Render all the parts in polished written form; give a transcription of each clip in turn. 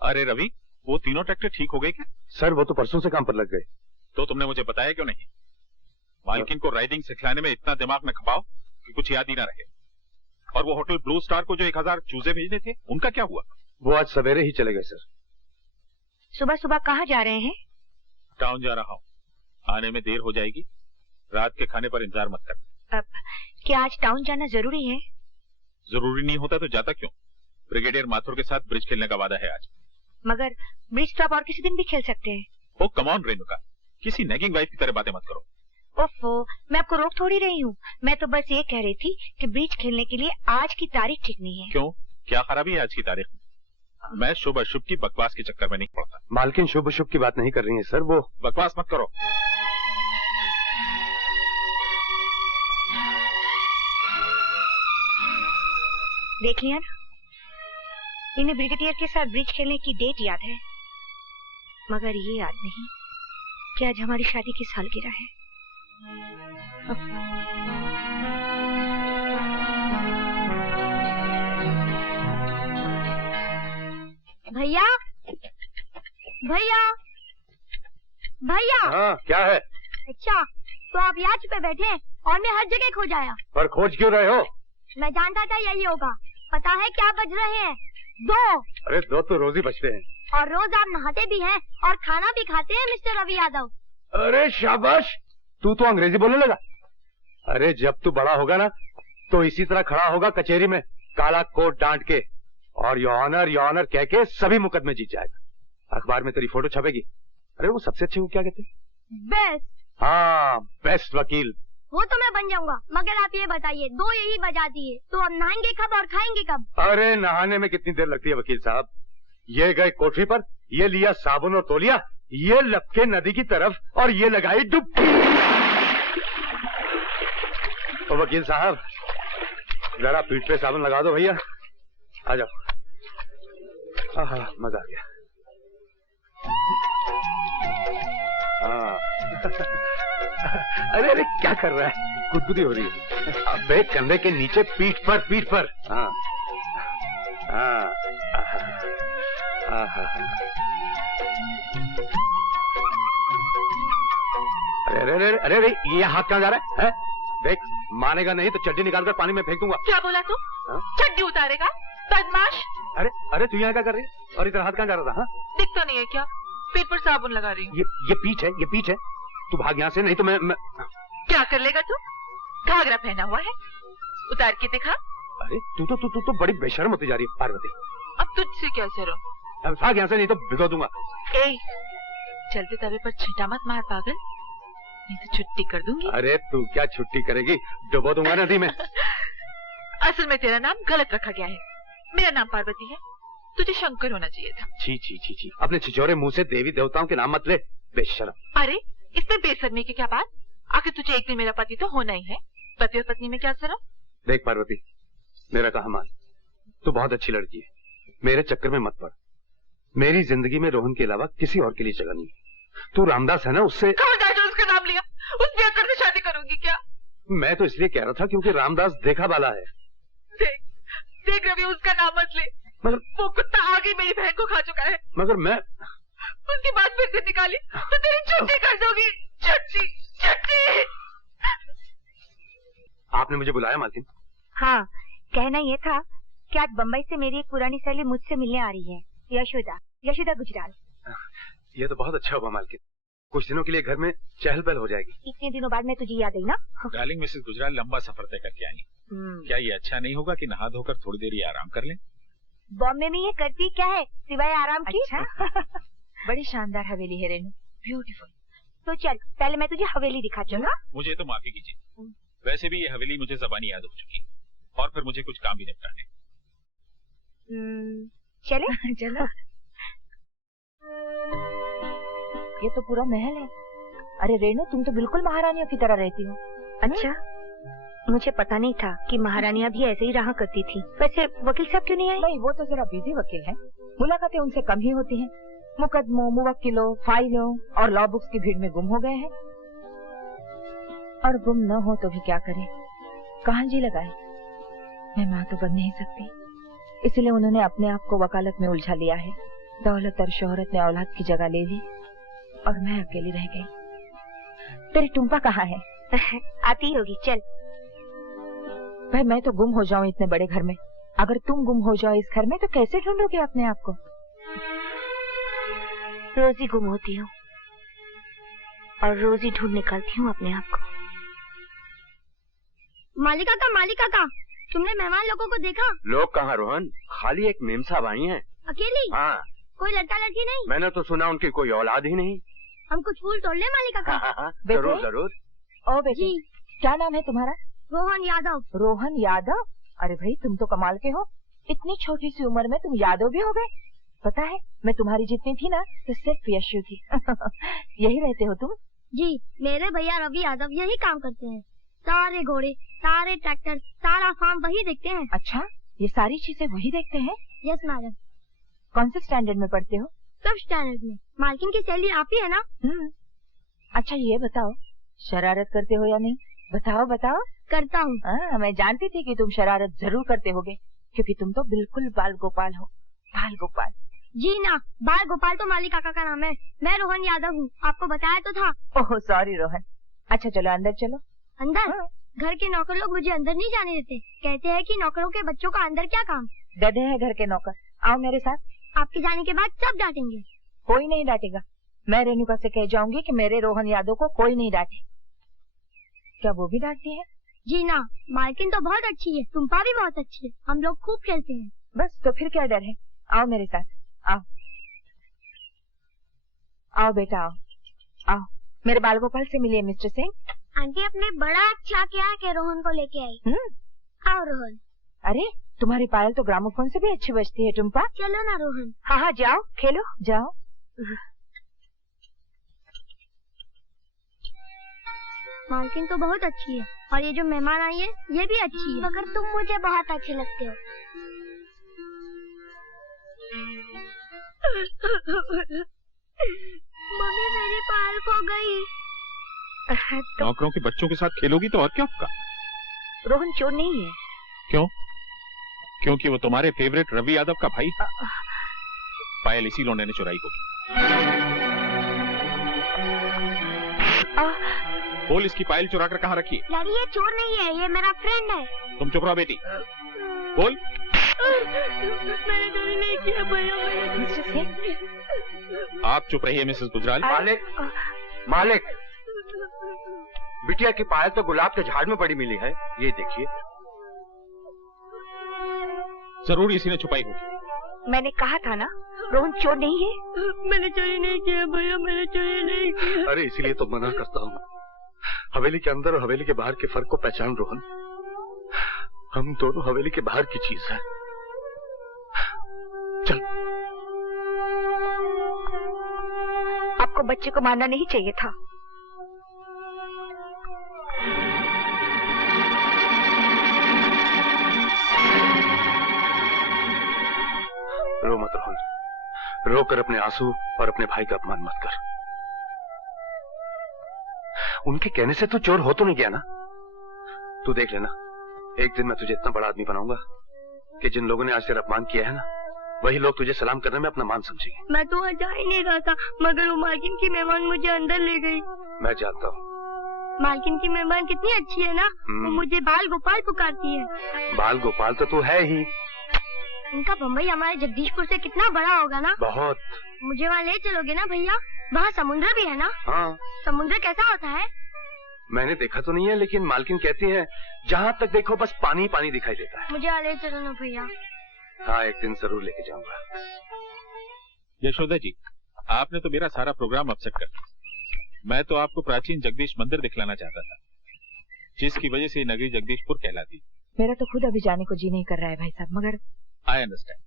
अरे रवि, वो तीनों ट्रैक्टर ठीक हो गए क्या? सर वो तो परसों से काम पर लग गए। तो तुमने मुझे बताया क्यों नहीं? मालकिन को राइडिंग सिखलाने में इतना दिमाग न खपाओ कि कुछ याद ही ना रहे। और वो होटल ब्लू स्टार को जो 1000 चूजे भेजने थे, उनका क्या हुआ? वो आज सवेरे ही चले गए सर। सुबह सुबह कहाँ जा रहे हैं? टाउन जा रहा हूँ, आने में देर हो जाएगी। रात के खाने पर इंतजार मत कर। अब क्या आज टाउन जाना जरूरी है? जरूरी नहीं होता तो जाता क्यों? ब्रिगेडियर माथुर के साथ ब्रिज खेलने का वादा है आज। मगर ब्रिज तो आप और किसी दिन भी खेल सकते हैं। ओ कम ऑन रेणुका, किसी नेगिंग वाइफ की तरह बातें मत करो। ओफो, मैं आपको रोक थोड़ी रही हूँ। मैं तो बस ये कह रही थी कि ब्रिज खेलने के लिए आज की तारीख ठीक नहीं है। क्यों, क्या खराबी है आज की तारीख में? मैं शुभ अशुभ की बकवास के चक्कर में नहीं पड़ता। मालकिन शुभ अशुभ की बात नहीं कर रही है सर, वो बकवास मत करो। देख लिया ना, इन्हें ब्रिगेडियर के साथ ब्रिज खेलने की डेट याद है, मगर ये याद नहीं कि आज हमारी शादी की सालगिरह है। भैया, भैया, भैया। हाँ क्या है? अच्छा, तो आप यहाँ छुपे बैठे हैं और मैं हर जगह खोज आया। पर खोज क्यों रहे हो? मैं जानता था यही होगा। पता है क्या बज रहे हैं? 2। अरे 2 तो रोज ही बजते हैं। और रोज आप नहाते भी हैं और खाना भी खाते हैं मिस्टर रवि यादव। अरे शाबाश, तू तो अंग्रेजी बोलने लगा। अरे जब तू बड़ा होगा ना तो इसी तरह खड़ा होगा कचहरी में, काला कोट डांट के, और योर ऑनर कह के सभी मुकदमे जीत जाएगा। अखबार में तेरी फोटो छपेगी। अरे वो सबसे अच्छे को क्या कहते हैं? बेस्ट। हाँ, बेस्ट वकील। वो तो मैं बन जाऊंगा, मगर आप ये बताइए, 2 यही बजा दिए तो अब नहाएंगे कब और खाएंगे कब? अरे नहाने में कितनी देर लगती है वकील साहब? ये गए कोठरी पर, ये लिया साबुन और तौलिया, ये लपके नदी की तरफ और ये लगाई डुबकी। तो वकील साहब जरा पीठ पे साबुन लगा दो भैया। आ जाओ। आहा, मजा आ गया। हाँ। अरे अरे क्या कर रहा है? गुदगुदी हो रही है। अबे कंधे के नीचे, पीठ पर। हाँ हाँ। अरे अरे अरे अरे ये हाथ कहाँ जा रहा है? देख, मानेगा नहीं तो चड्डी निकालकर पानी में फेंक दूंगा। क्या बोला तू? चड्डी उतारेगा बदमाश? अरे अरे तू यहाँ क्या कर रही है? और इधर हाथ कहाँ जा रहा था? दिखता नहीं है क्या? पेट पर साबुन लगा रही हूँ। ये पीठ है। तू भाग यहाँ से, नहीं तो मैं क्या कर लेगा तू? घाघरा पहना हुआ है, उतार के दिखा। अरे तू तो बड़ी बेशर्म होती जा रही है पार्वती। अब तुझसे क्या शर्म? अब भाग यहाँ से, नहीं तो भिगो दूंगा। ए, चलते तवे पर छींटा मत मार पागल, नहीं तो छुट्टी कर दूंगी। अरे तू क्या छुट्टी करेगी? डुबो दूंगा नदी में। असल में तेरा नाम गलत रखा गया है। मेरा नाम पार्वती है, तुझे शंकर होना चाहिए था। छी छी छी छी, अपने छिछोरे मुंह से देवी देवताओं के नाम मत ले, बेशर्म। अरे इसमें बेशर्मी की क्या बात? आखिर तुझे एक दिन मेरा पति तो होना ही है। पति और पत्नी में क्या शर्म? देख पार्वती, मेरा कहा मान, तू बहुत अच्छी लड़की है, मेरे चक्कर में मत पड़। मेरी जिंदगी में रोहन के अलावा किसी और के लिए जगह नहीं है। तू रामदास है ना, उससे उसका नाम लिया, उससे आकर से शादी करूंगी क्या? मैं तो इसलिए कह रहा था क्योंकि रामदास देखा वाला है। देख रवि, उसका नाम मत ले। मगर वो कुत्ता आगे मेरी बहन को खा चुका है। मगर मैं उसकी बात फिर से निकाली तो तेरी छुट्टी कर दोगी। छुट्टी। आपने मुझे बुलाया मालकिन? हाँ, कहना ये था कि आज बम्बई से मेरी एक पुरानी सहेली मुझसे मिलने आ रही है, यशोदा गुजराल। ये तो बहुत अच्छा हुआ मालकिन, कुछ दिनों के लिए घर में चहल पहल हो जाएगी। इतने दिनों बाद मैं तुझे याद आई ना। डार्लिंग मिसेस गुजराल लंबा सफर तय करके आई। क्या ये अच्छा नहीं होगा कि नहा धोकर थोड़ी देर ये आराम कर लें? बॉम्बे में ये करती क्या है सिवाय आराम की? अच्छा? बड़ी शानदार हवेली है रेनू, ब्यूटीफुल। तो चल, पहले मैं तुझे हवेली दिखाती हूँ ना। मुझे तो माफी कीजिए, वैसे भी ये हवेली मुझे ज़बानी याद हो चुकी, और फिर मुझे कुछ काम भी निपटाने। चले? चलो। ये तो पूरा महल है। अरे रेनू, तुम तो बिल्कुल महारानियों की तरह रहती हो। अच्छा, मुझे पता नहीं था कि महारानियां भी ऐसे ही रहा करती थी। वैसे वकील साहब क्यों नहीं आए? नहीं, वो तो जरा बिजी वकील हैं, मुलाकातें उनसे कम ही होती हैं। मुकदमों, मुवक्किलों, फाइलों और लॉ बुक्स की भीड़ में गुम हो गए हैं। और गुम न हो तो भी क्या करें, कहाँ जी लगाए। मैं माँ तो बन नहीं सकती, इसलिए उन्होंने अपने आप को वकालत में उलझा लिया है। दौलत और शोहरत ने औलाद की जगह ले ली और मैं अकेली रह गई। तेरी टुम्पा कहाँ है? आती होगी, चल। भाई मैं तो गुम हो जाऊं इतने बड़े घर में, अगर तुम गुम हो जाओ इस घर में तो कैसे ढूंढोगे अपने आप को? रोज ही गुम होती हूँ और रोज ही ढूंढ निकालती हूँ अपने आप को। मालिका का तुमने मेहमान लोगों को देखा? लोग कहाँ रोहन, खाली एक मेम साहब आई हैं। अकेली? हाँ। कोई लड़का लड़की नहीं? मैंने तो सुना उनकी कोई औलाद ही नहीं। हम कुछ फूल तोड़ ले मालिका का? जरूर जरूर। ओ बेटी, क्या नाम है तुम्हारा? रोहन यादव। रोहन यादव? अरे भाई तुम तो कमाल के हो, इतनी छोटी सी उम्र में तुम यादव भी हो गए। पता है मैं तुम्हारी जितनी थी ना तो सिर्फ यशु थी। यही रहते हो तुम? जी, मेरे भैया रवि यादव यही काम करते हैं। सारे घोड़े, सारे ट्रैक्टर, सारा फार्म वही देखते हैं। अच्छा, ये सारी चीजें वही देखते हैं? Yes madam. कौन से स्टैंडर्ड में पढ़ते हो? सब स्टैंडर्ड में। मालकिन की सैलरी आप ही है ना? अच्छा ये बताओ, शरारत करते हो या नहीं? बताओ बताओ। करता हूँ। मैं जानती थी कि तुम शरारत जरूर करते होगे, क्योंकि तुम तो बिल्कुल बाल गोपाल हो। बाल गोपाल? जी ना, बाल गोपाल तो माली काका का नाम है। मैं रोहन यादव हूँ, आपको बताया तो था। Oh sorry Rohan. अच्छा चलो अंदर चलो। अंदर? घर के नौकर लोग मुझे अंदर नहीं जाने देते, कहते हैं कि नौकरों के बच्चों का अंदर क्या काम। गधे हैं घर के नौकर। आओ मेरे साथ। आपके जाने के बाद सब डांटेंगे। कोई नहीं डांटेगा, मैं रेणुका से कह जाऊंगी कि मेरे रोहन यादव को कोई नहीं डांटे। क्या वो भी डांटती है? जी ना, मालकिन तो बहुत अच्छी है, टुम्पा भी बहुत अच्छी है, हम लोग खूब खेलते हैं। बस तो फिर क्या डर है, आओ मेरे साथ। आओ आओ बेटा आओ आओ। मेरे बाल गोपाल से मिलिए मिस्टर सिंह। आंटी आपने बड़ा अच्छा किया कि रोहन को लेके आई। आओ रोहन। अरे तुम्हारी पायल तो ग्रामोफोन से भी अच्छी बजती है टुम्पा। चलो ना रोहन। हाँ हाँ जाओ खेलो जाओ। मालकिन तो बहुत अच्छी है और ये जो मेहमान आई है ये भी अच्छी है, मगर तुम मुझे बहुत अच्छे लगते हो। मम्मी मेरी पायल खो गई। नौकरों के बच्चों के साथ खेलोगी तो और क्या होगा? रोहन चोर नहीं है। क्यों? क्योंकि वो तुम्हारे फेवरेट रवि यादव का भाई। पायल इसी लौंडे ने चुराई होगी। बोल इसकी पायल चुरा कर कहाँ रखी है? डैडी ये चोर नहीं है, ये मेरा फ्रेंड है। तुम चुप रहो बेटी। बोल। मैंने चोरी नहीं किया भैया। आप चुप रहिए मिसेस गुजराल। मालिक, मालिक, बिटिया की पायल तो गुलाब के झाड़ में पड़ी मिली है, ये देखिए। जरूर इसी ने छुपाई होगी। मैंने कहा था ना रोहन चोर नहीं है। मैंने चोरी नहीं किया भैया, मैंने चोरी नहीं किया। अरे इसीलिए तो मना करता हूँ, हवेली के अंदर और हवेली के बाहर के फर्क को पहचान रोहन। हम दोनों हवेली के बाहर की चीज है। चल। आपको बच्चे को मारना नहीं चाहिए था। रो मत रोहन, रो कर अपने आंसू और अपने भाई का अपमान मत कर। उनके कहने से तू चोर हो तो नहीं गया ना? तू देख लेना, एक दिन मैं तुझे इतना बड़ा आदमी बनाऊंगा कि जिन लोगों ने आज तेरा अपमान किया है ना, वही लोग तुझे सलाम करने में अपना मान समझेंगे। मैं तो वहाँ जा ही नहीं रहा था, मगर वो मालकिन की मेहमान मुझे अंदर ले गई। मैं जानता हूँ। मालकिन की मेहमान कितनी अच्छी है ना, वो मुझे बाल गोपाल पुकारती है। बाल गोपाल तो तू है ही। इनका बम्बई हमारे जगदीशपुर से कितना बड़ा होगा ना? बहुत। मुझे वहाँ ले चलोगे ना भैया? वहाँ समुद्र भी है ना? हाँ। समुद्र कैसा होता है? मैंने देखा तो नहीं है, लेकिन मालकिन कहती है जहाँ तक देखो बस पानी पानी दिखाई देता है। मुझे वहाँ ले चलो ना भैया। हाँ एक दिन जरूर लेके जाऊंगा। यशोदा जी, आपने तो मेरा सारा प्रोग्राम अपसेट कर दिया। मैं तो आपको प्राचीन जगदीश मंदिर दिखलाना चाहता था, जिसकी वजह से नगरी जगदीशपुर कहलाती। मेरा तो खुद अभी जाने को जी नहीं कर रहा है भाई साहब, मगर आई अंडरस्टैंड।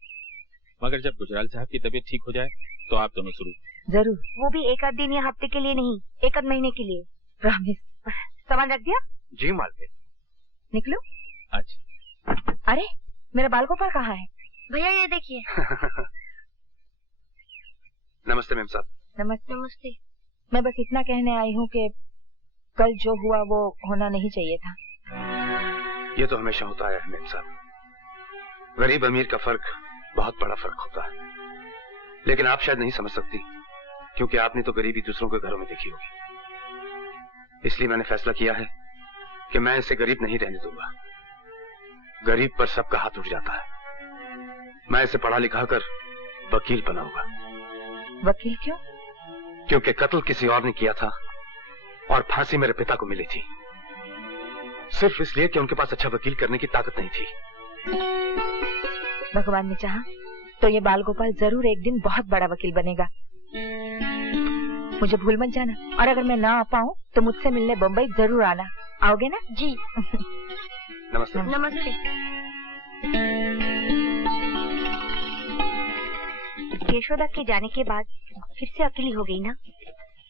मगर जब गुजराल साहब की तबीयत ठीक हो जाए तो आप दोनों शुरू। जरूर। वो भी एक आध दिन या हफ्ते के लिए नहीं, एक आध महीने के लिए। प्रॉमिस। सामान रख दिया? जी मालकिन। निकलो। अच्छा। अरे मेरा बाल गोपाल कहाँ है? भैया ये देखिए। नमस्ते मेम साहब। नमस्ते। नमस्ते। मैं बस इतना कहने आई हूँ कि कल जो हुआ वो होना नहीं चाहिए था। ये तो हमेशा होता है मेम साहब, गरीब अमीर का फर्क बहुत बड़ा फर्क होता है। लेकिन आप शायद नहीं समझ सकती, क्योंकि आपने तो गरीबी दूसरों के घरों में देखी होगी। इसलिए मैंने फैसला किया है कि मैं इसे गरीब नहीं रहने दूंगा। गरीब पर सबका हाथ उठ जाता है। मैं इसे पढ़ा लिखा कर वकील बनाऊंगा। वकील क्यों? क्योंकि कत्ल किसी और ने किया था और फांसी मेरे पिता को मिली थी, सिर्फ इसलिए कि उनके पास अच्छा वकील करने की ताकत नहीं थी। भगवान ने चाहा तो ये बाल गोपाल जरूर एक दिन बहुत बड़ा वकील बनेगा। मुझे भूल मत जाना, और अगर मैं ना आ पाऊँ तो मुझसे मिलने बम्बई जरूर आना। आओगे ना? जी। नमस्ते। नमस्ते। यशोदा के जाने के बाद फिर से अकेली हो गई ना।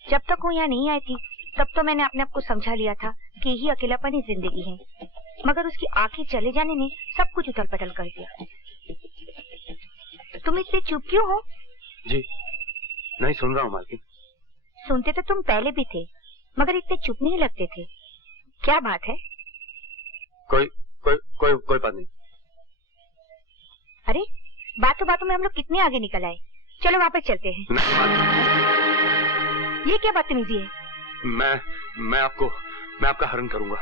जब तक वो यहाँ नहीं आई थी तब तो मैंने अपने आप को समझा लिया था कि यही अकेलापन ही जिंदगी है, मगर उसकी आंखें चले जाने ने सब कुछ उथल पटल कर दिया। तुम इतने चुप क्यों हो? जी नहीं सुन रहा हूँ मालकिन। सुनते तो तुम पहले भी थे, मगर इतने चुप नहीं लगते थे। क्या बात है? कोई बात नहीं। अरे बातों बातों में हम लोग कितने आगे निकल आए। चलो वापस चलते हैं। नहीं मालकिन। ये क्या बदतमीजी है? मैं आपका हरण करूंगा।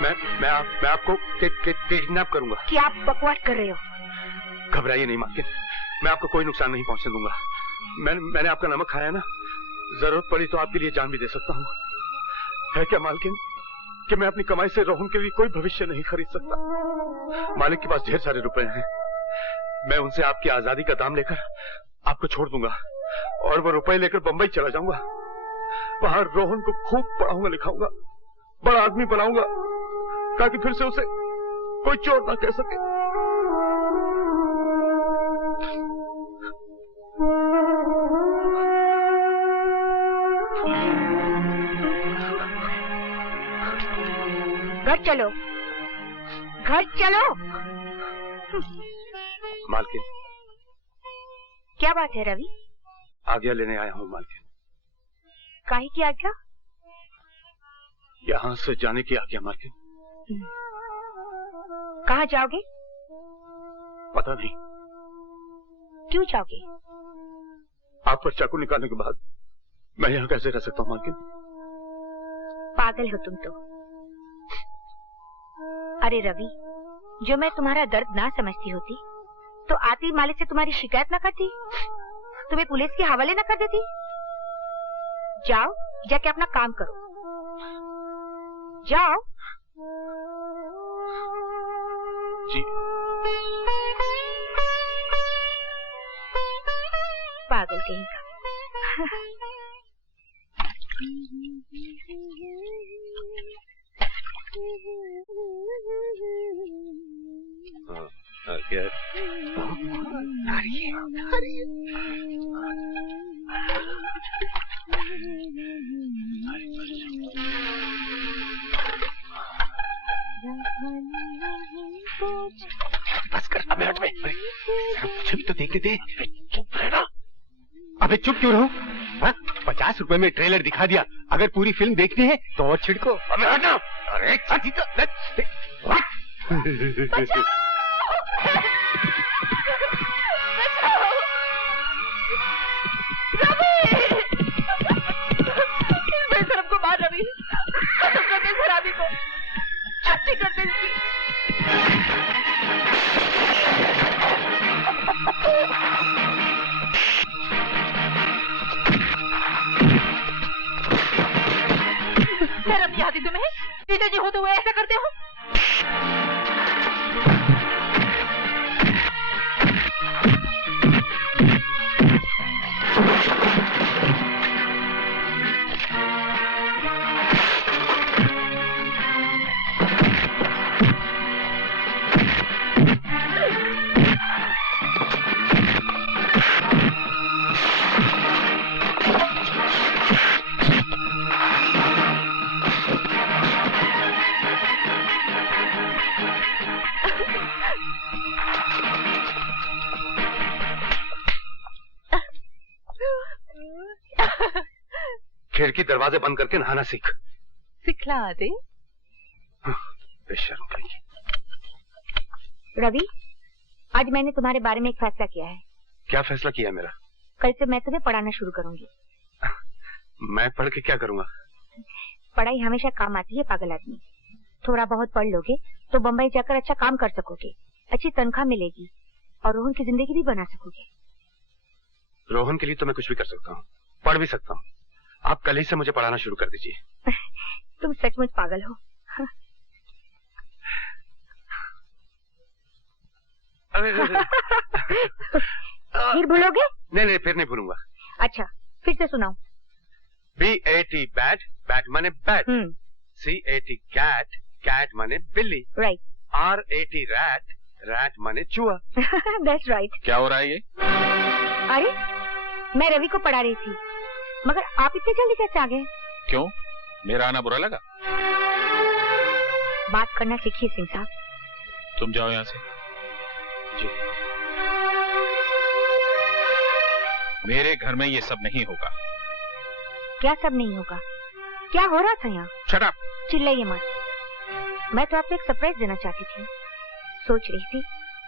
मैं आपको किडनैप करूंगा। क्या आप बकवास कर रहे हो? घबराइए नहीं मालकिन, मैं आपको कोई नुकसान नहीं पहुंचने दूंगा। मैंने आपका नमक खाया ना, जरूरत पड़ी तो आपके लिए जान भी दे सकता हूँ। है क्या मालकिन कि मैं अपनी कमाई से रोहन के लिए कोई भविष्य नहीं खरीद सकता। मालिक के पास ढेर सारे रुपए हैं। मैं उनसे आपकी आजादी का दाम लेकर आपको छोड़ दूंगा और वो रुपए लेकर बंबई चला जाऊंगा। वहां रोहन को खूब पढ़ाऊंगा लिखाऊंगा, बड़ा आदमी बनाऊंगा, ताकि फिर से उसे कोई चोर ना कह सके। घर चलो, घर चलो। मालकिन क्या बात है रवि? आज्ञा लेने आया हूँ मालकिन। काहे की आज्ञा? यहाँ से जाने की आज्ञा मालकिन। कहाँ जाओगे? पता नहीं। क्यों जाओगे? आप पर चाकू निकालने के बाद मैं यहाँ कैसे रह सकता हूँ मालकिन? पागल हो तुम तो। अरे रवि, जो मैं तुम्हारा दर्द ना समझती होती तो आती मालिक से तुम्हारी शिकायत ना करती, तुम्हें पुलिस के हवाले ना कर देती। जाओ, जाके अपना काम करो। जाओ। जी। पागल कहीं का। क्या? बस कर, अबे हट बे। मुझे भी तो देखने दे। चुप रहना। अबे चुप क्यों रहूं? 50 रुपए में ट्रेलर दिखा दिया, अगर पूरी फिल्म देखनी है तो और छिड़को। अबे हटना। अरे साथी तो बचाओ! रवि! इस बेशरम को मार रवि! खत्म कर दे इस हरामी को! छुट्टी कर दे इसकी! शर्म नहीं आती तुम्हें? जीजा जी होते हुए ऐसा करते हो? खिड़की दरवाजे बंद करके नहाना सीख। सिखला दे। बेशर्म कहीं। रवि, आज मैंने तुम्हारे बारे में एक फैसला किया है। क्या फैसला किया मेरा? कल से मैं तुम्हें पढ़ाना शुरू करूंगी। मैं पढ़ के क्या करूंगा? पढ़ाई हमेशा काम आती है पागल आदमी। थोड़ा बहुत पढ़ लोगे तो बम्बई जाकर अच्छा काम कर सकोगे, अच्छी तनख्वाह मिलेगी और रोहन की जिंदगी भी बना सकोगे। रोहन के लिए तो मैं कुछ भी कर सकता हूँ, पढ़ भी सकता हूँ। आप कल ही से मुझे पढ़ाना शुरू कर दीजिए। तुम सचमुच पागल हो। फिर भूलोगे? नहीं, फिर नहीं भूलूंगा। अच्छा, फिर से सुनाओ। BAT बैट, बैट माने बैट। CAT कैट, कैट माने बिल्ली। राइट। RAT रैट, रैट माने चूहा। That's right. क्या हो रहा है ये? अरे, मैं रवि को पढ़ा रही थी, मगर आप इतनी जल्दी कैसे आ गए? क्यों, मेरा आना बुरा लगा? बात करना सीखिए सिंह साहब। तुम जाओ यहाँ से। जी। मेरे घर में ये सब नहीं होगा। क्या सब नहीं होगा? क्या हो रहा था यहाँ? Shut up! चिल्लाइए मत। मैं तो आपको एक सरप्राइज देना चाहती थी। सोच रही थी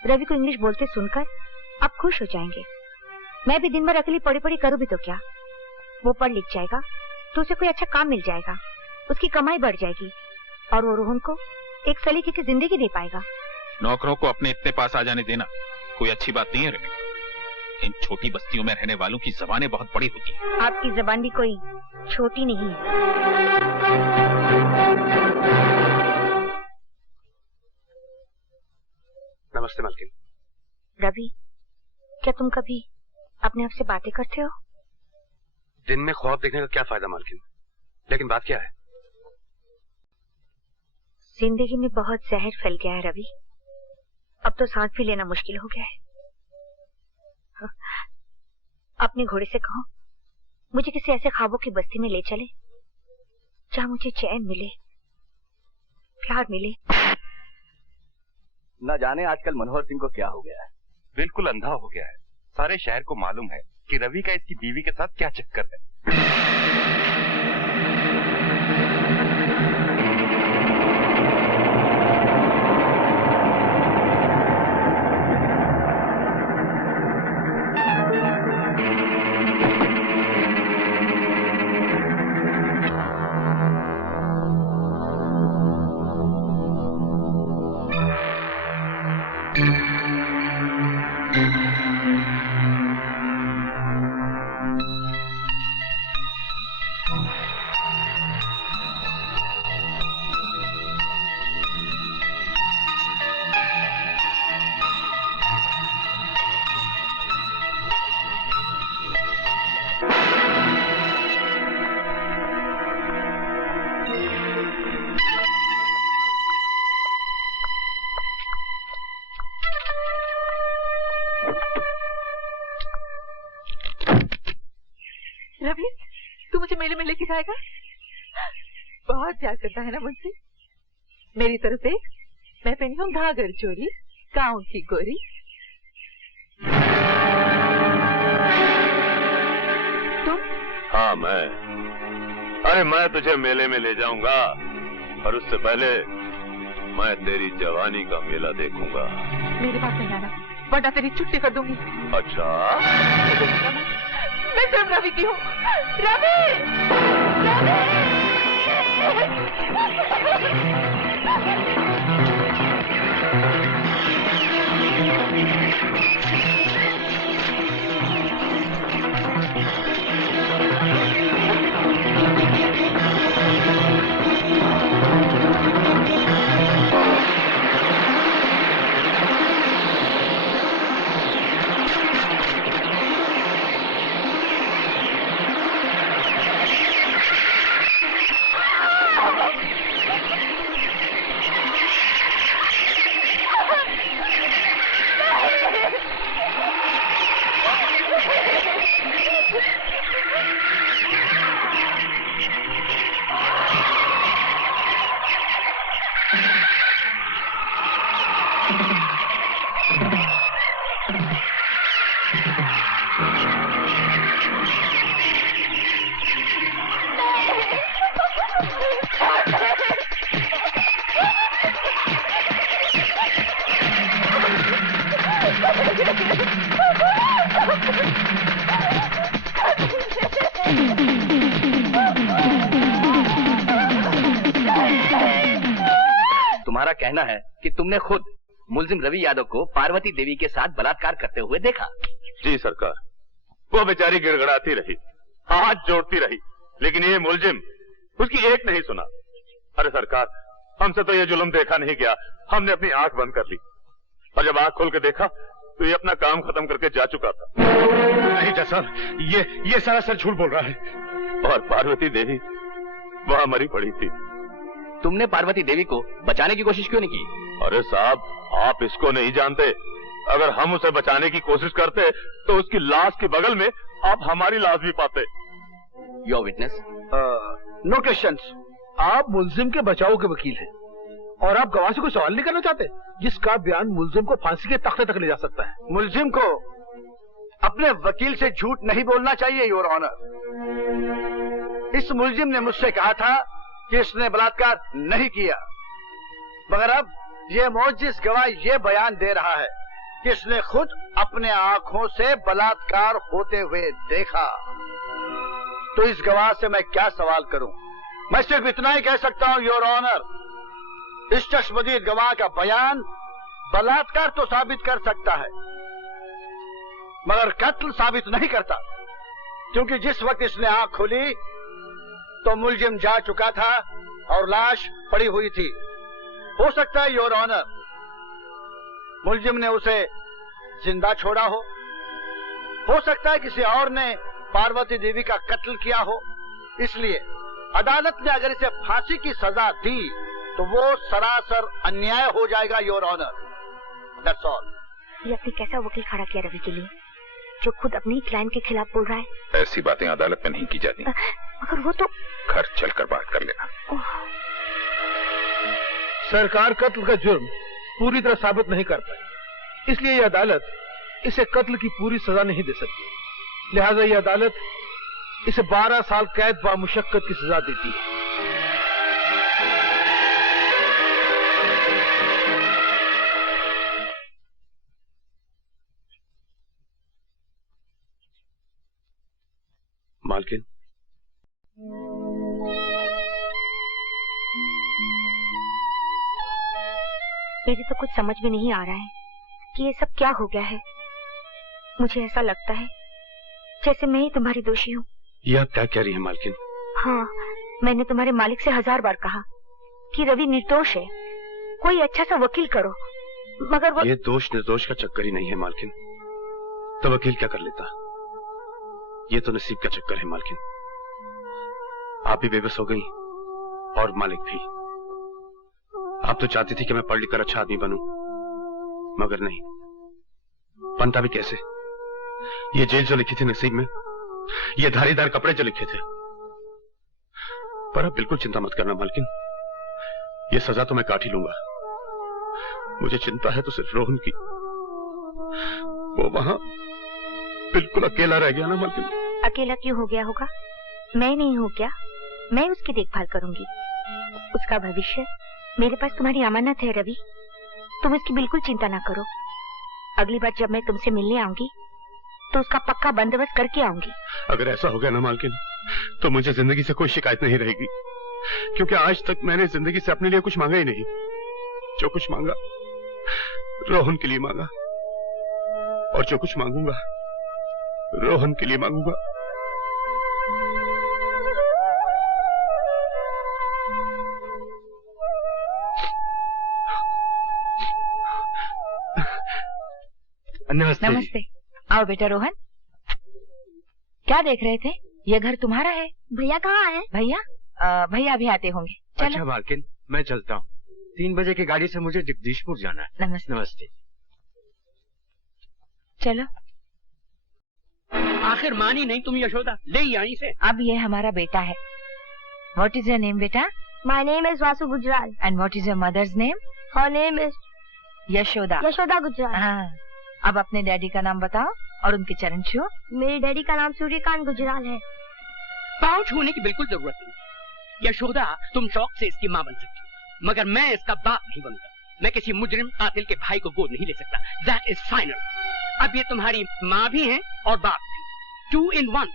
रवि को इंग्लिश बोलते सुनकर आप खुश हो जाएंगे। मैं भी दिन भर अकेली पढ़ी पढ़ी करूँ भी तो क्या, वो पढ़ लिख जाएगा तो उसे कोई अच्छा काम मिल जाएगा, उसकी कमाई बढ़ जाएगी और वो रोहन को एक सलीके की जिंदगी दे पाएगा। नौकरों को अपने इतने पास आ जाने देना कोई अच्छी बात नहीं है रवि। इन छोटी बस्तियों में रहने वालों की जबानें बहुत बड़ी होती हैं। आपकी जबान भी कोई छोटी नहीं है। नमस्ते मालकिन। रवि, क्या तुम कभी अपने आप से बातें करते हो? दिन में ख्वाब देखने का क्या फायदा मालकिन? लेकिन बात क्या है? जिंदगी में बहुत जहर फैल गया है रवि। अब तो सांस भी लेना मुश्किल हो गया है। अपने घोड़े से कहो मुझे किसी ऐसे ख्वाबों की बस्ती में ले चले जहाँ मुझे चैन मिले, प्यार मिले। न जाने आजकल मनोहर सिंह को क्या हो गया है। बिल्कुल अंधा हो गया है। सारे शहर को मालूम है कि रवि का इसकी बीवी के साथ क्या चक्कर है। रवि, तू मुझे मेले में लेके जाएगा? बहुत प्यार करता है ना मुझसे। मेरी तरफ देख, मैं पहनी हूँ घाघर चोली, गाँव की गोरी। तुम? हाँ मैं। अरे मैं तुझे मेले में ले जाऊंगा, पर उससे पहले मैं तेरी जवानी का मेला देखूंगा। मेरे पास नहीं आना, वरना तेरी छुट्टी कर दूंगी। अच्छा? मैं सिर्फ रवि की हूँ। रवि! रवि! कहना है कि तुमने खुद मुलजिम रवि यादव को पार्वती देवी के साथ बलात्कार करते हुए देखा। जी सरकार, वो बेचारी गिड़गड़ाती रही, हाथ जोड़ती रही, लेकिन ये मुलजिम उसकी एक नहीं सुना। अरे सरकार, हमसे तो ये जुल्म देखा नहीं गया, हमने अपनी आंख बंद कर ली और जब आंख खोल के देखा तो ये अपना काम खत्म करके जा चुका था। नहीं जज साहब, ये सरासर झूठ बोल रहा है। और पार्वती देवी वहां मरी पड़ी थी। तुमने पार्वती देवी को बचाने की कोशिश क्यों नहीं की? अरे साहब, आप इसको नहीं जानते। अगर हम उसे बचाने की कोशिश करते तो उसकी लाश के बगल में आप हमारी लाश भी पाते। Your witness. No questions. आप मुलजिम के बचाव के वकील हैं और आप गवाह से कोई सवाल नहीं करना चाहते जिसका बयान मुलजिम को फांसी के तख्ते तक ले जा सकता है। मुलजिम को अपने वकील से झूठ नहीं बोलना चाहिए योर ऑनर। इस मुलजिम ने मुझसे कहा था कि इसने बलात्कार नहीं किया, मगर अब ये मोजिज़ गवाह ये बयान दे रहा है कि इसने खुद अपने आंखों से बलात्कार होते हुए देखा। तो इस गवाह से मैं क्या सवाल करूं? मैं सिर्फ इतना ही कह सकता हूं योर ऑनर, इस चश्मदीद गवाह का बयान बलात्कार तो साबित कर सकता है मगर कत्ल साबित नहीं करता, क्योंकि जिस वक्त इसने आंख खोली तो मुलजिम जा चुका था और लाश पड़ी हुई थी। हो सकता है योर ऑनर मुलजिम ने उसे जिंदा छोड़ा हो सकता है किसी और ने पार्वती देवी का कत्ल किया हो। इसलिए अदालत ने अगर इसे फांसी की सजा दी तो वो सरासर अन्याय हो जाएगा योर ऑनर। That's all. ये अपने कैसा वकील खड़ा किया रवि के लिए, जो खुद अपनी क्लाइंट के खिलाफ बोल रहा है। ऐसी बातें अदालत में नहीं की जाती। मगर वो तो घर चलकर बात कर लेना। सरकार कत्ल का जुर्म पूरी तरह साबित नहीं कर पाई, इसलिए यह अदालत इसे कत्ल की पूरी सजा नहीं दे सकती। लिहाजा यह अदालत इसे 12 साल कैद बामुशक्कत की सजा देती है। मालकिन, मेरी तो कुछ समझ में नहीं आ रहा है कि ये सब क्या हो गया है। मुझे ऐसा लगता है जैसे मैं ही तुम्हारी दोषी हूँ। ये आप क्या कह रही हैं मालकिन? हाँ, मैंने तुम्हारे मालिक से 1000 बार कहा कि रवि निर्दोष है, कोई अच्छा सा वकील करो, मगर वो... ये दोष निर्दोष का चक्कर ही नहीं है मालकिन, तो वकील क्या कर लेता? ये तो नसीब का चक्कर है मालकिन। आप भी बेबस हो गई और मालिक भी। आप तो चाहती थी कि मैं पढ़ लिख कर अच्छा आदमी बनूं, मगर नहीं। बनता भी कैसे? ये जेल जो लिखी थी नसीब में, ये धारीदार कपड़े जो लिखे थे। पर अब बिल्कुल चिंता मत करना मालकिन, ये सजा तो मैं काट ही लूंगा। मुझे चिंता है तो सिर्फ रोहन की। वो वहां बिल्कुल अकेला रह गया ना मालकिन। अकेला क्यों हो गया होगा? मैं नहीं हूँ क्या? मैं उसकी देखभाल करूंगी। उसका भविष्य मेरे पास तुम्हारी अमानत है रवि, तुम इसकी बिल्कुल चिंता ना करो। अगली बार जब मैं तुमसे मिलने आऊंगी तो उसका पक्का बंदोबस्त करके आऊंगी। अगर ऐसा हो गया ना मालकिन, तो मुझे जिंदगी से कोई शिकायत नहीं रहेगी, क्योंकि आज तक मैंने जिंदगी से अपने लिए कुछ मांगा ही नहीं। जो कुछ मांगा रोहन के लिए मांगा, और जो कुछ मांगूंगा रोहन के लिए मांगूंगा। नमस्ते। नमस्ते। आओ बेटा रोहन, क्या देख रहे थे? ये घर तुम्हारा है। भैया कहाँ है? भैया अभी आते होंगे। चलो। अच्छा मालकिन, मैं चलता हूँ। 3 बजे की गाड़ी से मुझे जगदीशपुर जाना है। नमस्ते। नमस्ते। चलो। आखिर मानी नहीं तुम यशोदा, ले आई से। अब ये हमारा बेटा है। What is your name बेटा? My name is Vasu Gujral. And what is your mother's name? Her name is Yashoda. Yashoda Gujral. हाँ। अब अपने डैडी का नाम बताओ और उनके चरण छुओ। मेरे डैडी का नाम सूर्यकांत गुजराल है। पाँव छूने की बिल्कुल जरूरत नहीं। यशोदा, तुम शौक से इसकी माँ बन सकती हो, मगर मैं इसका बाप नहीं बनूंगा। मैं किसी मुजरिम कातिल के भाई को गोद नहीं ले सकता। That is final। अब ये तुम्हारी माँ भी है और बाप भी, 2 in 1।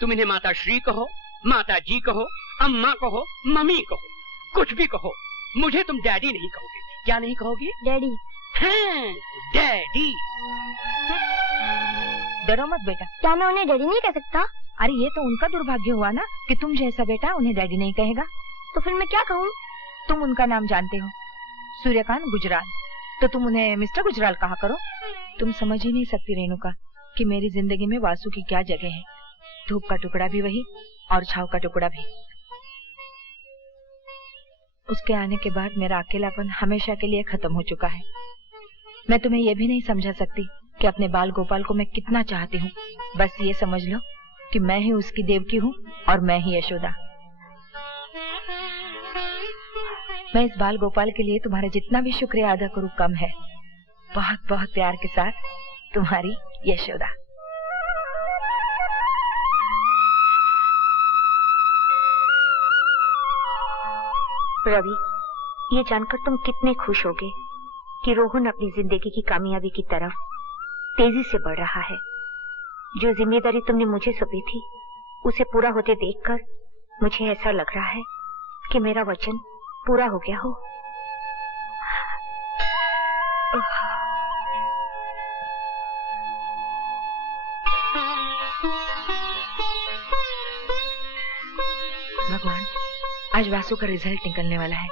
तुम इन्हें माता श्री कहो, माता जी कहो, अम्मा कहो, मम्मी कहो, कुछ भी कहो, मुझे तुम डैडी नहीं कहोगे, क्या नहीं कहोगे? डैडी। हाँ, डैडी। डरो मत बेटा। क्या मैं उन्हें डैडी नहीं कह सकता? अरे ये तो उनका दुर्भाग्य हुआ ना कि तुम जैसा बेटा उन्हें डैडी नहीं कहेगा। तो फिर मैं क्या कहूँ? तुम उनका नाम जानते हो, सूर्यकांत गुजराल, तो तुम उन्हें मिस्टर गुजराल कहा करो। तुम समझ ही नहीं सकती रेणुका कि मेरी जिंदगी में वासु की क्या जगह है। धूप का टुकड़ा भी वही और छाव का टुकड़ा भी। उसके आने के बाद मेरा अकेलापन हमेशा के लिए खत्म हो चुका है। मैं तुम्हें यह भी नहीं समझा सकती कि अपने बाल गोपाल को मैं कितना चाहती हूँ। बस ये समझ लो कि मैं ही उसकी देवकी हूँ और मैं ही यशोदा। मैं इस बाल गोपाल के लिए तुम्हारा जितना भी शुक्रिया अदा करूँ कम है। बहुत बहुत प्यार के साथ तुम्हारी यशोदा। रवि, ये जानकर तुम कितने खुश होगे कि रोहन अपनी जिंदगी की कामयाबी की तरफ तेजी से बढ़ रहा है। जो जिम्मेदारी तुमने मुझे सौंपी थी उसे पूरा होते देखकर मुझे ऐसा लग रहा है कि मेरा वचन पूरा हो गया हो। भगवान, आज वासु का रिजल्ट निकलने वाला है,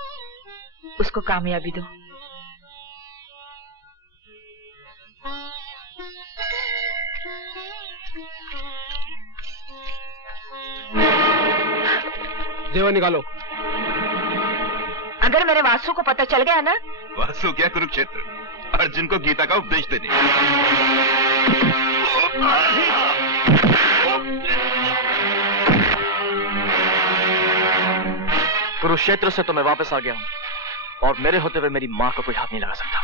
उसको कामयाबी दो। जेवर निकालो। अगर मेरे वासु को पता चल गया ना। वासु क्या कुरुक्षेत्र, अर्जुन को गीता का उपदेश दे दे। कुरुक्षेत्र से तो मैं वापस आ गया हूं और मेरे होते हुए मेरी मां को कोई हाथ नहीं लगा सकता।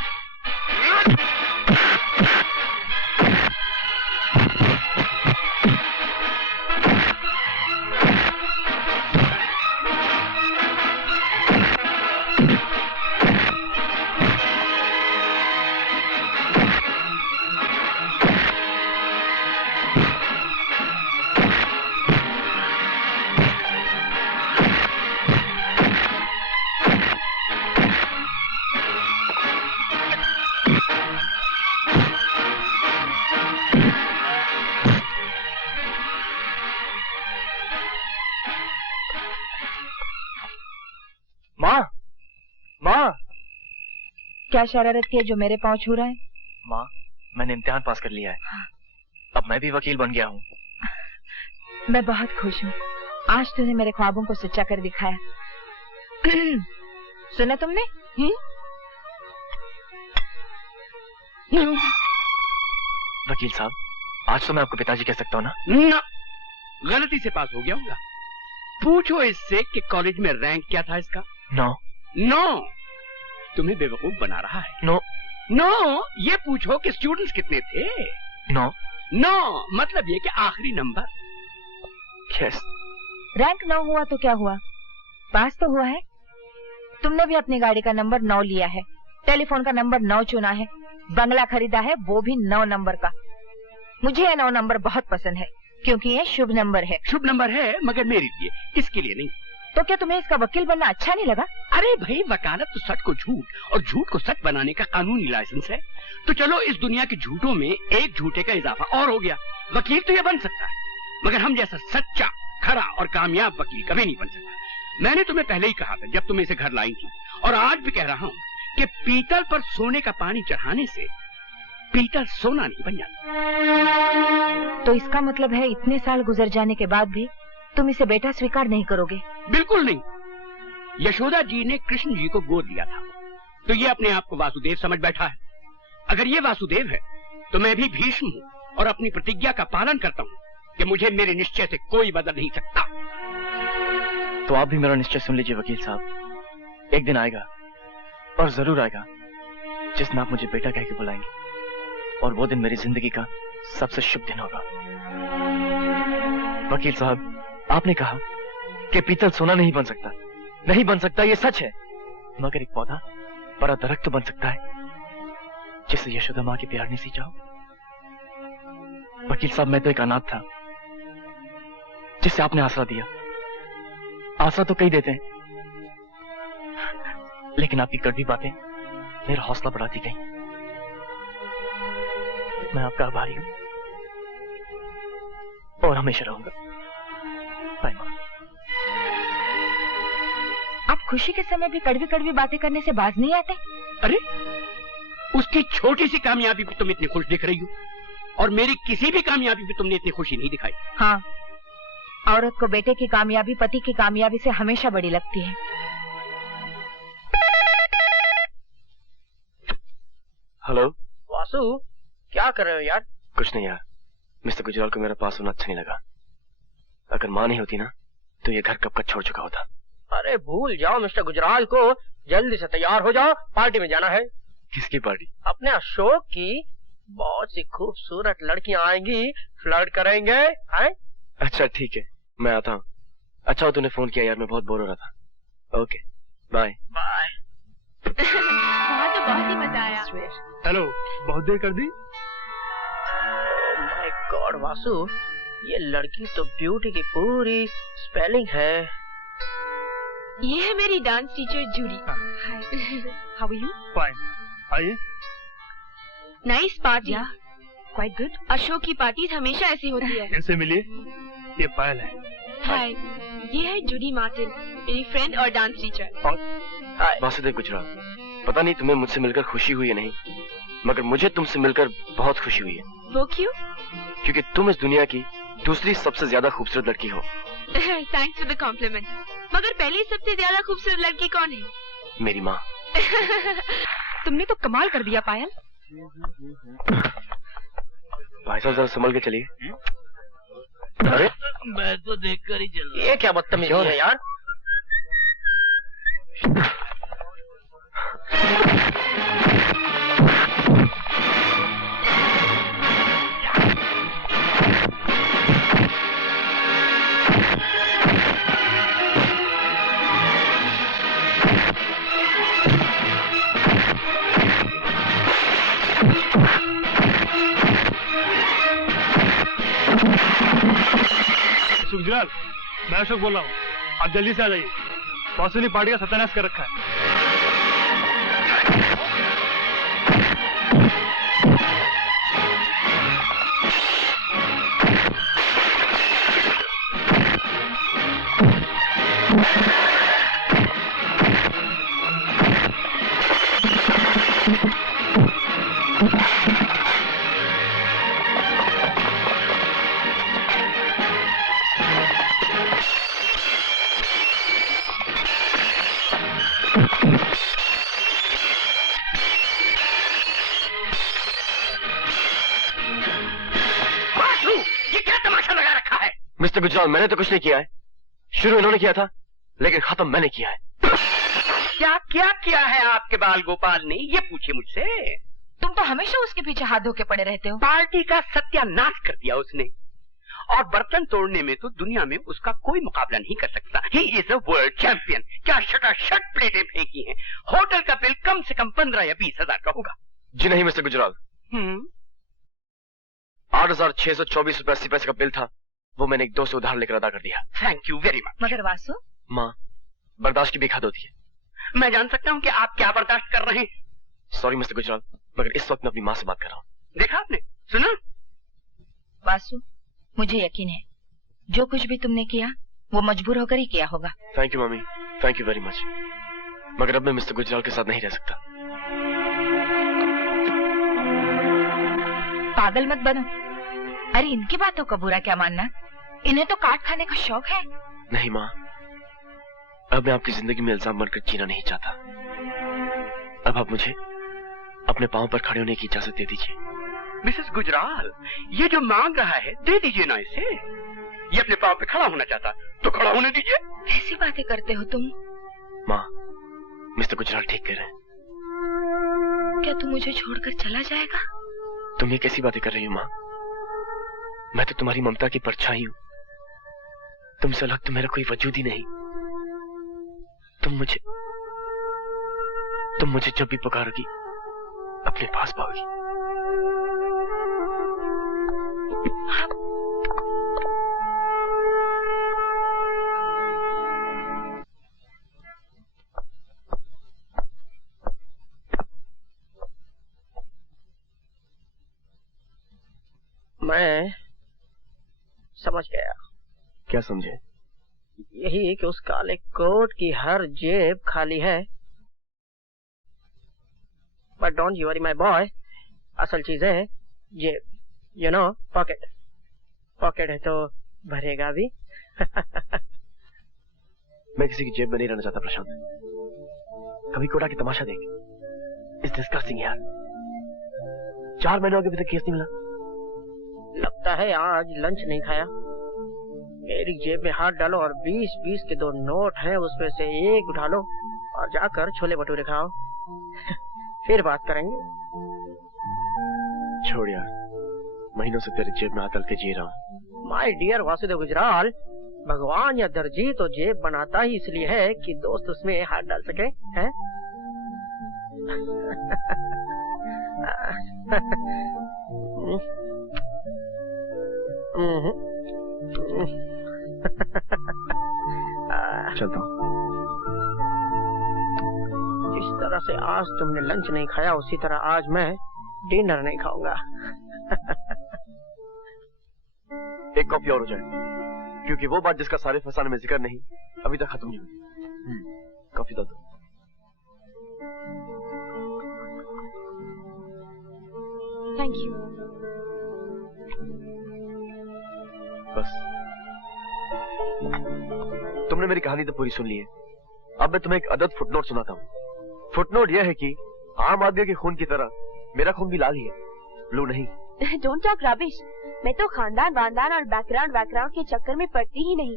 क्या शरारत की है जो मेरे पांव छू रहा है? माँ, मैंने इम्तिहान पास कर लिया है। अब मैं भी वकील बन गया हूँ। मैं बहुत खुश हूँ। आज तूने मेरे ख्वाबों को सच्चा कर दिखाया। सुना तुमने? वकील साहब, आज तो मैं आपको पिताजी कह सकता हूँ ना? ना, गलती से पास हो गया होगा। पूछो इससे कि कॉलेज में रैंक क्या था इसका। नो नो, तुम्हें बेवकूफ बना रहा है। नो नो, ये पूछो कि स्टूडेंट्स कितने थे। नो नो मतलब ये कि आखिरी नंबर। यस। रैंक 9 हुआ तो क्या हुआ, पास तो हुआ है। तुमने भी अपनी गाड़ी का नंबर 9 लिया है, टेलीफोन का नंबर 9 चुना है, बंगला खरीदा है वो भी 9 नंबर का। मुझे ये 9 नंबर बहुत पसंद है क्योंकि ये शुभ नंबर है। शुभ नंबर है मगर मेरे लिए, इसके लिए नहीं। तो क्या तुम्हें इसका वकील बनना अच्छा नहीं लगा? अरे भाई, वकालत तो सच को झूठ और झूठ को सच बनाने का कानूनी लाइसेंस है। तो चलो इस दुनिया के झूठों में एक झूठे का इजाफा और हो गया। वकील तो ये बन सकता है मगर हम जैसा सच्चा, खरा और कामयाब वकील कभी नहीं बन सकता। मैंने तुम्हें पहले ही कहा था जब तुम इसे घर लाई थी, और आज भी कह रहा हूँ कि पीतल पर सोने का पानी चढ़ाने से पीतल सोना नहीं बन जाता। तो इसका मतलब है इतने साल गुजर जाने के बाद भी तुम इसे बेटा स्वीकार नहीं करोगे? बिल्कुल नहीं। यशोदा जी ने कृष्ण जी को गोद लिया था तो ये अपने आप को वासुदेव समझ बैठा है। अगर ये वासुदेव है तो मैं भी भीष्म हूँ और अपनी प्रतिज्ञा का पालन करता हूँ कि मुझे मेरे निश्चय से कोई बदल नहीं सकता। तो आप भी मेरा निश्चय सुन लीजिए वकील साहब। एक दिन आएगा और जरूर आएगा जिस दिन आप मुझे बेटा कह के बुलाएंगे, और वो दिन मेरी जिंदगी का सबसे शुभ दिन होगा। वकील साहब, आपने कहा कि पीतल सोना नहीं बन सकता। नहीं बन सकता, ये सच है, मगर एक पौधा बड़ा दरख्त तो बन सकता है जिससे यशोदा माँ के प्यार ने सींचा हो। वकील साहब, मैं तो एक अनाथ था जिसे आपने आसरा दिया। आसरा तो कई देते हैं लेकिन आपकी कड़वी बातें मेरा हौसला बढ़ाती गई। मैं आपका आभारी हूं और हमेशा रहूंगा। बाय मां। आप खुशी के समय भी कड़वी कड़वी बातें करने से बाज नहीं आते? अरे, उसकी छोटी सी कामयाबी पे तुम इतनी खुश दिख रही हो और मेरी किसी भी कामयाबी पे तुमने इतनी खुशी नहीं दिखाई। हाँ, औरत को बेटे की कामयाबी पति की कामयाबी से हमेशा बड़ी लगती है। हेलो वासु, क्या कर रहे हो यार? कुछ नहीं यार, मिस्टर गुजराल को मेरा पास होना अच्छा नहीं लगा। अगर माँ नहीं होती ना तो ये घर कब का छोड़ चुका होता। अरे भूल जाओ मिस्टर गुजराल को, जल्दी से तैयार हो जाओ, पार्टी में जाना है। किसकी पार्टी? अपने अशोक की। बहुत सी खूबसूरत लड़कियां आएंगी, फ्लर्ट करेंगे। हैं? अच्छा ठीक है, मैं आता हूँ। अच्छा हो तूने फोन किया यार, मैं बहुत बोर हो रहा था। Okay bye. बाय। वहाँ तो बहुत ही मजा आया। हेलो, बहुत देर कर दी। माय गॉड वासु, ये लड़की तो ब्यूटी की पूरी स्पेलिंग है। ये है मेरी dance teacher Judy. How are you? Fine, आइए। Nice party. Quite good. Ashok की पार्टीज हमेशा ऐसी होती है। इनसे मिलिए, ये पायल है। हाय, ये है जूडी मार्टिन, मेरी फ्रेंड और डांस टीचर। वासुदेव गुजराल, पता नहीं तुम्हें मुझसे मिलकर खुशी हुई है नहीं, मगर मुझे तुमसे मिलकर बहुत खुशी हुई है। वो क्यों? क्योंकि तुम इस दुनिया की दूसरी सबसे ज्यादा खूबसूरत लड़की हो। Thanks for the compliment. मगर पहली सबसे ज्यादा खूबसूरत लड़की कौन है? मेरी माँ। तुमने तो कमाल कर दिया पायल। भाई साहब जरा संभल के चलिए। अरे मैं तो देखकर ही चल रहा। ये क्या बदतमीजी है यार? गुजराल, मैं अशोक बोल रहा हूँ, आप जल्दी से आ जाइए। वासु ने पार्टी का सत्यानाश कर रखा है। मिस्टर गुजराल, मैंने तो कुछ नहीं किया है। शुरू इन्होंने किया था, लेकिन खत्म मैंने किया है। क्या क्या किया है आपके बाल गोपाल ने, ये पूछे मुझसे। तुम तो हमेशा उसके पीछे हाथ धो के पड़े रहते हो। पार्टी का सत्यानाश कर दिया उसने, और बर्तन तोड़ने में तो दुनिया में उसका कोई मुकाबला नहीं कर सकता। ही इज अ वर्ल्ड चैंपियन। क्या शटाशट प्लेटें फेंकी हैं। होटल का बिल कम से कम 15 या 20 हजार का होगा। जी नहीं मिस्टर गुजराल, 8,624 रुपए 80 पैसे का बिल था, वो मैंने एक दोस्त से उधार लेकर अदा कर दिया। Thank you very much. मगर वासु, माँ, बर्दाश्त की भी हद होती है। मैं जान सकता हूँ कि आप क्या बर्दाश्त कर रहे हैं? सॉरी मिस्टर गुजराल, मगर इस वक्त मैं अपनी माँ से बात कर रहा हूँ। देखा आपने, सुना? वासु, मुझे यकीन है जो कुछ भी तुमने किया वो मजबूर होकर ही किया होगा। Thank you mummy, thank you very much. मगर अब मैं मिस्टर गुजराल के साथ नहीं रह सकता। पागल मत बनो। अरे इनकी बातों का बुरा क्या मानना, इन्हें तो काट खाने का शौक है। नहीं माँ, अब मैं आपकी जिंदगी में इल्जाम बनकर जीना नहीं चाहता। अब आप मुझे अपने पांव पर खड़े होने की इजाजत दे दीजिए। मिसेस गुजराल, ये जो मांग रहा है दे दीजिए ना इसे। ये अपने पांव पे खड़ा होना चाहता तो खड़ा होने दीजिए। ऐसी बातें करते हो तुम? माँ, मिस्टर गुजराल ठीक कह रहे हैं। क्या तू मुझे छोड़कर चला जाएगा? तुम ये कैसी बातें कर रही हो माँ? मैं तो तुम्हारी ममता की परछाई हूँ। तुमसे अलग तो मेरा कोई वजूद ही नहीं। तुम मुझे जब भी पुकारोगी अपने पास पाओगी। मैं समझ गया। क्या समझे? यही कि उस काले कोट की हर जेब खाली है। But don't you worry my boy, असल चीज है जेब, यू नो, पॉकेट। पॉकेट है तो भरेगा भी। मैं किसी की जेब में नहीं रहना चाहता प्रशांत। कभी कोटा की तमाशा देख। इट्स डिस्कस्टिंग यार। 4 महीनों के अभी तक केस नहीं मिला। लगता है आज लंच नहीं खाया। मेरी जेब में हाथ डालो और 20-20 के 2 नोट हैं, उसमें से एक उठा लो और जाकर छोले भटूरे खाओ। फिर बात करेंगे। छोड़ यार, महीनों से तेरी जेब में हाथ डाल के जी रहा हूँ। माय डियर वासुदेव गुजराल, भगवान या दर्जी तो जेब बनाता ही इसलिए है कि दोस्त उसमें हाथ डाल सके, हैं? चलता हूँ। जिस तरह से आज तुमने लंच नहीं खाया, उसी तरह आज मैं डिनर नहीं खाऊंगा। एक कॉफी और हो जाए, क्योंकि वो बात जिसका सारे फसाने में जिक्र नहीं अभी तक खत्म नहीं हुई। कॉफी दो। Thank you. बस तुमने मेरी कहानी तो पूरी सुन ली है। अब मैं तुम्हें एक अदद फुटनोट सुनाता हूँ। फुटनोट यह है कि आम आदमी के खून की तरह मेरा खून भी लाल ही है, ब्लू नहीं। Don't talk rubbish. मैं तो खानदान वानदान और बैकग्राउंड के चक्कर में पड़ती ही नहीं।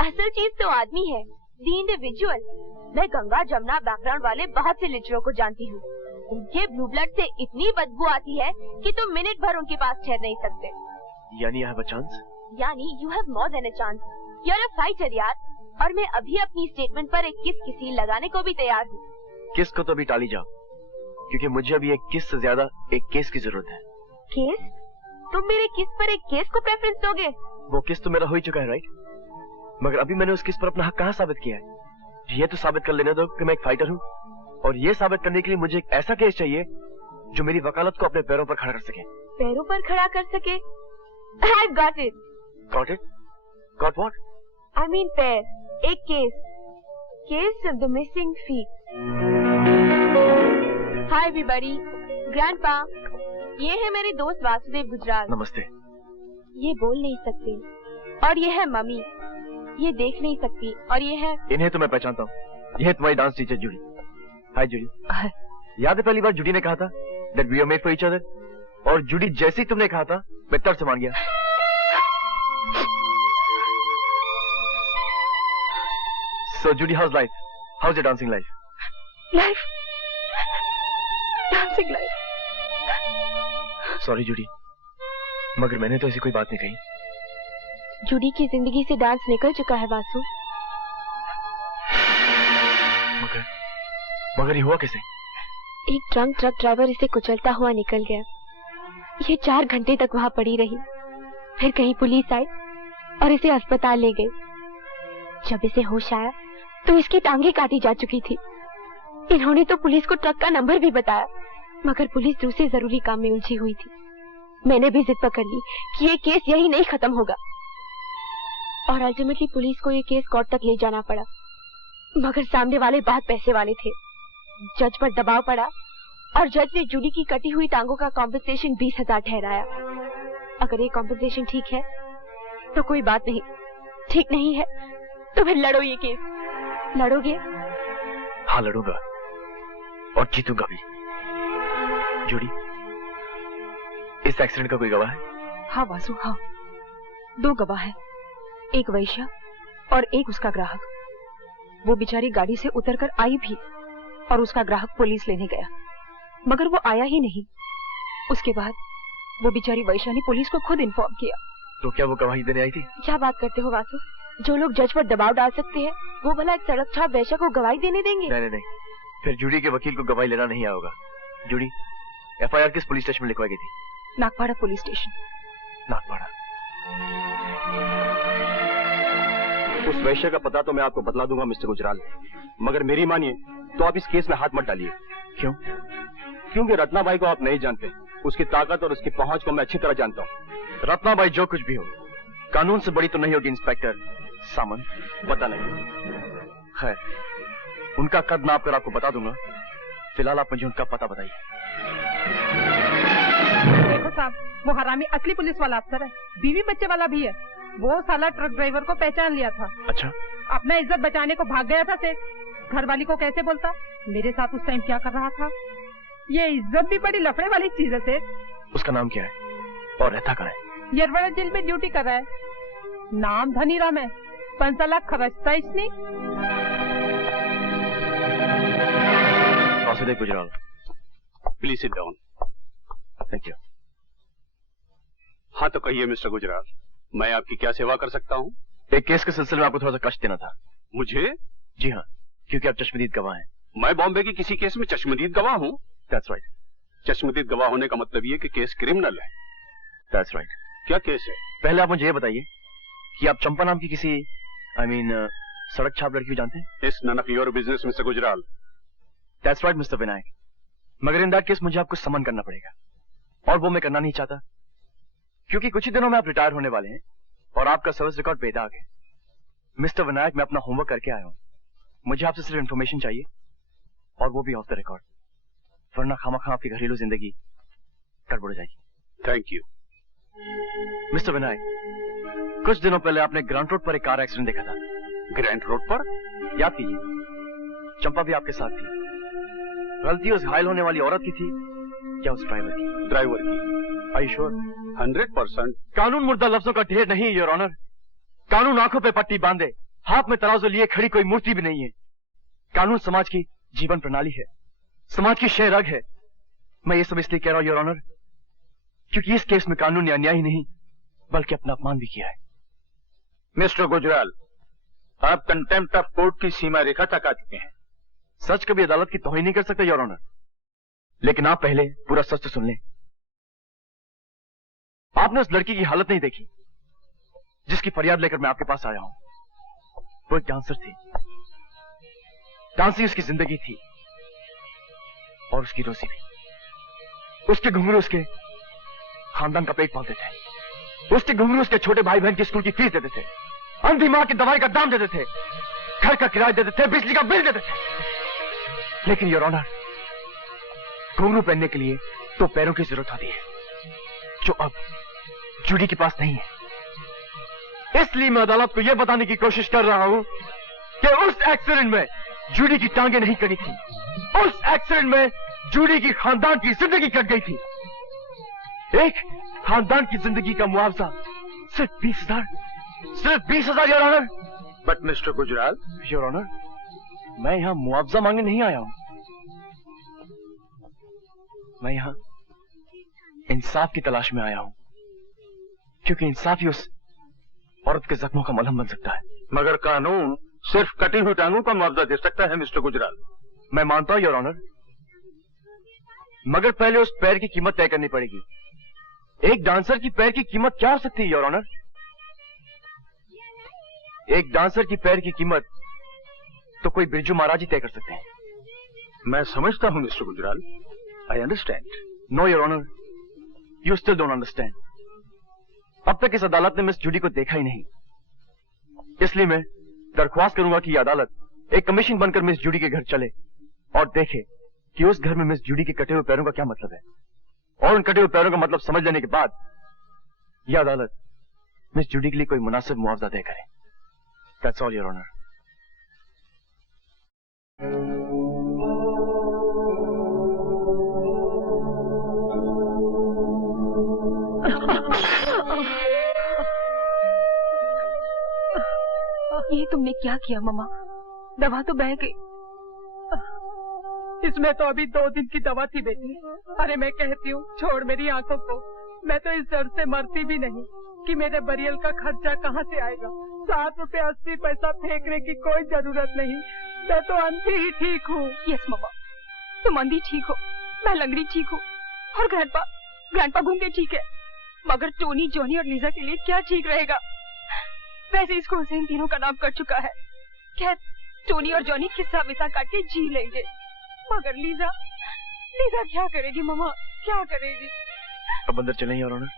असल चीज तो आदमी है, द इंडिविजुअल। मैं गंगा जमुना बैकग्राउंड वाले बहुत से लिटरों को जानती हूँ। उनके ब्लू ब्लड से इतनी बदबू आती है कि तुम मिनट भर उनके पास ठहर नहीं सकते। यानी आई हैव अ चांस? यानी you have more than a chance. You are a fighter यार। और मैं अभी अपनी स्टेटमेंट पर एक किस की सील लगाने को भी तैयार हूँ। किस को तो अभी टाली जाओ, क्योंकि मुझे अभी एक किस से ज्यादा एक केस की जरूरत है। केस? तुम मेरे किस पर एक केस को प्रेफरेंस दोगे? वो किस तो मेरा हो ही चुका है, राइट? मगर अभी मैंने उस किस पर अपना हक कहाँ साबित किया है? ये तो साबित कर लेने दो कि मैं एक फाइटर हूँ, और ये साबित करने के लिए मुझे एक ऐसा केस चाहिए जो मेरी वकालत को अपने पैरों पर खड़ा कर सके। पैरों पर खड़ा कर सके? I've got it. Got it? Got what? I mean पैर। एक case. Case of the missing feet. Hi everybody. Grandpa. ये है मेरे दोस्त वासुदेव गुजराल। नमस्ते। ये बोल नहीं सकते। और ये है मम्मी। ये देख नहीं सकती। और ये है, इन्हें तो मैं पहचानता हूँ। ये है तुम्हारी डांस टीचर जूडी। हाय जूडी। याद है पहली बार जूडी ने कहा था that we are made for each other? और जूडी जैसे ही तुमने कहा था मैं तब से मान गया। So Judy, how's life? How's your dancing life? life. Dancing life. Sorry Judy, मगर मैंने तो ऐसी कोई बात नहीं कही। जूडी की जिंदगी से डांस निकल चुका है वासु। मगर ये हुआ कैसे? एक ड्रंक ट्रक ड्राइवर इसे कुचलता हुआ निकल गया। ये 4 घंटे तक वहाँ पड़ी रही। फिर कहीं पुलिस आई और इसे अस्पताल ले गई। जब इसे होश आया तो इसकी टांगे काटी जा चुकी थी। इन्होंने तो पुलिस को ट्रक का नंबर भी बताया, मगर पुलिस दूसरे जरूरी काम में उलझी हुई थी। मैंने भी जिद पकड़ ली कि ये केस यही नहीं खत्म होगा, और अल्टीमेटली पुलिस को ये केस कोर्ट तक ले जाना पड़ा। मगर सामने वाले बहुत पैसे वाले थे। जज पर दबाव पड़ा और जज ने जूडी की कटी हुई टांगों का कॉम्पेंसेशन 20,000 ठहराया। अगर ये कॉम्पेंसेशन ठीक है तो कोई बात नहीं, ठीक नहीं है तो फिर लड़ो ये केस। लड़ोगे? हाँ लड़ूंगा और जीतूंगा भी। जूडी, इस एक्सीडेंट का कोई गवाह है? हाँ वासु, हाँ। 2 गवाह हैं, एक वैश्या और एक उसका ग्राहक। वो बेचारी गाड़ी से उतरकर आई भी और उसका ग्राहक पुलिस लेने गया, मगर वो आया ही नहीं। उसके बाद वो बेचारी वैश्या ने पुलिस को खुद इन्फॉर्म किया। तो क्या वो गवाही देने आई थी? क्या बात करते हो वासु? जो लोग जज पर दबाव डाल सकते हैं वो भला एक सड़क छाप वैश्या को गवाही देने देंगे? नहीं नहीं नहीं, फिर जूडी के वकील को गवाही लेना नहीं आएगा। जूडी, एफआईआर किस पुलिस स्टेशन में लिखवाई गई थी? Nagpada police station. नागपाड़ा। उस वैश्य का पता तो मैं आपको बतला दूंगा मिस्टर गुजराल, मगर मेरी मानिए तो आप इस केस में हाथ मत डालिए। क्यों? क्योंकि रत्नाबाई को आप नहीं जानते उसकी ताकत और उसकी पहुंच को मैं अच्छी तरह जानता हूँ। रत्नाबाई जो कुछ भी हो, कानून से बड़ी तो नहीं होगी इंस्पेक्टर सामंत, पता नहीं। खैर, उनका कद नाप कर आपको बता दूंगा। फिलहाल आप मुझे उनका पता बताइए। देखो साहब, वो हरामी असली पुलिस वाला अफसर है, बीवी बच्चे वाला भी है। वो साला ट्रक ड्राइवर को पहचान लिया था। अच्छा, अपना इज्जत बचाने को भाग गया था सेठ। घर वाली को कैसे बोलता मेरे साथ उस टाइम क्या कर रहा था। ये इज्जत भी बड़ी लफड़े वाली चीज है सेठ। उसका नाम क्या है और रहता कहाँ है? यरवड़ा जेल में ड्यूटी कर रहा है। नाम धनीराम है। 5 लाख खर्चता इसने। Vasudev Gujral, please sit down. Thank you. हाँ तो कहिए मिस्टर गुजराल, मैं आपकी क्या सेवा कर सकता हूँ? एक केस के सिलसिले में आपको थोड़ा सा कष्ट देना था। मुझे? जी हाँ, क्योंकि आप चश्मदीद गवाह हैं। मैं बॉम्बे के किसी केस में चश्मदीद गवाह हूँ? That's right. चश्मदीद गवाह होने का मतलब ये कि केस क्रिमिनल है। That's right. क्या केस है? पहले आप मुझे ये बताइए कि आप चंपा नाम की किसी सड़क छाप लड़की को जानते हैं? It's none of your business, mister Gujral. That's right, mister Vinayak. मगर इन दैट केस मुझे आपको समन करना पड़ेगा, और वो मैं करना नहीं चाहता, क्योंकि कुछ ही दिनों में आप रिटायर होने वाले हैं और आपका सर्विस रिकॉर्ड बेदाग है। मिस्टर विनायक, मैं अपना होमवर्क करके आया हूँ। मुझे आपसे सिर्फ इन्फॉर्मेशन चाहिए, और वो भी ऑफ द रिकॉर्ड, वरना खामखा आपकी घरेलू जिंदगी गड़बड़ हो जाएगी। Thank you. मिस्टर विनायक, कुछ दिनों पहले आपने ग्रांट रोड पर एक कार एक्सीडेंट देखा था। ग्रांट रोड पर? याद कीजिए, चंपा भी आपके साथ थी। गलती उस घायल होने वाली औरत की थी या उस ड्राइवर की? ड्राइवर की। Are you sure? 100%। कानून मुर्दा लफ्जों का ढेर नहीं है योर ऑनर। कानून आंखों पे पट्टी बांधे, हाथ में तराजू लिए खड़ी कोई मूर्ति भी नहीं है। कानून समाज की जीवन प्रणाली है, समाज की शह रग है। मैं ये सब इसलिए कह रहा हूं योर ऑनर, क्योंकि इस केस में कानून ने अन्याय ही नहीं बल्कि अपना अपमान भी किया है। मिस्टर गुजराल, आप कंटेम्प्ट ऑफ कोर्ट की सीमा रेखा तक आ चुके हैं। सच कभी अदालत की तौहीन नहीं कर सकते योर ऑनर, लेकिन आप पहले पूरा सच तो सुन लें। आपने उस लड़की की हालत नहीं देखी जिसकी फरियाद लेकर मैं आपके पास आया हूं। वो एक डांसर थी, डांसिंग उसकी जिंदगी थी और उसकी रोजी भी। उसके घुंघरू उसके खानदान का पेट पालते थे। उसके घुंघरू उसके छोटे भाई बहन की स्कूल की फीस देते थे, अंधी मां की दवाई का दाम देते थे, घर का किराया देते थे, बिजली का बिल देते थे। लेकिन योर ऑनर, घुंघरू पहनने के लिए तो पैरों की जरूरत होती है, जो अब जूडी के पास नहीं है। इसलिए मैं अदालत को यह बताने की कोशिश कर रहा हूं कि उस एक्सीडेंट में जूडी की टांगें नहीं कटी थी। उस एक्सीडेंट में जूडी की खानदान की जिंदगी कट गई थी। एक खानदान की जिंदगी का मुआवजा सिर्फ 20,000, सिर्फ 20,000 your honour. But mister Gujral. Your honour, मैं यहां मुआवजा मांगने नहीं आया हूं। मैं यहां इंसाफ की तलाश में आया हूं, क्योंकि इंसाफ ही उस औरत के जख्मों का मलहम बन सकता है। मगर कानून सिर्फ कटी हुई टांगों का मुआवजा दे सकता है मिस्टर गुजराल। मैं मानता हूं योर ऑनर, मगर पहले उस पैर की कीमत तय करनी पड़ेगी। एक डांसर की पैर की कीमत क्या हो सकती है योर ऑनर? एक डांसर की पैर की कीमत तो कोई बिरजू महाराज ही तय कर सकते हैं। मैं समझता हूं mister Gujral, I understand. No your honour, you still don't understand. अब तक इस अदालत ने मिस जूडी को देखा ही नहीं, इसलिए मैं दरख्वास्त करूंगा कि यह अदालत एक कमीशन बनकर मिस जूडी के घर चले और देखे कि उस घर में मिस जूडी के कटे हुए पैरों का क्या मतलब है, और उन कटे हुए पैरों का मतलब समझ लेने के बाद यह अदालत मिस जूडी के लिए कोई मुनासिब मुआवजा तय करे। That's all your honour. ये तुमने क्या किया मम्मा? दवा तो बह गई। इसमें तो अभी 2 दिन की दवा थी बेटी। अरे मैं कहती हूँ छोड़ मेरी आंखों को, मैं तो इस डर से मरती भी नहीं कि मेरे बरियल का खर्चा कहाँ से आएगा। 7 रुपए 80 पैसा फेंकने की कोई जरूरत नहीं, मैं तो अंधी ही ठीक हूँ। यस मम्मा, तुम अंधी ठीक हो, मैं लंगड़ी ठीक हूँ, और ग्रैंडपा गूंगे ठीक है, मगर टोनी, जॉनी और लीजा के लिए क्या ठीक रहेगा? वैसे इसको हुसैन तीनों का नाम कर चुका है। खैर, टोनी और जॉनी किस्सा विसा काट के जी लेंगे, मगर लीजा क्या करेगी मम्मा, क्या करेगी? अब अंदर चलें your honour?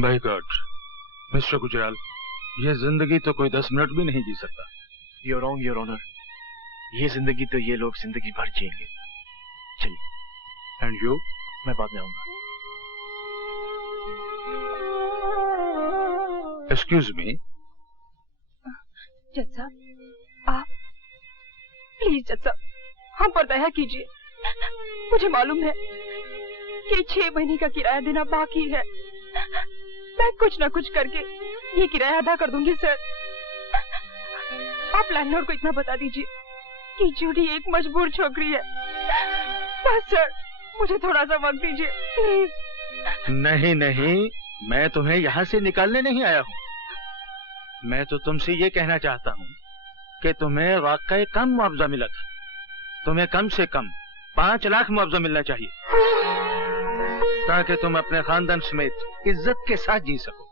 By God mister Gujral, ये जिंदगी तो कोई 10 मिनट भी नहीं जी सकता। You're wrong, your honour. ये जिंदगी तो ये लोग जिंदगी भर जिएंगे। चलिए। And you? मैं बाद में आऊंगा। Excuse me. जज साहब, आप प्लीज जज साहब, हम पर दया कीजिए। मुझे मालूम है कि 6 महीने का किराया देना बाकी है। मैं कुछ न कुछ करके ये किराया अदा कर दूंगी सर। आप लैंडलॉर्ड को इतना बता दीजिए कि जूडी एक मजबूर छोकरी है। बस सर, मुझे थोड़ा सा वक्त दीजिए प्लीज। नहीं नहीं, मैं तुम्हें यहाँ से निकालने नहीं आया हूँ। मैं तो तुमसे ये कहना चाहता हूँ कि तुम्हें वाकई कम मुआवजा मिला था। तुम्हें कम से कम 5 लाख मुआवजा मिलना चाहिए, ताकि तुम अपने खानदान समेत इज्जत के साथ जी सको,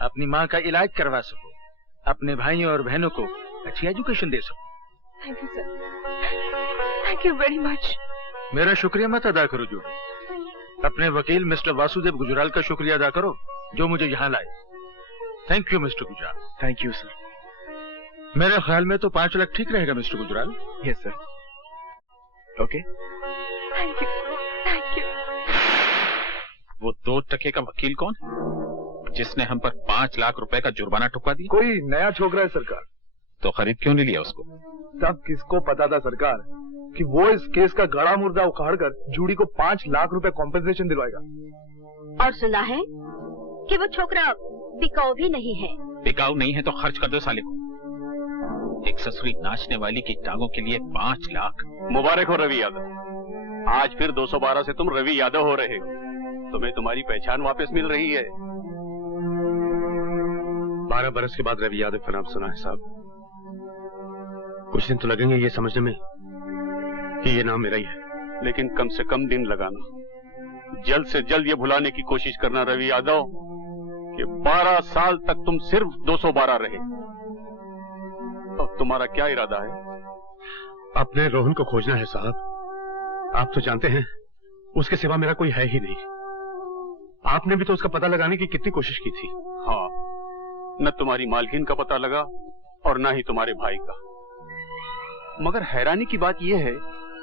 अपनी माँ का इलाज करवा सको, अपने भाइयों और बहनों को अच्छी एजुकेशन दे सको। Thank you sir, thank you very much. मेरा शुक्रिया मत अदा करो जूडी, अपने वकील मिस्टर वासुदेव गुजराल का शुक्रिया अदा करो जो मुझे यहाँ लाए। Thank you mister Gujral. Thank you sir. मेरे ख्याल में तो 5 लाख ठीक रहेगा mister Gujral. Yes sir. Okay. Thank you, thank you. वो 2 टके का वकील कौन है जिसने हम पर 5 लाख रुपए का जुर्माना ठुकवा दिया? कोई नया छोकरा है सरकार। तो खरीद क्यों नहीं लिया उसको? तब किसको पता था सरकार कि वो इस केस का गड़ा मुर्दा उखाड़ कर जूडी को 5 लाख रुपए कॉम्पेंसेशन दिलवाएगा। और सुना है कि वो छोकरा बिकाऊ भी नहीं है। बिकाऊ नहीं है तो खर्च कर दो साले को। एक ससुरी नाचने वाली की टांगों के लिए 5 लाख। मुबारक हो रवि यादव, आज फिर 212 से तुम रवि यादव हो रहे हो। तुम्हें तुम्हारी पहचान वापस मिल रही है। 12 बरस के बाद रवि यादव का नाम सुना है साहब। कुछ दिन तो लगेंगे ये समझने में कि ये नाम मेरा ही है, लेकिन कम से कम दिन लगाना। जल्द से जल्द ये भुलाने की कोशिश करना रवि यादव कि 12 साल तक तुम सिर्फ 212 रहे। अब तुम्हारा क्या इरादा है? अपने रोहन को खोजना है साहब। आप तो जानते हैं उसके सिवा मेरा कोई है ही नहीं। आपने भी तो उसका पता लगाने की कितनी कोशिश की थी। हाँ, न तुम्हारी मालकिन का पता लगा और न ही तुम्हारे भाई का। मगर हैरानी की बात यह है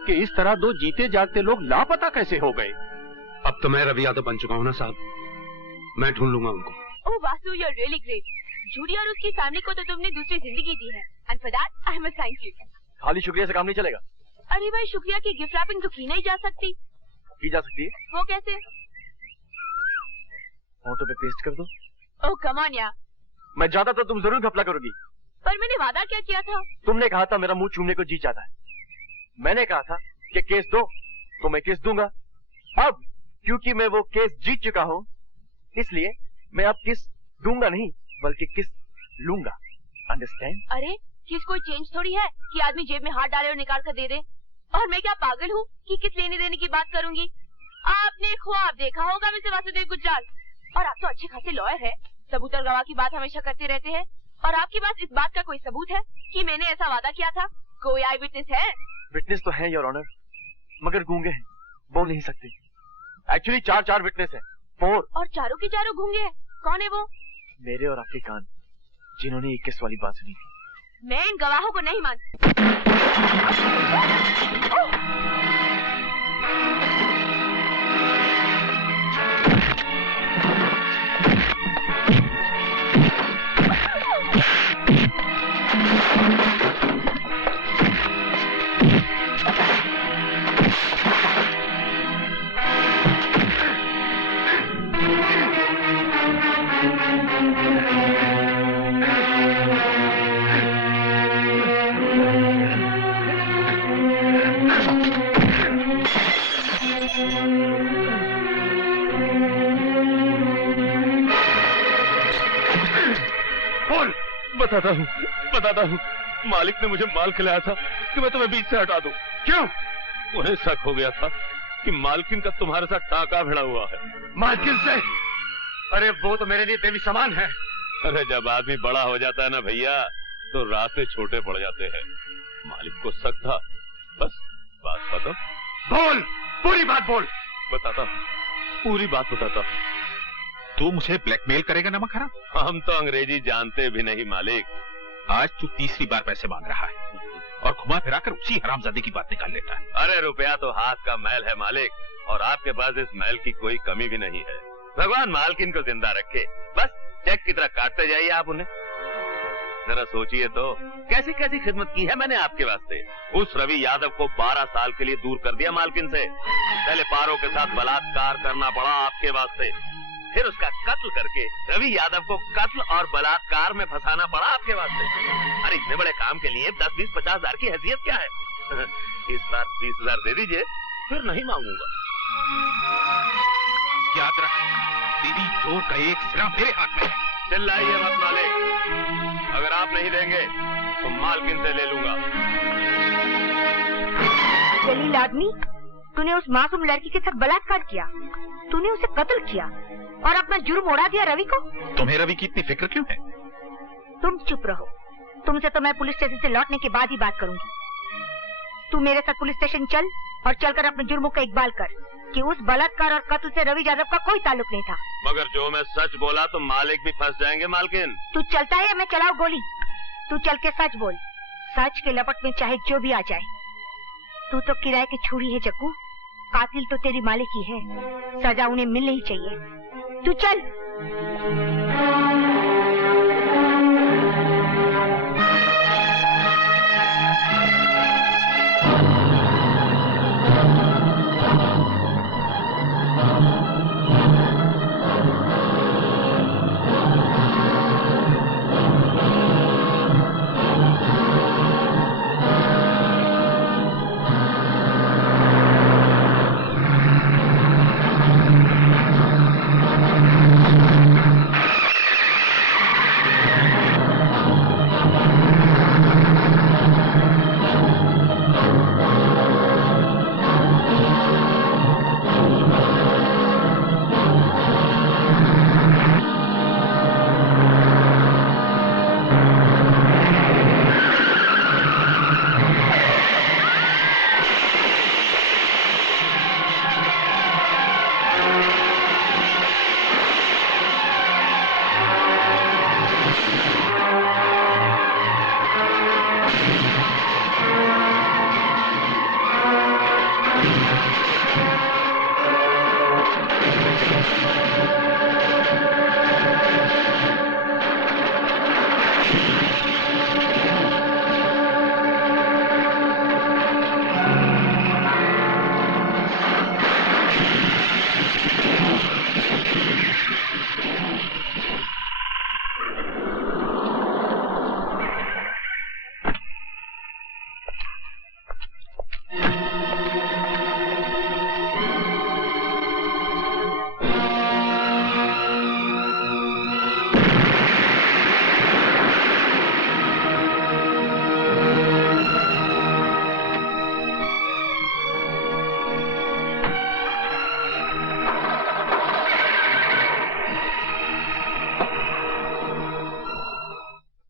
कि इस तरह 2 जीते जागते लोग लापता कैसे हो गए? अब तो मैं रवि यादव बन चुका हूँ ना साहब, मैं ढूंढ लूंगा उनको। Oh Vasu, you are really great. Judy और उसकी फैमिली को तो तुमने दूसरी जिंदगी दी है, and for that I must thank you. खाली शुक्रिया से काम नहीं चलेगा। अरे भाई, शुक्रिया की गिफ्ट रैपिंग तो की नहीं जा सकती। की जा सकती है। वो कैसे? फोटो पे पेस्ट कर दो। ओह कम ऑन यार। मैं जाता तो तुम जरूर घपला करोगी। पर मैंने वादा क्या किया था? तुमने कहा था मेरा मुंह चूमने को जी चाहता है। मैंने कहा था कि केस दो तो मैं केस दूंगा। अब क्योंकि मैं वो केस जीत चुका हूँ, इसलिए मैं अब किस दूंगा नहीं बल्कि किस लूंगा। अंडरस्टैंड? अरे किस कोई चेंज थोड़ी है कि आदमी जेब में हाथ डाले और निकाल कर दे दे। और मैं क्या पागल हूँ कि किस लेने देने की बात करूंगी? आपने ख्वाब देखा होगा मिस्टर वासुदेव गुजराल, और आप तो अच्छे खासे लॉयर है। सबूत और गवाह की बात हमेशा करते रहते हैं, और आपके पास इस बात का कोई सबूत है कि मैंने ऐसा वादा किया था? कोई आई विटनेस है? विटनेस तो है योर ऑनर, मगर गूंगे हैं, बोल नहीं सकते। एक्चुअली 4 विटनेस हैं, 4। और चारों के चारों गूंगे हैं। कौन है वो? मेरे और आपके कान, जिन्होंने 21 वाली बात सुनी थी। मैं इन गवाहों को नहीं मानती। बताता हूँ, मालिक ने मुझे माल खिलाया था कि मैं तुम्हें बीच से हटा दूं। क्यों? उन्हें शक हो गया था कि मालकिन का तुम्हारे साथ टाका भिड़ा हुआ है। मालकिन से? अरे वो तो मेरे लिए देवी समान है। अरे जब आदमी बड़ा हो जाता है ना भैया, तो रास्ते छोटे पड़ जाते हैं। मालिक को शक था, बस बात बताओ। बोल, पूरी बात बोल। बताता, पूरी बात बताता। तू मुझे ब्लैकमेल करेगा नमक हराम? हम तो अंग्रेजी जानते भी नहीं मालिक। आज तू तीसरी बार पैसे मांग रहा है और घुमा फिरा कर उसी हरामजादे की बात निकाल लेता है। अरे रुपया तो हाथ का मैल है मालिक, और आपके पास इस मैल की कोई कमी भी नहीं है। भगवान मालकिन को जिंदा रखे, बस चेक की तरह काटते जाइए आप उन्हें। जरा सोचिए तो कैसी कैसी खिदमत की है मैंने आपके वास्ते। उस रवि यादव को 12 साल के लिए दूर कर दिया मालकिन से। पहले पारो के साथ बलात्कार करना पड़ा आपके वास्ते, फिर उसका कत्ल करके रवि यादव को कत्ल और बलात्कार में फंसाना पड़ा आपके वास्ते। अरे इतने बड़े काम के लिए 10, 20, 50 हजार की हैसियत क्या है? इस बार 20,000 दे दीजिए, फिर नहीं मांगूंगा। याद रख, तेरी जोर का एक सिरा मेरे हाथ में है। चिल्लाइए मत मालिक, अगर आप नहीं देंगे तो मालकिन से ले लूंगा। जलील आदमी, तूने उस मासूम लड़की के साथ बलात्कार किया, तूने उसे कत्ल किया और अपना जुर्म उड़ा दिया रवि को। तुम्हें रवि की इतनी फिक्र क्यों है? तुम चुप रहो, तुमसे तो मैं पुलिस स्टेशन से लौटने के बाद ही बात करूंगी। तू मेरे साथ पुलिस स्टेशन चल और चलकर अपने जुर्मों का इकबाल कर कि उस बलात्कार और कत्ल से रवि यादव का कोई ताल्लुक नहीं था। मगर जो मैं सच बोला तो मालिक भी फंस जाएंगे मालकिन। तू चलता है या मैं चलाऊं गोली? तू चल के सच बोल, सच के लपट में चाहे जो भी आ जाए। तू तो किराए की छुरी है जग्गू, कातिल तो तेरी मालिक ही है, सजा उन्हें मिलनी ही चाहिए। तू चल।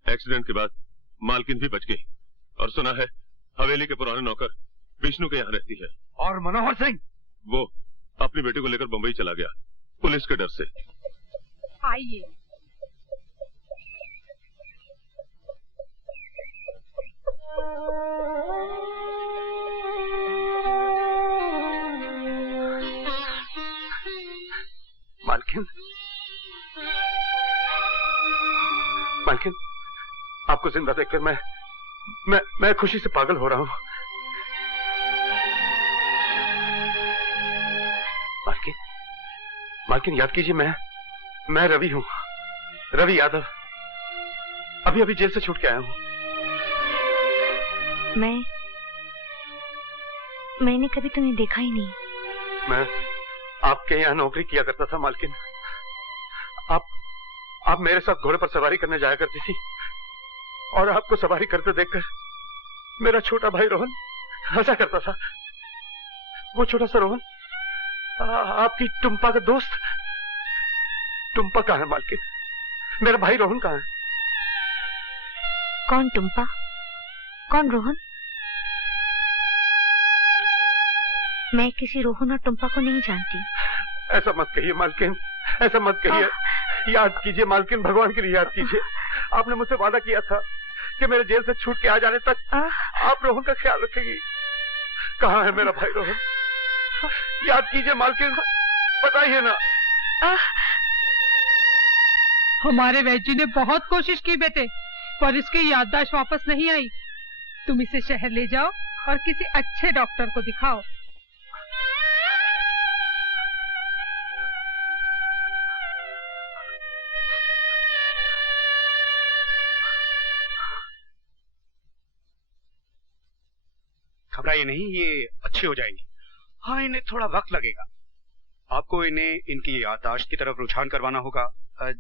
एक्सीडेंट के बाद मालकिन भी बच गई, और सुना है हवेली के पुराने नौकर विष्णु के यहाँ रहती है। और मनोहर सिंह? वो अपनी बेटी को लेकर बंबई चला गया पुलिस के डर से। आइए। मालकिन, मालकिन, आपको जिंदा देखकर मैं खुशी से पागल हो रहा हूं। मालकिन, मालकिन याद कीजिए, मैं रवि हूं, रवि यादव। अभी अभी जेल से छूट के आया हूं। मैंने कभी तुम्हें देखा ही नहीं। मैं आपके यहाँ नौकरी किया करता था मालकिन। आप मेरे साथ घोड़े पर सवारी करने जाया करती थी, और आपको सवारी करते देखकर मेरा छोटा भाई रोहन हंसा करता था। वो छोटा सा रोहन आपकी टुम्पा का दोस्त। टुम्पा कहाँ है मालकिन? मेरा भाई रोहन कहाँ है? कौन टुम्पा, कौन रोहन? मैं किसी रोहन और टुम्पा को नहीं जानती। ऐसा मत कहिए मालकिन, ऐसा मत कहिए। याद कीजिए मालकिन, भगवान के लिए याद कीजिए। आपने मुझसे वादा किया था कि मेरे जेल से छूट के आ जाने तक आप रोहन का ख्याल रखेंगी। कहाँ है मेरा भाई रोहन? याद कीजिए मालकिन, बताइए ना। हमारे वैजी ने बहुत कोशिश की बेटे, पर इसकी याददाश्त वापस नहीं आई। तुम इसे शहर ले जाओ और किसी अच्छे डॉक्टर को दिखाओ। घबराइए नहीं, ये अच्छी हो जाएंगी। हाँ, इन्हें थोड़ा वक्त लगेगा। आपको इन्हें इनकी याददाश्त की तरफ रुझान करवाना होगा।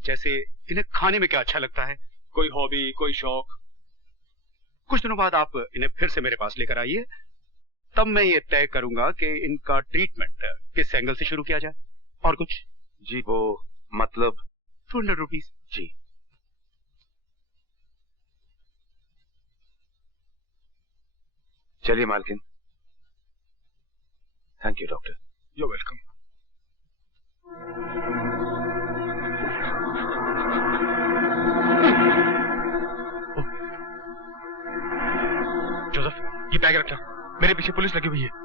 जैसे इन्हें खाने में क्या अच्छा लगता है, कोई हॉबी, कोई शौक। कुछ दिनों बाद आप इन्हें फिर से मेरे पास लेकर आइए, तब मैं ये तय करूंगा कि इनका ट्रीटमेंट किस एंगल से शुरू किया जाए। और कुछ? जी वो मतलब 200 रुपीज। जी चलिए मालकिन। Thank you doctor. You welcome. Joseph, ये बैग रखना, मेरे पीछे पुलिस लगी हुई है।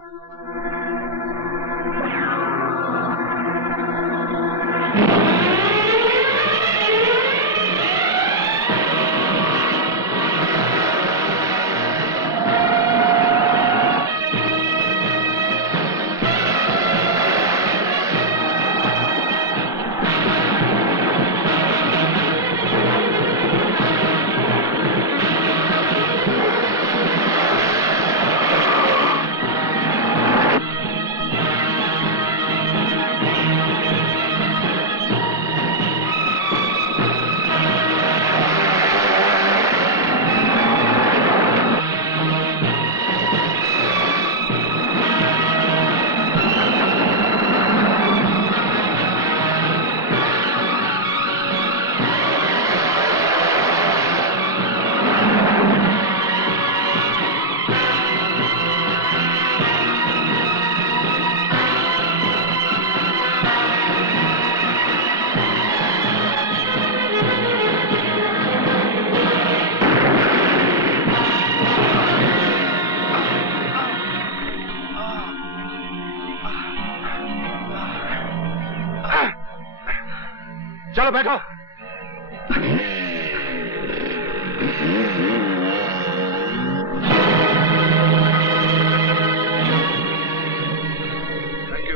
चलो बैठो।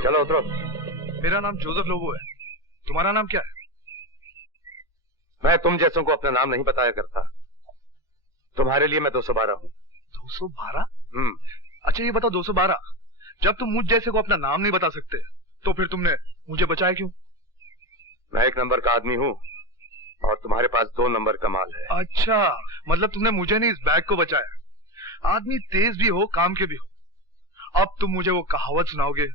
चलो उतरो। मेरा नाम जोसेफ लोबो है। तुम्हारा नाम क्या है? मैं तुम जैसों को अपना नाम नहीं बताया करता। तुम्हारे लिए मैं 212 हूँ। 212? अच्छा ये बताओ 212, जब तुम मुझ जैसे को अपना नाम नहीं बता सकते तो फिर तुमने मुझे बचाया क्यों? मैं 1 नंबर का आदमी हूँ और तुम्हारे पास 2 नंबर का माल है। अच्छा, मतलब तुमने मुझे नहीं इस बैग को बचाया। आदमी तेज भी हो, काम के भी हो। अब तुम मुझे वो कहावत सुनाओगे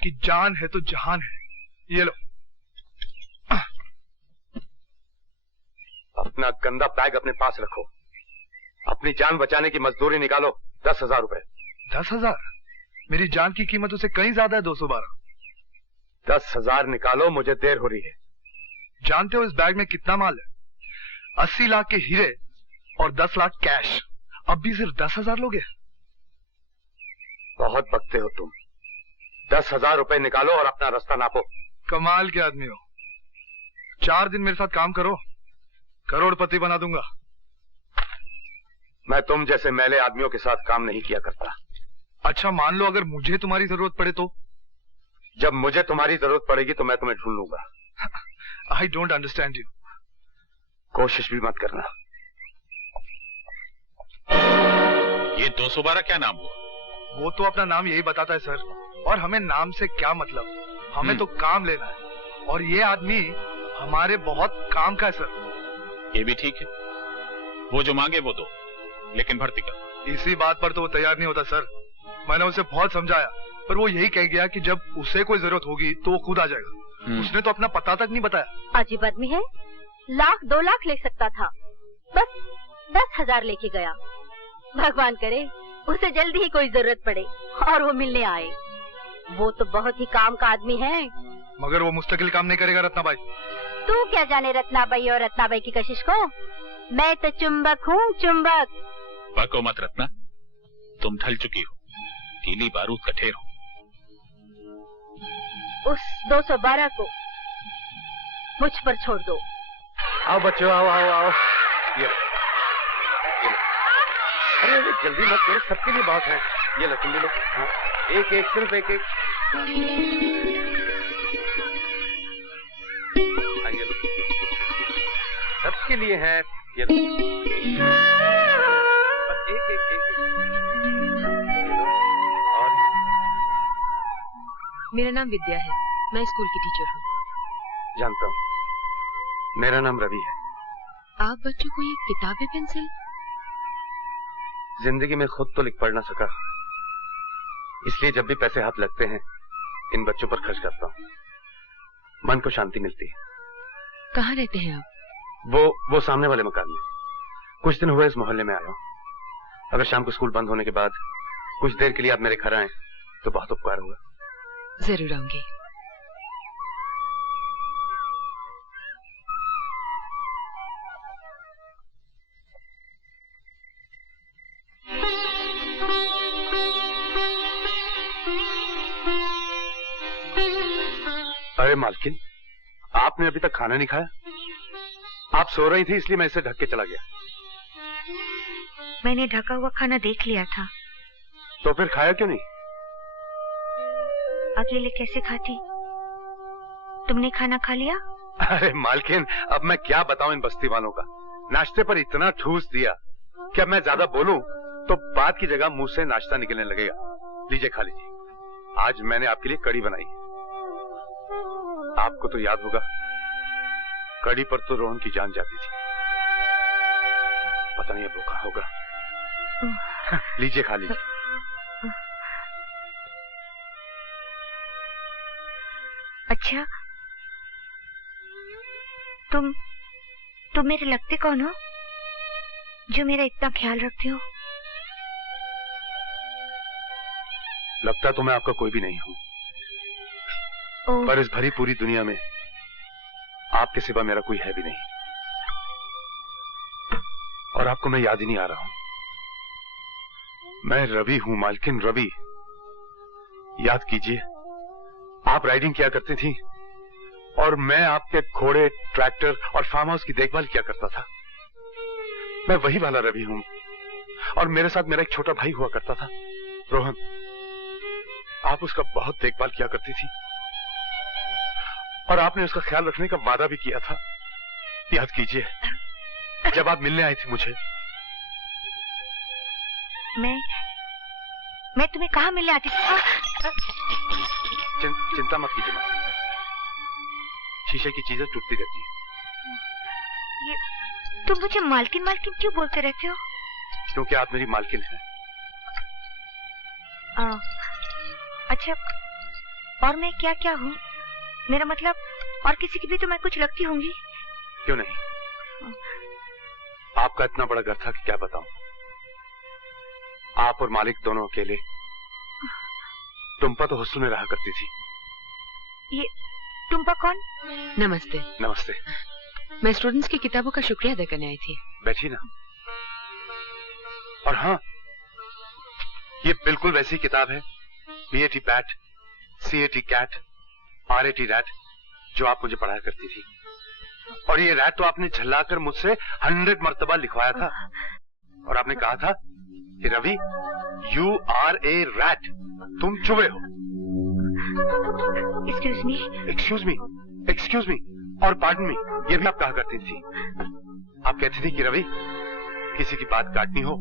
कि जान है तो जहान है। ये लो। अपना गंदा बैग अपने पास रखो। अपनी जान बचाने की मजदूरी निकालो। 10,000 रुपए। 10,000? मेरी जान की कीमत उससे कहीं ज्यादा है 212। 10,000 निकालो, मुझे देर हो रही है। जानते हो इस बैग में कितना माल है? 80 लाख के हीरे और 10 लाख कैश। अब भी सिर्फ 10,000 लोगे? बहुत बकते हो तुम। 10,000 रुपए निकालो और अपना रास्ता नापो। कमाल के आदमी हो। 4 दिन मेरे साथ काम करो, करोड़पति बना दूंगा। मैं तुम जैसे मैले आदमियों के साथ काम नहीं किया करता। अच्छा मान लो अगर मुझे तुम्हारी जरूरत पड़े तो? जब मुझे तुम्हारी जरूरत पड़ेगी तो मैं तुम्हें ढूंढ लूंगा। I don't understand you. कोशिश भी मत करना। ये 212 क्या नाम हुआ? वो तो अपना नाम यही बताता है सर, और हमें नाम से क्या मतलब, हमें तो काम लेना है। और ये आदमी हमारे बहुत काम का है सर। ये भी ठीक है, वो जो मांगे वो दो, लेकिन भर्ती कर। इसी बात पर तो वो तैयार नहीं होता सर। मैंने उसे बहुत समझाया, पर वो यही कह गया कि जब उसे कोई जरूरत होगी तो वो खुद आ जाएगा। उसने तो अपना पता तक नहीं बताया। अजीब आदमी है, 1,00,000 2 लाख ले सकता था, बस 10,000 लेके गया। भगवान करे उसे जल्दी ही कोई जरूरत पड़े और वो मिलने आए। वो तो बहुत ही काम का आदमी है, मगर वो मुस्तकिल काम नहीं करेगा रत्नाबाई। तू क्या जाने रत्नाबाई और रत्नाबाई की कशिश को? मैं तो चुंबक हूँ, चुंबक। बको मत रत्ना, तुम ढल चुकी हो, गीली बारूद का ढेर हो। उस 212 को मुझ पर छोड़ दो। आओ बच्चों, आओ आओ आओ। ये लो। अरे जल्दी मत करो, सबके लिए बहुत है। ये लो, तुम भी लो। हाँ, एक एक, सिर्फ एक एक। हाँ, ये लो, सबके लिए है। ये लो, बस एक एक एक, और मेरा नाम विद्या है, मैं स्कूल की टीचर हूँ। जानता हूँ, मेरा नाम रवि है। आप बच्चों को ये किताबें, पेंसिल? जिंदगी में खुद तो लिख पढ़ ना सका, इसलिए जब भी पैसे हाथ लगते हैं इन बच्चों पर खर्च करता हूँ। मन को शांति मिलती है। कहाँ रहते हैं आप? वो सामने वाले मकान में। कुछ दिन हुए इस मोहल्ले में आया हूँ। अगर शाम को स्कूल बंद होने के बाद कुछ देर के लिए आप मेरे घर आए तो बहुत उपकार होगा। जरूर आऊंगी। अरे मालकिन, आपने अभी तक खाना नहीं खाया? आप सो रही थी इसलिए मैं इसे ढक के चला गया। मैंने ढका हुआ खाना देख लिया था। तो फिर खाया क्यों नहीं? अकेले कैसे खाती? तुमने खाना खा लिया? अरे मालकिन, अब मैं क्या बताऊं इन बस्ती वालों का। नाश्ते पर इतना ठूस दिया कि अब मैं ज्यादा बोलूं तो बात की जगह मुंह से नाश्ता निकलने लगेगा। लीजिए, खा लीजिए। आज मैंने आपके लिए कड़ी बनाई है। आपको तो याद होगा, कड़ी पर तो रोहन की जान जाती थी। पता नहीं अब वो कहाँ होगा। लीजिए, खा लीजिए। अच्छा, तुम मेरे लगते कौन हो जो मेरा इतना ख्याल रखते हो? लगता तो मैं आपका कोई भी नहीं हूं, पर इस भरी पूरी दुनिया में आपके सिवा मेरा कोई है भी नहीं। और आपको मैं याद ही नहीं आ रहा हूं। मैं रवि हूं, मालकिन रवि। याद कीजिए, आप राइडिंग किया करती थी और मैं आपके घोड़े, ट्रैक्टर और फार्म हाउस की देखभाल किया करता था। मैं वही वाला रवि हूं। और मेरे साथ मेरा एक छोटा भाई हुआ करता था, रोहन। आप उसका बहुत देखभाल किया करती थी और आपने उसका ख्याल रखने का वादा भी किया था। याद कीजिए, जब आप मिलने आई थी मुझे। मैं तुम्हें कहाँ मिलने आती थी? चिंता मत कीजिए माँ, शीशे की चीजें टूटती रहती हैं। तुम मुझे मालकिन मालकिन क्यों बोलते रहते हो? क्योंकि आप मेरी मालकिन हैं। अच्छा, और मैं क्या क्या हूँ? मेरा मतलब, और किसी की भी तो मैं कुछ लगती होंगी। क्यों नहीं? आपका इतना बड़ा घर था कि क्या बताऊं। आप और मालिक दोनों अकेले। टुम्पा तो हॉस्टल में रहा करती थी। ये टुम्पा कौन? नमस्ते। नमस्ते। मैं स्टूडेंट्स की किताबों का शुक्रिया अदा करने आई थी। बैठी ना। और हाँ, ये बिल्कुल वैसी किताब है, BAT bat, CAT cat, RAT rat, जो आप मुझे पढ़ाया करती थी। और ये रैट तो आपने झल्लाकर मुझसे 100 मर्तबा लिखवाया था। और आपने कहा था कि Ravi, You are a rat, तुम चुहे हो। Excuse me, Excuse me, Excuse me और Pardon me, ये भी आप कहा करती थी। आप कहती थी कि रवि, किसी की बात काटनी हो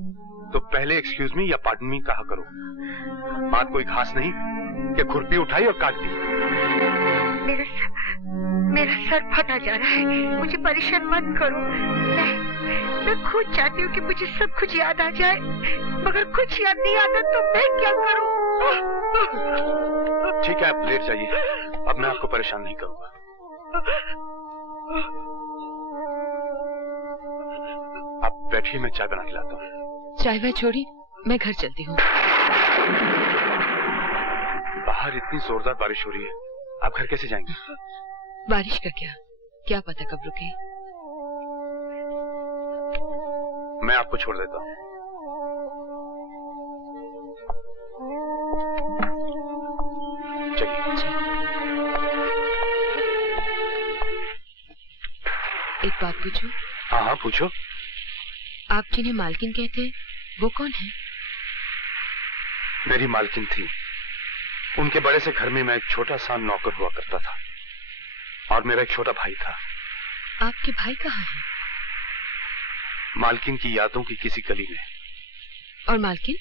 तो पहले Excuse me या Pardon me कहा करो। बात कोई खास नहीं कि खुरपी उठाई और काट दी। मेरा सर फटा जा रहा है, मुझे परेशान मत करो। मैं खुद चाहती हूँ कि मुझे सब कुछ याद आ जाए, मगर कुछ याद नहीं आता तो मैं क्या करूँ? ठीक है, आप लेट जाइए, अब मैं आपको परेशान नहीं करूँगा। आप बैठिए, मैं चाय बना के लाता हूँ। चाय वाय छोड़ी, मैं घर चलती हूँ। बाहर इतनी जोरदार बारिश हो रही है, आप घर कैसे जाएंगे? बारिश का क्या पता कब रुके। मैं आपको छोड़ देता हूँ। एक बात पूछूं? हाँ हाँ पूछो। आप जिन्हें मालकिन कहते हैं वो कौन है? मेरी मालकिन थी। उनके बड़े से घर में मैं एक छोटा सा नौकर हुआ करता था और मेरा एक छोटा भाई था। आपके भाई कहाँ है? मालकिन की यादों की किसी गली में। और मालकिन?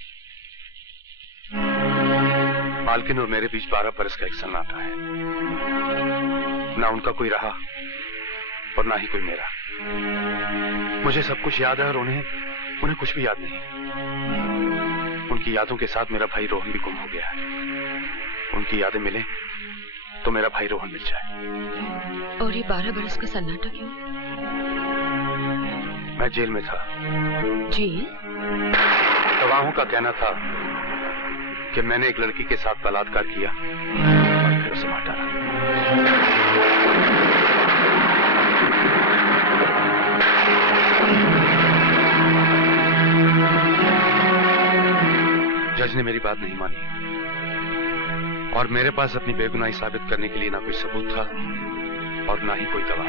मालकिन और मेरे बीच 12 बरस का एक सन्नाटा है। ना उनका कोई रहा और ना ही कोई मेरा। मुझे सब कुछ याद है और उन्हें कुछ भी याद नहीं। उनकी यादों के साथ मेरा भाई रोहन भी गुम हो गया है। उनकी यादें मिले तो मेरा भाई रोहन मिल जाए। और ये 12 बरस का सन्नाटा क्यों? मैं जेल में था। जेल? गवाहों का कहना था कि मैंने एक लड़की के साथ बलात्कार किया और फिर उसे मार डाला। जज ने मेरी बात नहीं मानी और मेरे पास अपनी बेगुनाही साबित करने के लिए ना कोई सबूत था और ना ही कोई गवाह।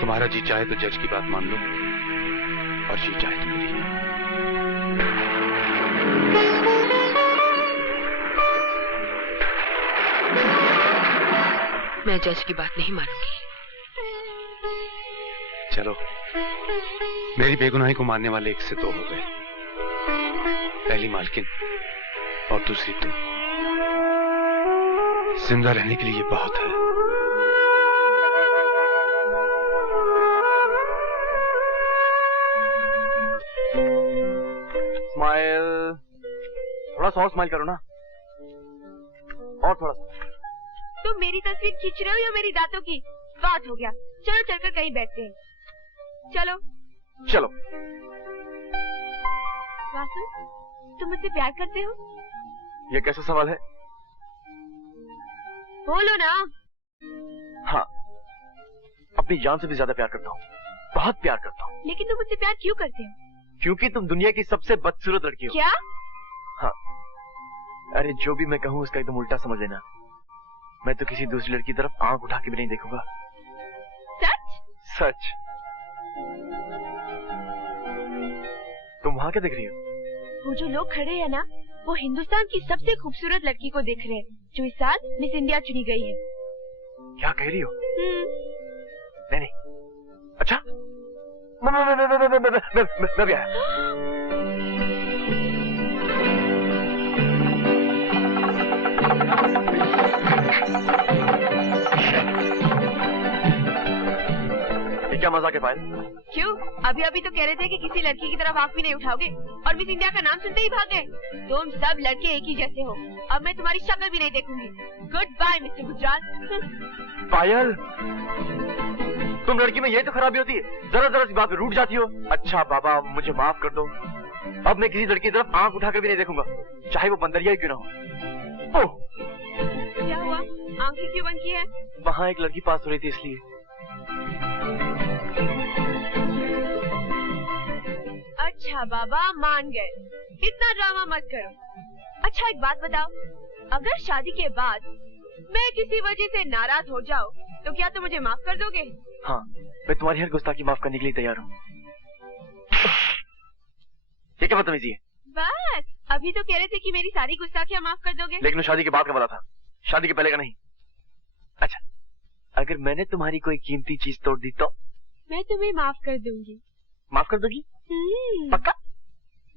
तुम्हारा जी चाहे तो जज की बात मान लो और जी चाहे तो मेरी। मैं जज की बात नहीं मानूंगी। चलो, मेरी बेगुनाही को मानने वाले 1 से 2 हो गए। पहली मालकिन और दूसरी तुम। जिंदा रहने के लिए ये बहुत है। स्माइल, थोड़ा सा और स्माइल करो ना, और थोड़ा सा। तुम मेरी तस्वीर खींच रहे हो या मेरी दांतों की? बात हो गया, चलो चलकर कहीं बैठते हैं। चलो चलो। वासु, तुम मुझसे प्यार करते हो? ये कैसा सवाल है? बोलो ना। हाँ, अपनी जान से भी ज्यादा प्यार करता हूँ, बहुत प्यार करता हूँ। लेकिन तुम मुझसे प्यार क्यों करते हो? क्योंकि तुम दुनिया की सबसे बदसूरत लड़की हो। क्या? हाँ, अरे जो भी मैं कहूँ उसका एकदम उल्टा समझ लेना। मैं तो किसी दूसरी लड़की की तरफ आंख उठा के भी नहीं देखूंगा। सच? सच। तुम वहां क्या देख रही हो? वो जो लोग खड़े हैं ना, वो हिंदुस्तान की सबसे खूबसूरत लड़की को देख रहे हैं, जो इस साल मिस इंडिया चुनी गई है। क्या कह रही हो? नहीं। अच्छा, मैं भी आया। क्या मजाक है पायल? क्यों? अभी अभी तो कह रहे थे कि किसी लड़की की तरफ आंख भी नहीं उठाओगे और मिस इंडिया का नाम सुनते ही भाग गए। तुम सब लड़के एक ही जैसे हो। अब मैं तुम्हारी शक्ल भी नहीं देखूंगी। Good bye mister Gujral. Payal, तुम लड़की में यही तो खराबी होती है, जरा जरा सी बात पे रूठ जाती हो। अच्छा बाबा, मुझे माफ कर दो। अब मैं किसी लड़की की तरफ आंख उठाकर भी नहीं देखूंगा, चाहे वो बंदरिया ही क्यों ना हो। ओह, क्या हुआ? आंखें क्यों बंद की है? वहाँ एक लड़की पास हो रही थी इसलिए। अच्छा बाबा, मान गए। इतना ड्रामा मत करो। अच्छा एक बात बताओ, अगर शादी के बाद मैं किसी वजह से नाराज हो जाऊँ तो क्या तुम मुझे माफ कर दोगे? हाँ, मैं तुम्हारी हर गुस्ताखी माफ करने के लिए तैयार हूँ। ये क्या बदतमीजी है? बस, अभी तो कह रहे थे कि मेरी सारी गुस्ताखियाँ माफ कर दोगे। लेकिन शादी के बाद का वादा था, शादी के पहले का नहीं। अच्छा, अगर मैंने तुम्हारी कोई कीमती चीज तोड़ दी तो? मैं तुम्हें माफ कर दूंगी। माफ कर दोगी? पक्का?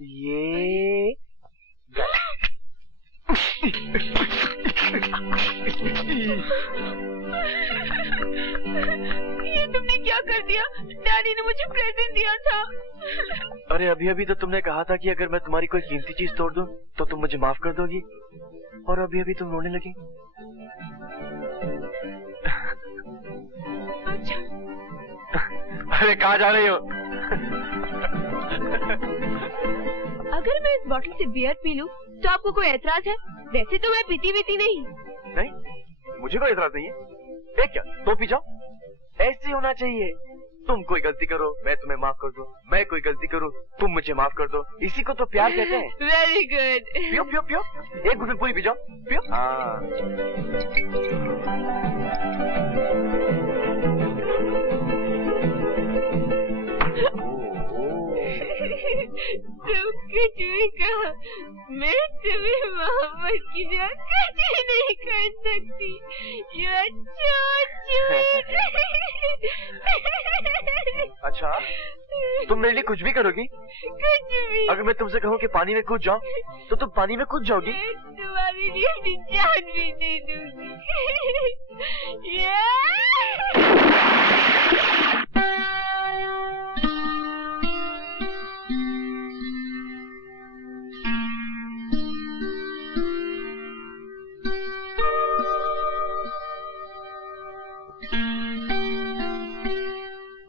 ये तुमने क्या कर दिया? डैडी ने मुझे प्रेजेंट दिया था। अरे अभी अभी तो तुमने कहा था कि अगर मैं तुम्हारी कोई कीमती चीज तोड़ दूं तो तुम मुझे माफ कर दोगी, और अभी अभी तुम रोने लगी। अच्छा। अरे कहाँ जा रही हो? अगर मैं इस बोतल से बियर पी लूं तो आपको कोई एतराज है? वैसे तो मैं पीती नहीं। नहीं? मुझे कोई एतराज नहीं है। एक क्या तो पी जाओ, ऐसे होना चाहिए। तुम कोई गलती करो मैं तुम्हें माफ कर दूं, मैं कोई गलती करूं तुम मुझे माफ कर दो, इसी को तो प्यार कहते हैं। Very good. पियो पियो पियो, एक घुट में पूरी पी जाओ, पियो। तुम कुछ भी कहो, मैं तुम्हें मोहब्बत की जगह कुछ नहीं कर सकती। You are so cute। अच्छा, तुम मेरे लिए कुछ भी करोगी? कुछ भी। अगर मैं तुमसे कहूँ कि पानी में कूद जाओ, तो तुम पानी में कूद जाओगी? तुम्हारे लिए अपनी जान भी दे दूंगी।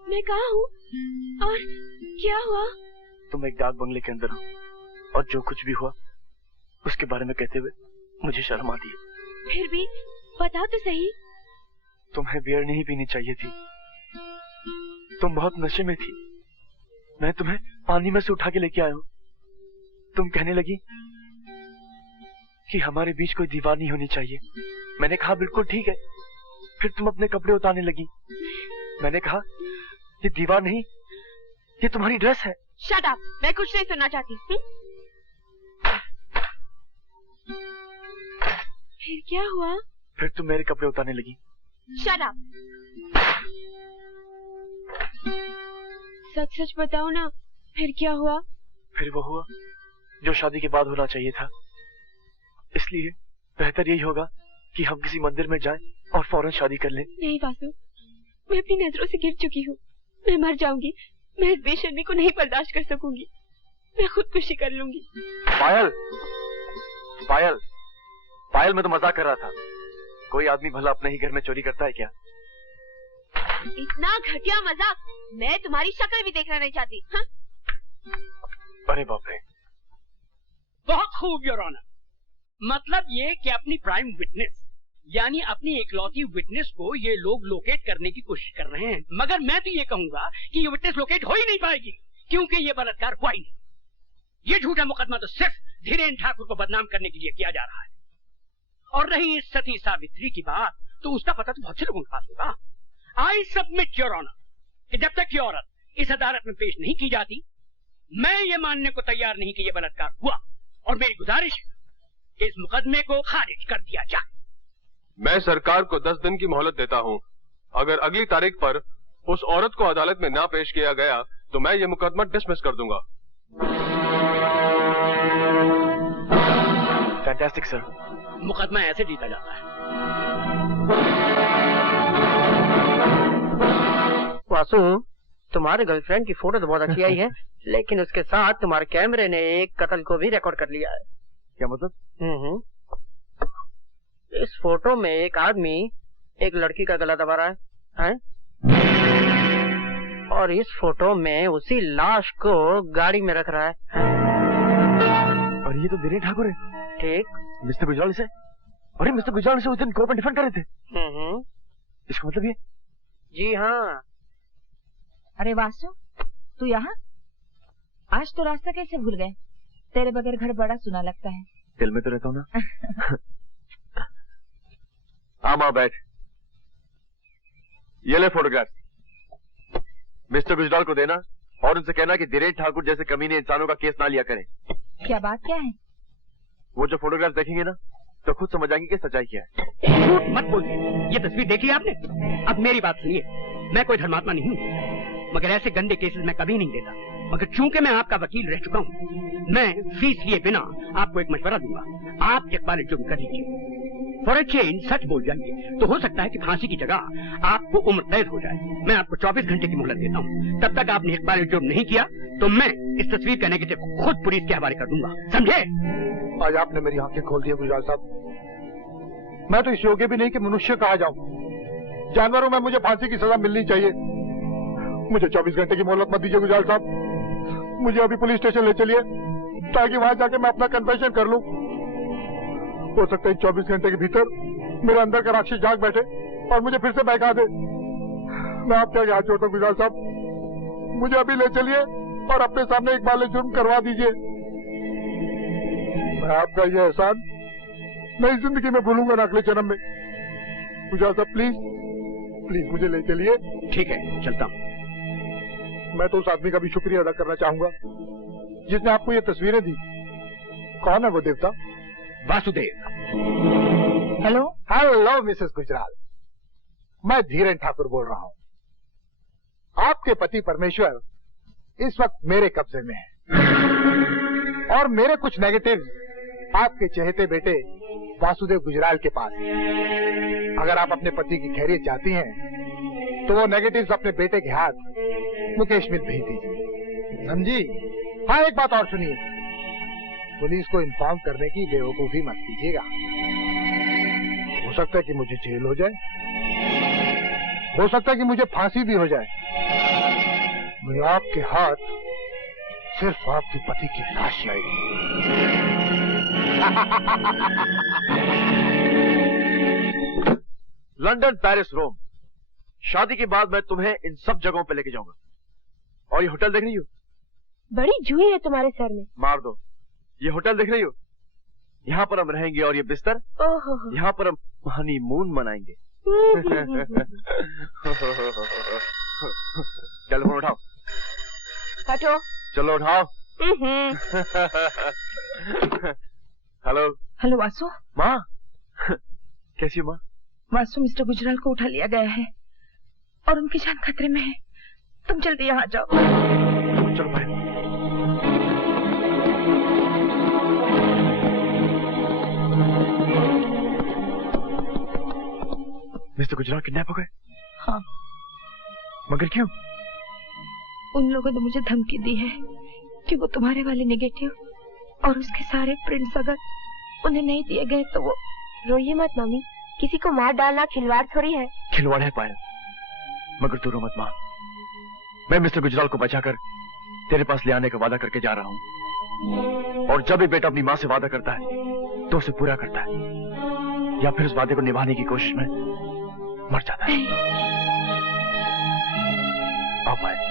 मैं कहाँ हूँ और क्या हुआ? तुम एक डाक बंगले के अंदर हो और जो कुछ भी हुआ उसके बारे में कहते हुए मुझे शर्म आती है। फिर भी बताओ तो सही। तुम्हें बियर नहीं पीनी चाहिए थी, तुम बहुत नशे में थी। मैं तुम्हें पानी में से उठा के लेके आया हूँ। तुम कहने लगी कि हमारे बीच कोई दीवार नहीं होनी चाहिए। मैंने कहा बिल्कुल ठीक है। फिर तुम अपने कपड़े उतारने लगी। मैंने कहा ये दीवार नहीं, ये तुम्हारी ड्रेस है। शट अप, मैं कुछ नहीं सुनना चाहती। फिर क्या हुआ? फिर तुम मेरे कपड़े उतारने लगी। Shut up. सच सच बताओ ना, फिर क्या हुआ? फिर वो हुआ जो शादी के बाद होना चाहिए था। इसलिए बेहतर यही होगा कि हम किसी मंदिर में जाएं और फौरन शादी कर लें। नहीं वासु, मैं अपनी नजरों से गिर चुकी हूँ। मैं मर जाऊंगी। मैं इस बेशर्मी को नहीं बर्दाश्त कर सकूंगी। मैं खुदकुशी कर लूंगी। पायल, पायल, पायल, मैं तो मजाक कर रहा था। कोई आदमी भला अपने ही घर में चोरी करता है क्या? इतना घटिया मजाक मैं तुम्हारी शक्ल भी देखना नहीं चाहती। हाँ? अरे बाप रे। बहुत खूब योर ऑनर। मतलब ये कि अपनी प्राइम विटनेस यानी अपनी इकलौती विटनेस को ये लोग लोकेट करने की कोशिश कर रहे हैं, मगर मैं तो ये कहूंगा कि ये विटनेस लोकेट हो ही नहीं पाएगी क्योंकि ये बलात्कार हुआ ही नहीं। ये झूठा मुकदमा तो सिर्फ धीरेन ठाकुर को बदनाम करने के लिए किया जा रहा है। और रही इस सती सावित्री की बात, तो उसका पता तो बहुत से लोगों के पास होगा। आई सबमिट योर ऑनर कि जब तक ये औरत इस अदालत में पेश नहीं की जाती, मैं ये मानने को तैयार नहीं कि ये बलात्कार हुआ। और मेरी गुजारिश है कि इस मुकदमे को खारिज कर दिया जाए। मैं सरकार को 10 दिन की मोहलत देता हूं। अगर अगली तारीख पर उस औरत को अदालत में ना पेश किया गया तो मैं ये मुकदमा डिसमिस कर दूंगा। Fantastic sir. मुकदमा ऐसे जीता जाता है। वासु, तुम्हारे गर्लफ्रेंड की फोटो तो बहुत अच्छी आई है, लेकिन उसके साथ तुम्हारे कैमरे ने एक कत्ल को भी रिकॉर्ड कर लिया है। क्या मतलब? इस फोटो में एक आदमी एक लड़की का गला दबा रहा है? और इस फोटो में उसी लाश को गाड़ी में रख रहा है। और ये तो धीरेन ठाकुर है। ठीक। मिस्टर गुजराल से, अरे मिस्टर गुजराल से उस दिन कोर्ट में डिफेंड कर रहे थे। इसका मतलब ये? जी हाँ। अरे वासु, तू यहाँ? आज तो रास्ता कैसे भूल गए? तेरे बगैर घर बड़ा सुना लगता है। दिल में तो रहता हूँ ना। आमा बैठ। ये ले फोटोग्राफ। मिस्टर गुजराल को देना और उनसे कहना कि धीरेन ठाकुर जैसे कमीने इंसानों का केस ना लिया करें। क्या बात क्या है? वो जो फोटोग्राफ देखेंगे ना तो खुद समझ आएंगे कि सच्चाई क्या है। झूठ मत बोलिए। ये तस्वीर देख ली आपने? अब मेरी बात सुनिए। मैं कोई धर्मात्मा नहीं हूँ, मगर ऐसे गंदे केसेस मैं कभी नहीं देता। मगर चूंकि मैं आपका वकील रह चुका हूँ, मैं फीस लिए बिना आपको एक मशवरा दूंगा। आप इकबाल जुर्म कर लीजिए। फॉर ए चेंज सच बोल जाइए तो हो सकता है कि फांसी की जगह आपको उम्र कैद हो जाए। मैं आपको 24 घंटे की मोहलत देता हूँ। तब तक आपने इकबाल जुर्म नहीं किया तो मैं इस तस्वीर का नेगेटिव खुद पुलिस के हवाले कर दूंगा। समझे? आज आपने मेरी आंखें खोल दी गुजराल साहब। मैं तो इस योग्य भी नहीं कि मनुष्य कहा जाऊं। जानवरों में मुझे फांसी की सजा मिलनी चाहिए। मुझे 24 घंटे की मोहलत मत दीजिए गुजराल साहब। मुझे अभी पुलिस स्टेशन ले चलिए ताकि वहां जाके मैं अपना कन्फेशन कर लूं। हो सकता है 24 घंटे के भीतर मेरे अंदर का राक्षस जाग बैठे और मुझे फिर से बहका दे। मैं आपके आगे हाथ जोड़ता हूँ गुजराल साहब, मुझे अभी ले चलिए और अपने सामने एक बार जुर्म करवा दीजिए। मैं आपका ये एहसान नई जिंदगी में भूलूंगा ना, अगले जन्म में। गुजराल साहब प्लीज प्लीज मुझे ले चलिए। ठीक है, चलता हूँ। मैं तो उस आदमी का भी शुक्रिया अदा करना चाहूंगा जिसने आपको ये तस्वीरें दी। कौन है वो देवता? Vasudev. Hello hello Mrs Gujral, मैं धीरेन ठाकुर बोल रहा हूँ। आपके पति परमेश्वर इस वक्त मेरे कब्जे में है और मेरे कुछ नेगेटिव आपके चहेते बेटे वासुदेव गुजराल के पास है। अगर आप अपने पति की खैरियत चाहती हैं तो वो नेगेटिव्स अपने बेटे के हाथ मुकेश मिल भेज दीजिए, समझी? हाँ, एक बात और सुनिए, पुलिस को इन्फॉर्म करने की बेवकूफी मत कीजिएगा। हो सकता है कि मुझे जेल हो जाए, हो सकता है कि मुझे फांसी भी हो जाए। मैं आपके हाथ सिर्फ आपके पति की लाश लाएगी। लंदन, पेरिस, रोम, शादी के बाद मैं तुम्हें इन सब जगहों पे लेके जाऊंगा। और ये होटल देख रही हो? बड़ी जुई है तुम्हारे सर में। मार दो। ये होटल देख रही हो? यहाँ पर हम रहेंगे और ये बिस्तर, यहाँ पर हम हनीमून मनाएंगे। टेलीफोन उठाओ। हटो। चलो उठाओ। हेलो। हेलो वासु। माँ कैसी हो माँ? वासु, मिस्टर गुजराल को उठा लिया गया है और उनकी जान खतरे में है। तुम जल्दी यहाँ जाओ। चलो भाई। मिस्टर गुजराल किडनैप हो गए? हाँ। मगर क्यों? उन लोगों ने मुझे धमकी दी है कि वो तुम्हारे वाले नेगेटिव और उसके सारे प्रिंट्स अगर उन्हें नहीं दिए गए तो वो। रोइए मत मामी, किसी को मार डालना खिलवाड़ थोड़ी है। खिलवाड़ है पायल, मगर तू रो मत माँ। मैं मिस्टर गुजराल को बचाकर तेरे पास ले आने का वादा करके जा रहा हूँ। और जब भी बेटा अपनी माँ से वादा करता है तो उसे पूरा करता है, या फिर उस वादे को निभाने की कोशिश में मर जाता है। आओ पायल।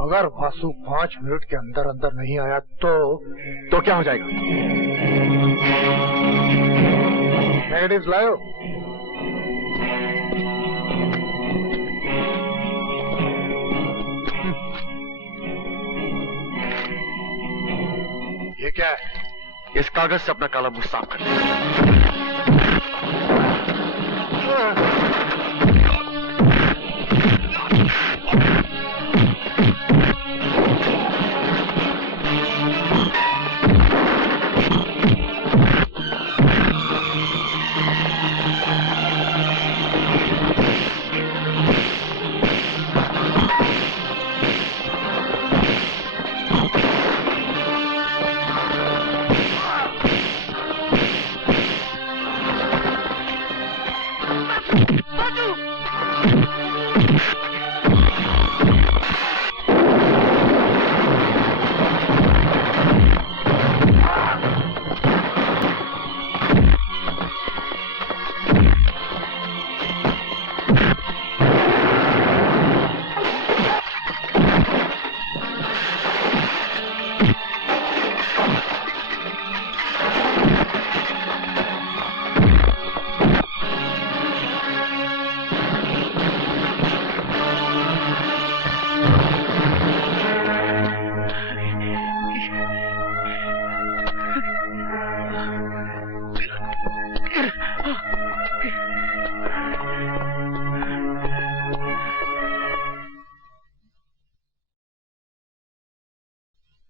अगर वासु 5 मिनट के अंदर अंदर नहीं आया तो क्या हो जाएगा? नेगेटिव्स लाओ। ये क्या है? इस कागज से अपना काला मुंह साफ कर।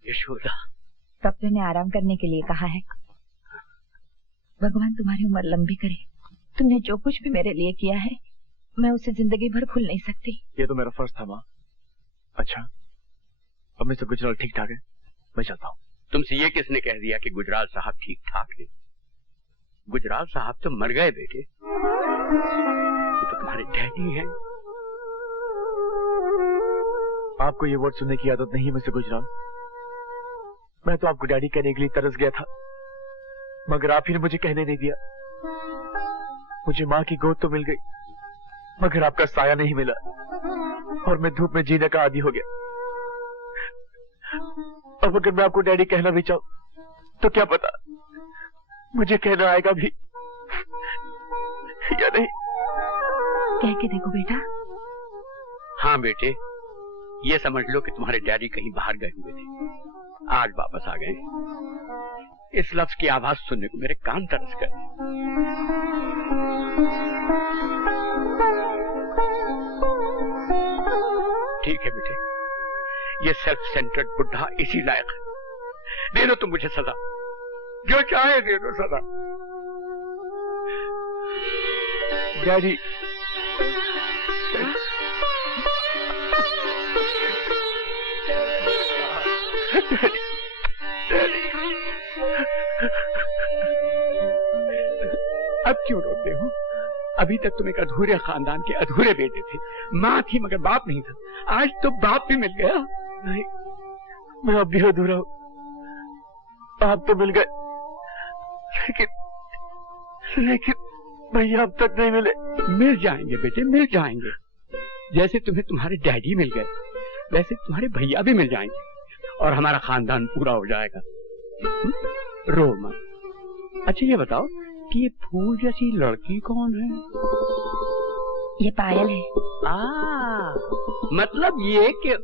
यशोदा, डॉक्टर ने आराम करने के लिए कहा है। भगवान तुम्हारी उम्र लंबी करे। तुमने जो कुछ भी मेरे लिए किया है मैं उसे जिंदगी भर भूल नहीं सकती। ये तो मेरा फर्ज था माँ। अच्छा, अब मिस्टर गुजराल ठीक ठाक है, मैं चलता हूँ। तुमसे ये किसने कह दिया कि गुजराल साहब ठीक ठाक है? गुजराल साहब तो मर गए बेटे। ये तो तुम्हारे डैडी हैं। आपको ये वर्ड सुनने की आदत नहीं है मिस्टर गुजराल। मैं तो आपको डैडी कहने के लिए तरस गया था, मगर आप ही ने मुझे कहने नहीं दिया। मुझे माँ की गोद तो मिल गई, मगर आपका साया नहीं मिला और मैं धूप में जीने का आदी हो गया। अब अगर मैं आपको डैडी कहना भी चाहूं तो क्या पता मुझे कहना आएगा भी या नहीं। कह के देखो बेटा। हाँ बेटे, ये समझ लो कि तुम्हारे डैडी कहीं बाहर गए हुए थे, आज वापस आ गए। इस लफ्ज की आवाज सुनने को मेरे कान तरस गए। ठीक है बेटे, ये सेल्फ सेंटर्ड बुढ़ा इसी लायक है। दे दो तुम मुझे सजा, जो चाहे दे दो सजा। डैडी, अब क्यों रोते हो? अभी तक तुम एक अधूरे खानदान के अधूरे बेटे थे। माँ थी मगर बाप नहीं था, आज तो बाप भी मिल गया। नहीं, मैं अब भी अधूरा हूँ। आप तो मिल गए, लेकिन भैया अब तक नहीं मिले। मिल जाएंगे बेटे, मिल जाएंगे। जैसे तुम्हें तुम्हारे डैडी मिल गए, वैसे तुम्हारे भैया भी मिल जाएंगे और हमारा खानदान पूरा हो जाएगा। रो मत। अच्छा ये बताओ कि ये फूल जैसी लड़की कौन है? ये पायल है। मतलब ये कि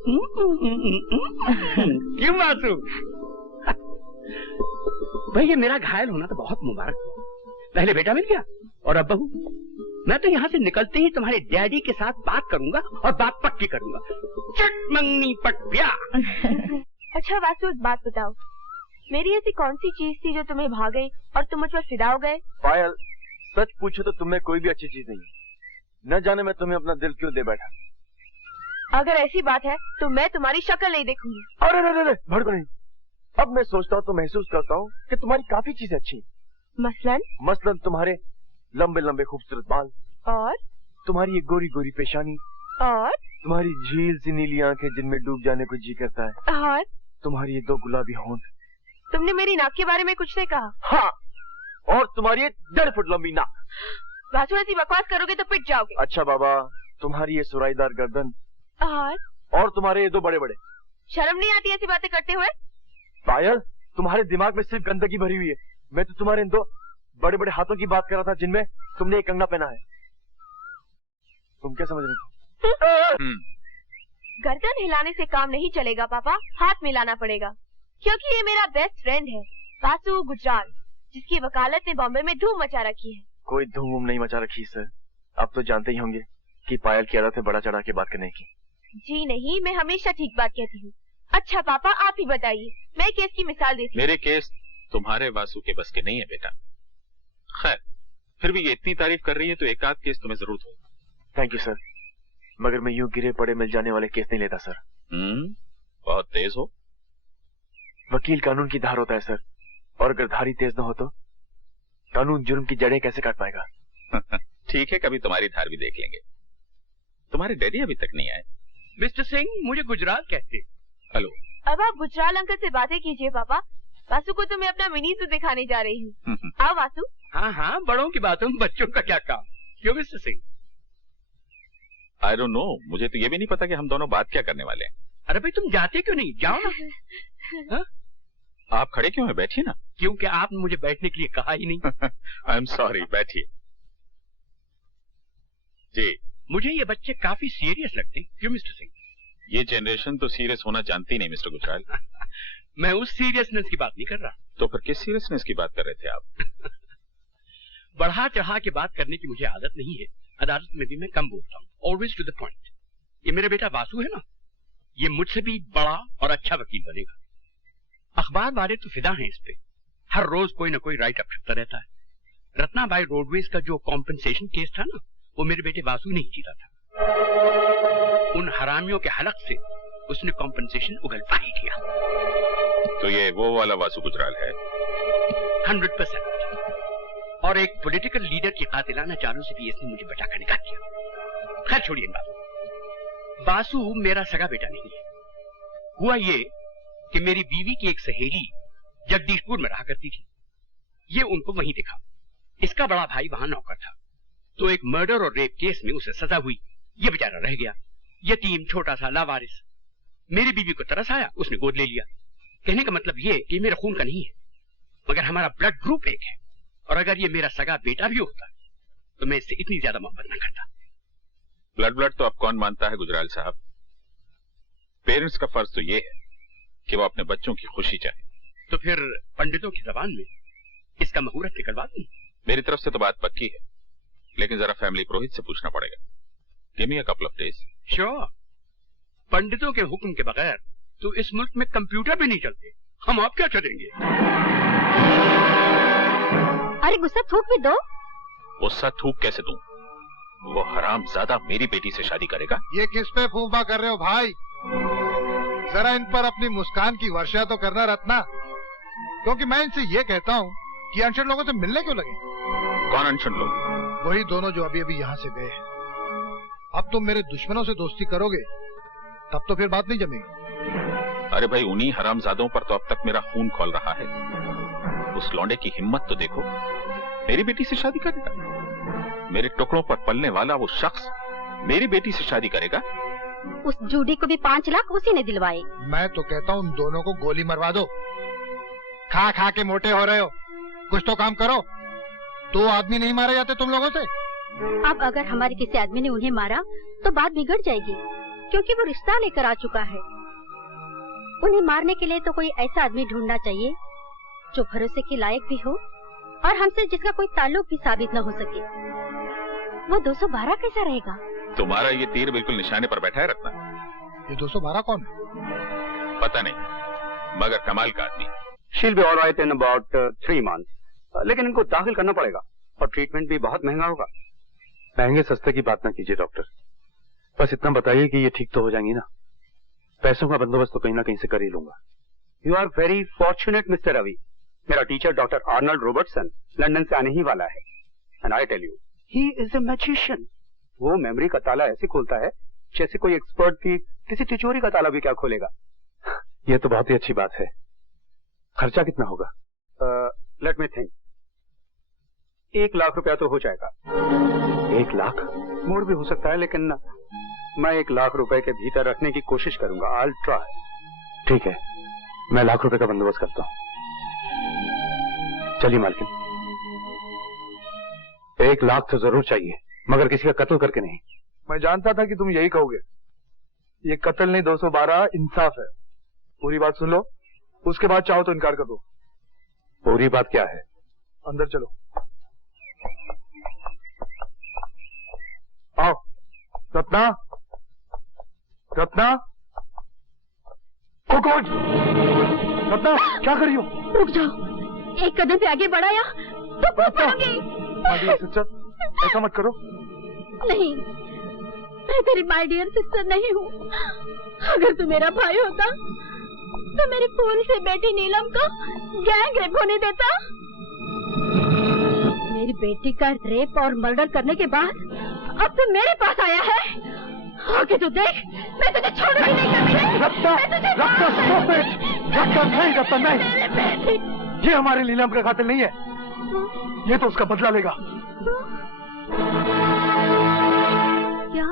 क्यों मासूम? भाई ये मेरा घायल होना तो बहुत मुबारक हुआ। पहले बेटा मिल गया और अब बहू। मैं तो यहाँ से निकलते ही तुम्हारे डैडी के साथ बात करूंगा और बात पक्की करूंगा। चट मंगनी पट ब्याह। अच्छा वासु, एक बात बताओ, मेरी ऐसी कौन सी चीज थी जो तुम्हें भा गई और तुम मुझ पर फिदा हो गए? पायल, सच पूछो तो तुम्हें कोई भी अच्छी चीज नहीं है। न जाने मैं तुम्हें अपना दिल क्यों दे बैठा। अगर ऐसी बात है तो मैं तुम्हारी शक्ल नहीं देखूंगी। अरे भड़को नहीं। अब मैं सोचता हूँ तो महसूस करता हूँ कि तुम्हारी काफी चीजें अच्छी। मसलन तुम्हारे लंबे लंबे खूबसूरत बाल, और तुम्हारी ये गोरी गोरी पेशानी, और तुम्हारी झील सी नीली आंखें जिनमें डूब जाने को जी करता है, और तुम्हारी ये 2 गुलाबी होंठ। तुमने मेरी नाक के बारे में कुछ नहीं कहा? हाँ, और तुम्हारी ये 1.5 फुट लंबी नाक। वासु, ऐसी बकवास करोगे तो पिट जाओगे। अच्छा बाबा, तुम्हारी ये सुराईदार गर्दन, और तुम्हारे ये 2 बड़े बड़े। शर्म नहीं आती ऐसी बातें करते हुए? पायल, तुम्हारे दिमाग में सिर्फ गंदगी भरी हुई है। मैं तो तुम्हारे इन 2 बड़े बड़े हाथों की बात कर रहा था जिनमें तुमने एक कंगना पहना है। तुम क्या समझ रही थी? गर्दन हिलाने से काम नहीं चलेगा पापा, हाथ मिलाना पड़ेगा, क्योंकि ये मेरा बेस्ट फ्रेंड है वासु गुजराल, जिसकी वकालत ने बॉम्बे में धूम मचा रखी है। कोई धूम नहीं मचा रखी सर। आप तो जानते ही होंगे कि पायल की आदत है बड़ा चढ़ा के बात करने की। जी नहीं, मैं हमेशा ठीक बात कहती हूँ। अच्छा पापा, आप ही बताइए, मैं केस की मिसाल देती हूँ। मेरे केस तुम्हारे वासु के बस के नहीं है बेटा। खैर, फिर भी ये इतनी तारीफ कर रही है तो एक आध केस तुम्हें जरूर हो। थैंक यू सर, मगर मैं यूं गिरे पड़े मिल जाने वाले केस नहीं लेता सर। बहुत तेज हो। वकील कानून की धार होता है सर, और अगर धारी तेज न हो तो कानून जुर्म की जड़ें कैसे काट पाएगा। ठीक है, कभी तुम्हारी धार भी देख लेंगे। तुम्हारे डैडी अभी तक नहीं आए। मिस्टर सिंह, मुझे गुजराल कहते। हेलो। अब आप गुजराल अंकल से बातें कीजिए पापा। वासु को तो मैं अपना मिनी सूट दिखाने जा रही हूँ। आओ वासु। हाँ हाँ, बड़ों की बातों में बच्चों का क्या काम। क्यों mister Singh? I don't know, मुझे तो ये भी नहीं पता कि हम दोनों बात क्या करने वाले हैं। अरे भाई तुम जाते क्यों नहीं? जाओ ना। आप खड़े क्यों हैं? बैठिए ना। क्योंकि आपने मुझे बैठने के लिए कहा ही नहीं। आई एम सॉरी, बैठिए। जी, मुझे ये बच्चे काफी सीरियस लगते। क्यों मिस्टर सिंह? ये जनरेशन तो सीरियस होना जानती नहीं मिस्टर गुजराल। मैं उस सीरियसनेस की बात नहीं कर रहा। तो फिर किस सीरियसनेस की बात कर रहे थे आप? बढ़ा चढ़ा के बात करने की मुझे आदत नहीं है। अदालत में भी मैं कम बोलता हूँ, ऑलवेज टू द पॉइंट। ये मेरा बेटा वासु है ना, ये मुझसे भी बड़ा और अच्छा वकील बनेगा। अखबार वाले तो फिदा हैं इस पे, हर रोज कोई ना कोई राइट अप छपता रहता है। रत्नाबाई रोडवेज का जो कॉम्पेंसेशन केस था ना, वो मेरे बेटे वासु ने ही जीता था। उन हरामियों के हलक से उसने कॉम्पेंसेशन उगलवा ही दिया। तो ये वो वाला वासु गुजराल है? 100%। और एक पॉलिटिकल लीडर की कातिलाना चालों से भी इसने मुझे बचाकर निकाल दिया। खैर छोड़िए इन बातों। बासु मेरा सगा बेटा नहीं है। हुआ ये कि मेरी बीवी की एक सहेली जगदीशपुर में रहा करती थी। ये उनको वहीं दिखा। इसका बड़ा भाई वहां नौकर था, तो एक मर्डर और रेप केस में उसे सजा हुई। ये बेचारा रह गया, यतीम, छोटा सा, लावारिस। मेरी बीवी को तरस आया, उसने गोद ले लिया। कहने का मतलब ये कि मेरा खून का नहीं है, मगर हमारा ब्लड ग्रुप एक है, और अगर ये मेरा सगा बेटा भी होता तो मैं इससे इतनी ज्यादा मोहब्बत न करता। ब्लड तो अब कौन मानता है गुजराल साहब। पेरेंट्स का फर्ज तो ये है कि वो अपने बच्चों की खुशी चाहे। तो फिर पंडितों की जबान में इसका मुहूर्त निकलवा दूं? मेरी तरफ से तो बात पक्की है, लेकिन जरा फैमिली पुरोहित से पूछना पड़ेगा। Give me a couple of days. Sure. पंडितों के हुक्म के बगैर तो इस मुल्क में कंप्यूटर भी नहीं चलते। हम आप क्या करेंगे? अरे गुस्सा थूक भी दो। गुस्सा थूक कैसे दूं? वो हरामजादा मेरी बेटी से शादी करेगा। ये किस पे फूफा कर रहे हो भाई? जरा इन पर अपनी मुस्कान की वर्षा तो करना रत्ना, क्योंकि मैं इनसे ये कहता हूँ कि अनशन लोगों से मिलने क्यों लगे? कौन अनशन लोग? वही दोनों जो अभी अभी यहाँ से गए हैं। अब तुम मेरे दुश्मनों से दोस्ती करोगे तब तो फिर बात नहीं जमेगी। अरे भाई, उन्हीं हरामजादों पर तो अब तक मेरा खून खौल रहा है। उस लौंडे की हिम्मत तो देखो, मेरी बेटी से शादी करेगा। मेरे टुकड़ों पर पलने वाला वो शख्स मेरी बेटी से शादी करेगा। उस जूडी को भी 5 लाख उसी ने दिलवाए। मैं तो कहता हूँ उन दोनों को गोली मरवा दो। खा खा के मोटे हो रहे हो, कुछ तो काम करो। 2 आदमी नहीं मारे जाते तुम लोगों से। अब अगर हमारे किसी आदमी ने उन्हें मारा तो बात बिगड़ जाएगी, क्योंकि वो रिश्ता लेकर आ चुका है। उन्हें मारने के लिए तो कोई ऐसा आदमी ढूंढना चाहिए जो भरोसे के लायक भी हो और हमसे जिसका कोई ताल्लुक भी साबित न हो सके। वो 212 कैसा रहेगा? तुम्हारा ये तीर बिल्कुल निशाने पर बैठा है रत्ना। ये 212 कौन है? पता नहीं, मगर कमाल का आदमी। She'll be alright in about 3 months, लेकिन इनको दाखिल करना पड़ेगा और ट्रीटमेंट भी बहुत महंगा होगा। महंगे सस्ते की बात ना कीजिए डॉक्टर, बस इतना बताइए कि ये ठीक तो हो जाएंगी ना। पैसों का बंदोबस्त तो कहीं ना कहीं से कर ही लूंगा। You are very fortunate mister Ravi. मेरा teacher doctor Arnold Robertson London से आने ही वाला है, and I tell you he is a magician. वो मेमोरी का ताला ऐसे खोलता है जैसे कोई एक्सपर्ट भी किसी तिजोरी का ताला भी क्या खोलेगा। ये तो बहुत ही अच्छी बात है। खर्चा कितना होगा? Let me think. 1 लाख रुपया तो हो जाएगा। 1 लाख? मोर भी हो सकता है, लेकिन मैं 1 लाख रुपए के भीतर रखने की कोशिश करूंगा। I will try. ठीक है, मैं 1 लाख रुपए का बंदोबस्त करता हूँ। चलिए मालकिन, 1 लाख तो जरूर चाहिए, मगर किसी का कत्ल करके नहीं। मैं जानता था कि तुम यही कहोगे। ये कत्ल नहीं, 212 इंसाफ है। पूरी बात सुन लो, उसके बाद चाहो तो इनकार कर दो। पूरी बात क्या है? अंदर चलो। आओ। रत्ना, रत्ना, ओ कौन? रत्ना, क्या कर रही हो? रुक जाओ, एक कदम भी आगे बढ़ाया तो कूद पड़ोगे। सिस्टर, ऐसा मत करो। नहीं, मैं तेरी माय डियर सिस्टर नहीं हूँ। अगर तू मेरा भाई होता तो मेरी फूल से बेटी नीलम को गैंग रेप होने देता। मेरी बेटी का रेप और मर्डर करने के बाद अब तू मेरे पास आया है। आगे तो देख, मैं तुझे छोड़ूंगी नहीं। Ratna, Ratna, stop it! रत्ना नहीं, रत्ना नहीं। ये हमारे नीलम का कातिल नहीं है। ये तो उसका बदला लेगा। क्या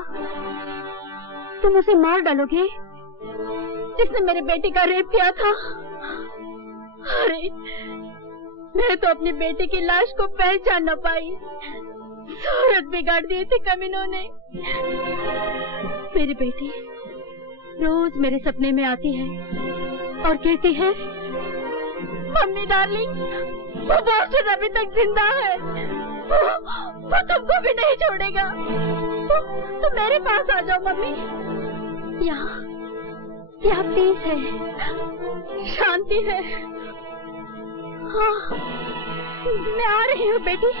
तुम उसे मार डालोगे जिसने मेरे बेटे का रेप किया था? अरे, मैं तो अपनी बेटे की लाश को पहचान न पाई। सूरत बिगाड़ दिए थे कमीनों ने। मेरी बेटी रोज मेरे सपने में आती है और कहती है, मम्मी डार्लिंग, वो बॉस्टन अभी तक जिंदा है, वो तुमको भी नहीं छोड़ेगा। तुम मेरे पास आ जाओ मम्मी। यहाँ पीस है, शांति है। हाँ, मैं आ रही हूँ बेटी,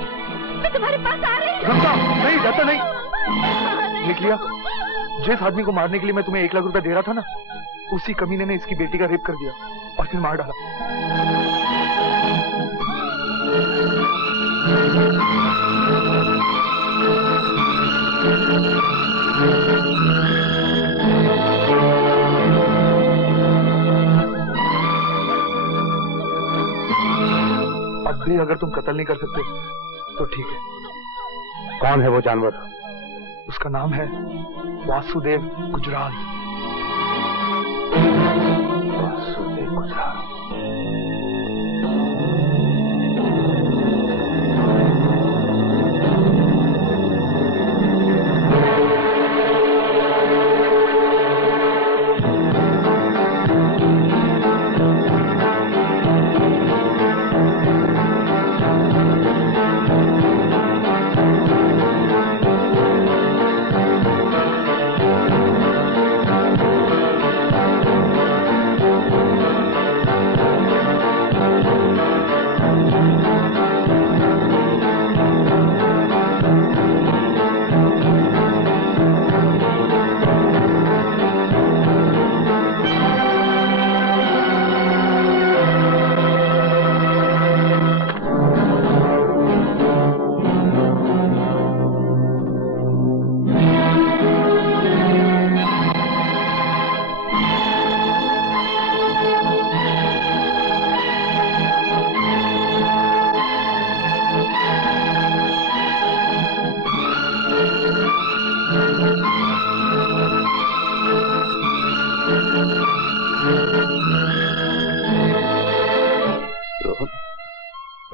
मैं तुम्हारे पास आ रही हूँ। नहीं, रत्ना नहीं। देख लिया, जिस आदमी को मारने के लिए मैं तुम्हें 1 लाख रुपया दे रहा था ना, उसी कमीने ने इसकी बेटी का रेप कर दिया और फिर मार डाला। अब भी अगर तुम कत्ल नहीं कर सकते तो ठीक है। कौन है वो जानवर? उसका नाम है वासुदेव गुजराल। वासुदेव गुजराल।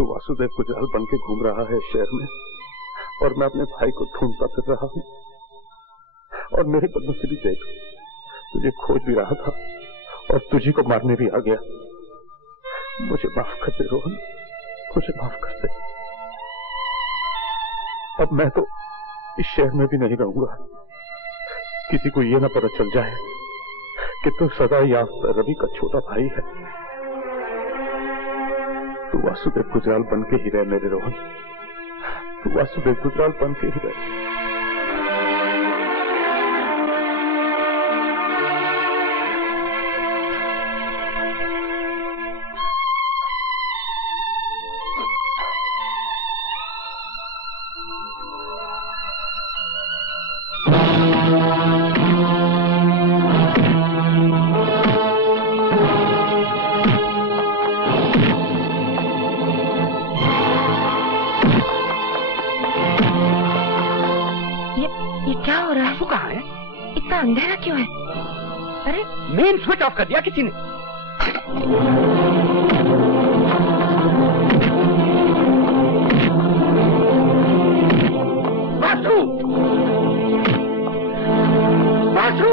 वासुदेव गुजराल बन के घूम रहा है शहर में और मैं अपने भाई को ढूंढता फिर रहा हूँ। और मेरे बदलों से भी देख, तुझे खोज भी रहा था और तुझी को मारने भी आ गया। मुझे माफ कर दे रोहन, मुझे माफ कर दे। अब मैं तो इस शहर में भी नहीं रहूंगा। किसी को ये ना पता चल जाए कि तू सदा याफ्ता रवि का छोटा भाई है। तू वासुदेव गुजराल बन के ही रह मेरे रोहन, तू वासुदेव गुजराल बन के ही रह। अंधेरा क्यों है? अरे मेन स्विच ऑफ कर दिया किसी ने। वासु, वासु,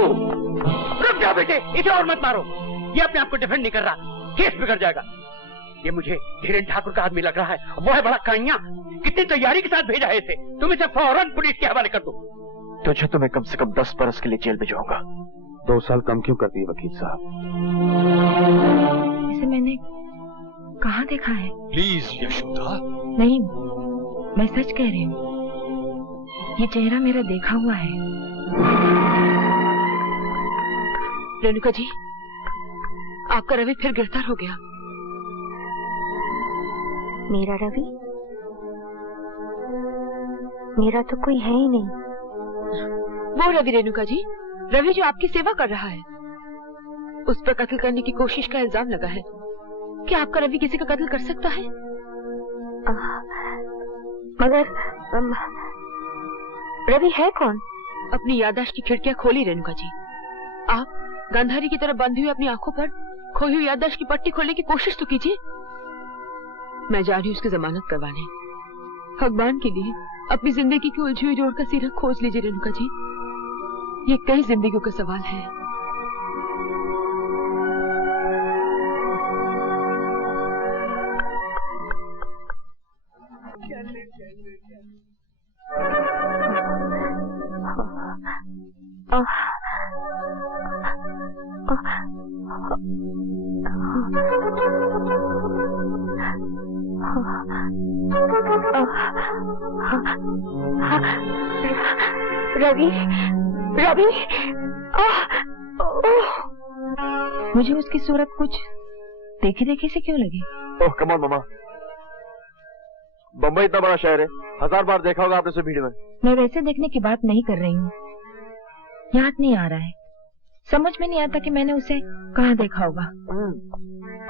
रुक जाओ बेटे, इसे और मत मारो। ये अपने आप को डिफेंड नहीं कर रहा, केस बिगड़ जाएगा। ये मुझे धीरेन ठाकुर का आदमी लग रहा है। वो है बड़ा काइया, कितनी तैयारी के साथ भेजा है इसे। तुम इसे फौरन पुलिस के हवाले कर दो। तुझे तो मैं कम से कम 10 बरस के लिए जेल भिजवाऊंगा। 2 साल कम क्यों कर दिए वकील साहब? इसे मैंने कहाँ देखा है? प्लीज यशोदा। नहीं, मैं सच कह रही हूँ, ये चेहरा मेरा देखा हुआ है। रेणुका जी, आपका रवि फिर गिरफ्तार हो गया। मेरा रवि? मेरा तो कोई है ही नहीं। वो रवि रेणुका जी, रवि जो आपकी सेवा कर रहा है। उस पर कत्ल करने की कोशिश का इल्जाम लगा है। क्या आपका रवि किसी का कत्ल कर सकता है? मगर रवि है कौन? अपनी याददाश्त की खिड़कियां खोली रेणुका जी। आप गांधारी की तरह बंधी हुई अपनी आंखों पर खोई हुई याददाश्त की पट्टी खोलने की कोशिश तो कीजिए। मैं जा रही हूँ उसकी जमानत करवाने। भगवान के लिए अपनी जिंदगी की उलझी हुई जोड़ का सिरा खोज लीजिए रेणुका जी। ये कई जिंदगियों का सवाल है। रवि, रवि, मुझे उसकी सूरत कुछ देखी देखी से क्यों लगी? ओह कम ऑन मामा, बम्बई इतना बड़ा शहर है, 1000 बार देखा होगा आपने उसे भीड़ में। मैं वैसे देखने की बात नहीं कर रही हूँ, याद नहीं आ रहा है। समझ में नहीं आता कि मैंने उसे कहाँ देखा होगा।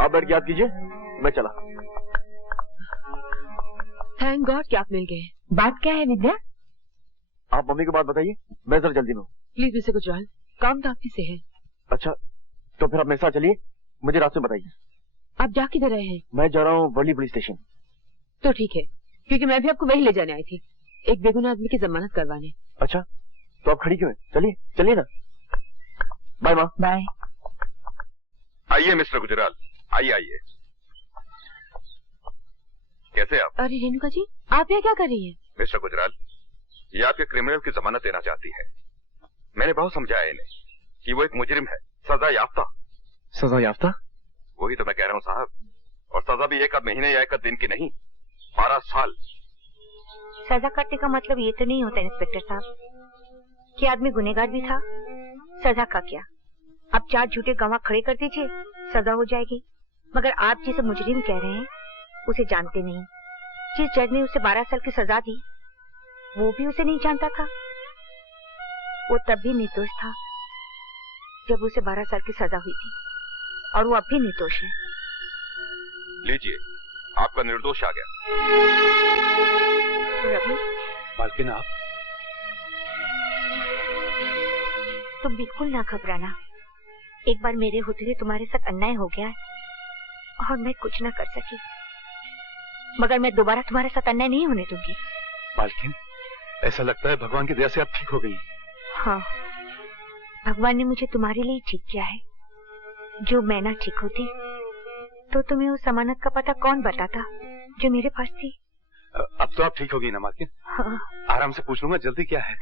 आप बैठ के याद कीजिए, मैं चला। थैंक गॉड कि आप मिल गए। बात क्या है विद्या? आप मम्मी को बात बताइए, मैं जरा जल्दी में हूँ। प्लीज मिस्टर गुजराल, काम तो आपकी से है। अच्छा, तो फिर आप मेरे साथ चलिए, मुझे रास्ते बताइए। आप जा किधर रहे हैं? मैं जा रहा हूँ वर्ली पुलिस स्टेशन। तो ठीक है, क्योंकि मैं भी आपको वही ले जाने आई थी, एक बेगुनाह आदमी की जमानत करवाने। अच्छा, तो आप खड़ी क्यों हैं? चलिए चलिए ना। बाय माँ। बाय। आइए मिस्टर गुजराल, आइए आइए। कैसे आप? अरे रेणुका जी, आप यहाँ क्या कर रही हैं? मिस्टर गुजराल, ये आपके क्रिमिनल की जमानत देना चाहती है। मैंने बहुत समझाया इन्हें कि वो एक मुजरिम है, सजा याफ्ता। सजा याफ्ता? वही तो मैं कह रहा हूँ साहब, और सजा भी 1 महीने या 1 दिन की नहीं, 12 साल। सजा कटने का मतलब ये तो नहीं होता इंस्पेक्टर साहब कि आदमी गुनहगार भी था। सजा का क्या, अब 4 झूठे गवाह खड़े कर दीजिए, सजा हो जाएगी। मगर आप जिसे मुजरिम कह रहे हैं उसे जानते नहीं। जिस जज ने उसे 12 साल की सजा दी वो भी उसे नहीं जानता था। वो तब भी निर्दोष था जब उसे 12 साल की सजा हुई थी, और वो अब भी निर्दोष है। लीजिए, आपका निर्दोष आ गया। रवि, मालकिन आप? तुम बिल्कुल ना घबराना। एक बार मेरे होते हुए तुम्हारे साथ अन्याय हो गया और मैं कुछ ना कर सकी, मगर मैं दोबारा तुम्हारे साथ अन्याय नहीं होने दूंगी। मालकिन, ऐसा लगता है भगवान की दया से आप ठीक हो गई। हाँ, भगवान ने मुझे तुम्हारे लिए ठीक किया है। जो मैं ना ठीक होती तो तुम्हें उस जमानत का पता कौन बताता जो मेरे पास थी। अब तो आप ठीक हो गई ना मालकिन? हाँ। आराम से पूछ लूंगा, जल्दी क्या है?